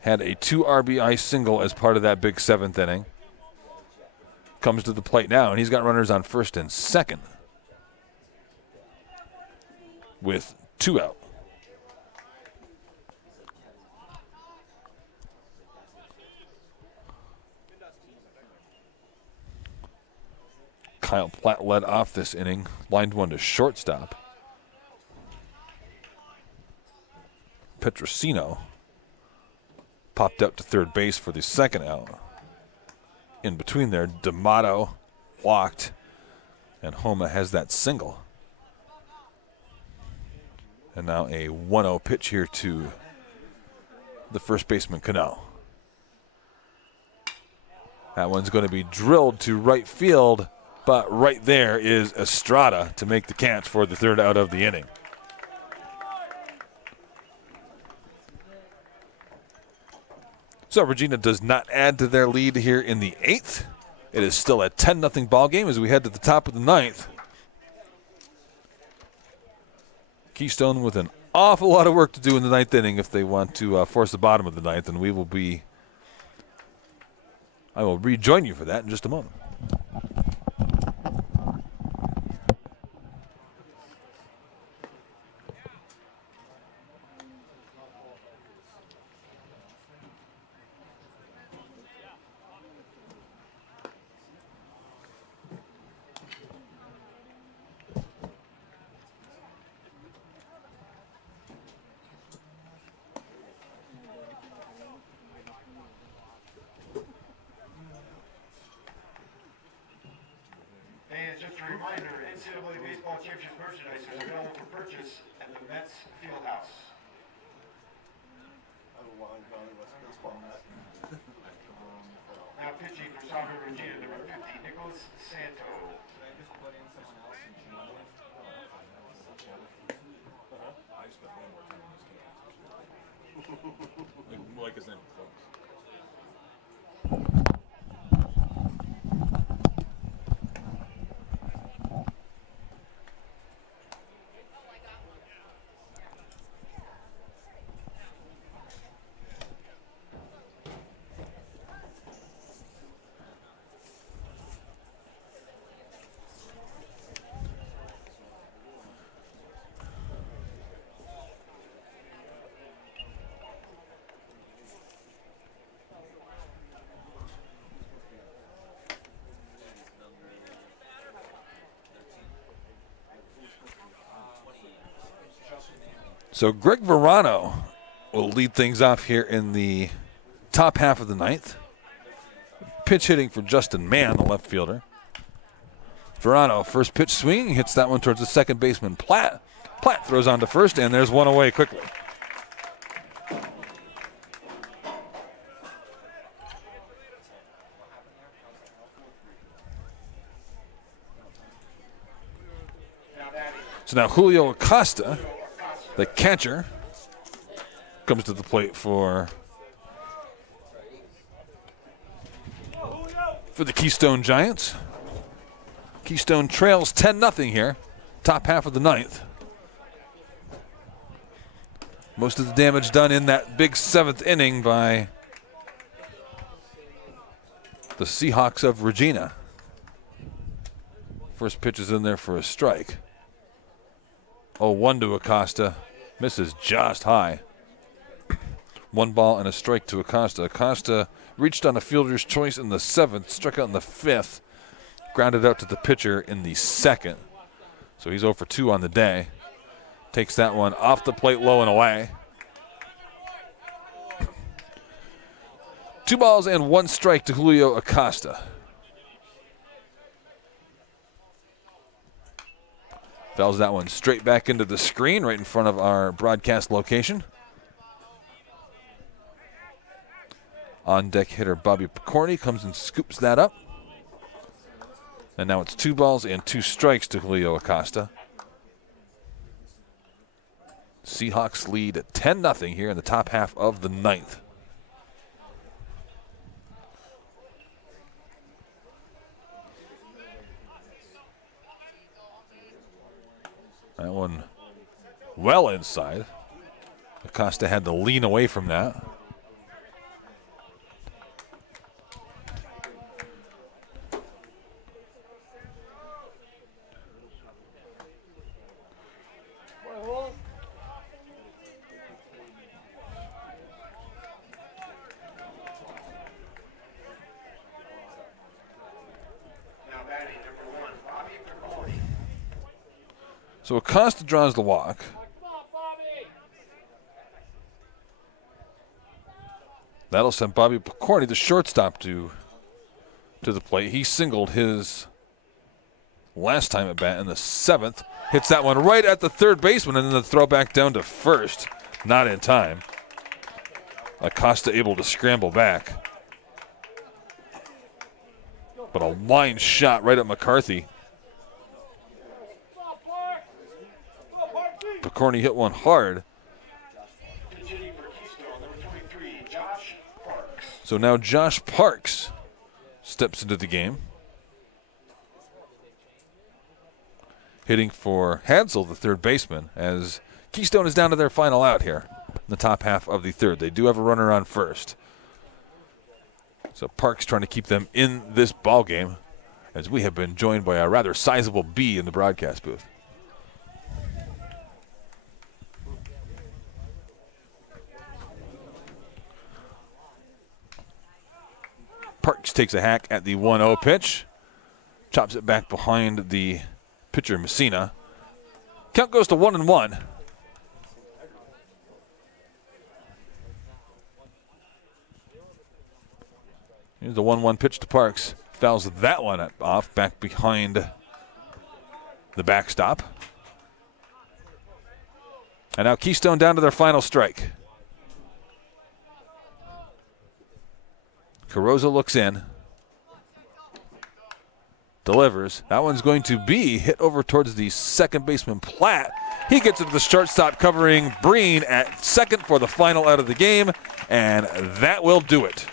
had a 2 RBI single as part of that big 7th inning. Comes to the plate now, and he's got runners on 1st and 2nd with 2 out. Kyle Platt led off this inning, lined one to shortstop. Petrosino popped up to 3rd base for the 2nd out. In between there, D'Amato walked, and Homa has that single. And now a 1-0 pitch here to the first baseman, Cano. That one's going to be drilled to right field, but right there is Estrada to make the catch for the 3rd out of the inning. So Regina does not add to their lead here in the 8th. It is still a 10-0 ball game as we head to the top of the 9th. Keystone with an awful lot of work to do in the 9th inning if they want to force the bottom of the 9th, and I will rejoin you for that in just a moment. And just a reminder, NCAA Baseball Championship merchandise is available for purchase at the Mets Fieldhouse. Now pitching for Salve, Regina, number 50, Nicholas Santo. Like his name. So Greg Verano will lead things off here in the top half of the 9th. Pitch hitting for Justin Mann, the left fielder. Verano, first pitch swing, hits that one towards the second baseman, Platt. Platt throws on to first, and there's one away quickly. So now Julio Acosta, the catcher, comes to the plate for the Keystone Giants. Keystone trails 10-0 here, top half of the 9th. Most of the damage done in that big 7th inning by the Seahawks of Regina. First pitch is in there for a strike. 0-1 to Acosta. Misses just high. 1 ball and a strike to Acosta. Acosta reached on a fielder's choice in the 7th, struck out in the 5th, grounded out to the pitcher in the 2nd. So he's 0 for 2 on the day. Takes that one off the plate, low and away. 2 balls and 1 strike to Julio Acosta. Fouls that one straight back into the screen right in front of our broadcast location. On deck hitter Bobby Picorni comes and scoops that up. And now it's 2 balls and 2 strikes to Julio Acosta. Seahawks lead at 10-0 here in the top half of the 9th. That one well inside. Acosta had to lean away from that. So Acosta draws the walk. Come on, Bobby. That'll send Bobby Picorni, the shortstop, to the plate. He singled his last time at bat in the 7th. Hits that one right at the third baseman, and then the throw back down to first. Not in time. Acosta able to scramble back. But a line shot right at McCarthy. Picorni hit one hard. So now Josh Parks steps into the game. Hitting for Hansel, the third baseman, as Keystone is down to their final out here in the top half of the 3rd. They do have a runner on first. So Parks trying to keep them in this ball game, as we have been joined by a rather sizable B in the broadcast booth. Parks takes a hack at the 1-0 pitch. Chops it back behind the pitcher, Messina. Count goes to 1-1. Here's the 1-1 pitch to Parks. Fouls that one off back behind the backstop. And now Keystone down to their final strike. Carroza looks in. Delivers. That one's going to be hit over towards the second baseman, Platt. He gets it to the shortstop, covering Breen at second for the final out of the game, and that will do it.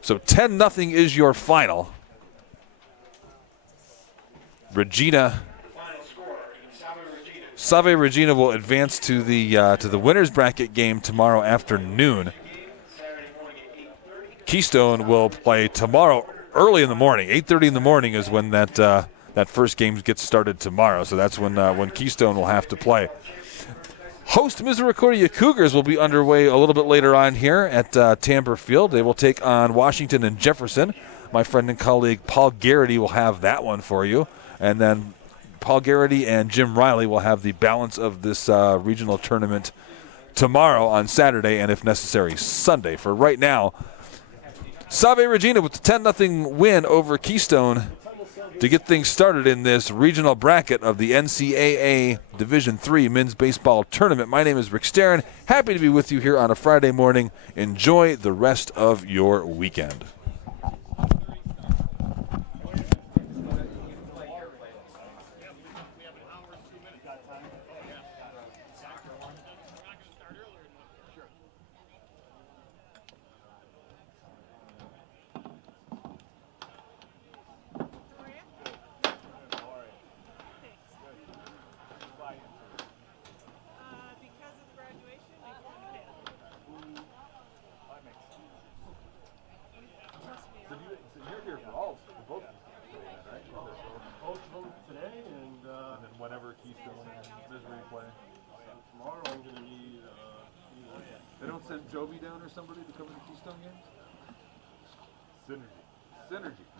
So 10-0 is your final. Regina. Salve Regina will advance to the winners bracket game tomorrow afternoon. Keystone will play tomorrow early in the morning. 8:30 in the morning is when that first game gets started tomorrow. So that's when Keystone will have to play. Host Misericordia Cougars will be underway a little bit later on here at Tamber Field. They will take on Washington and Jefferson. My friend and colleague Paul Garrity will have that one for you, and then Paul Garrity and Jim Riley will have the balance of this regional tournament tomorrow on Saturday and, if necessary, Sunday. For right now, Salve Regina with the 10-0 win over Keystone to get things started in this regional bracket of the NCAA Division III Men's Baseball Tournament. My name is Rick Starron. Happy to be with you here on a Friday morning. Enjoy the rest of your weekend. They don't send Joby down or somebody to cover the Keystone games? Synergy. Synergy.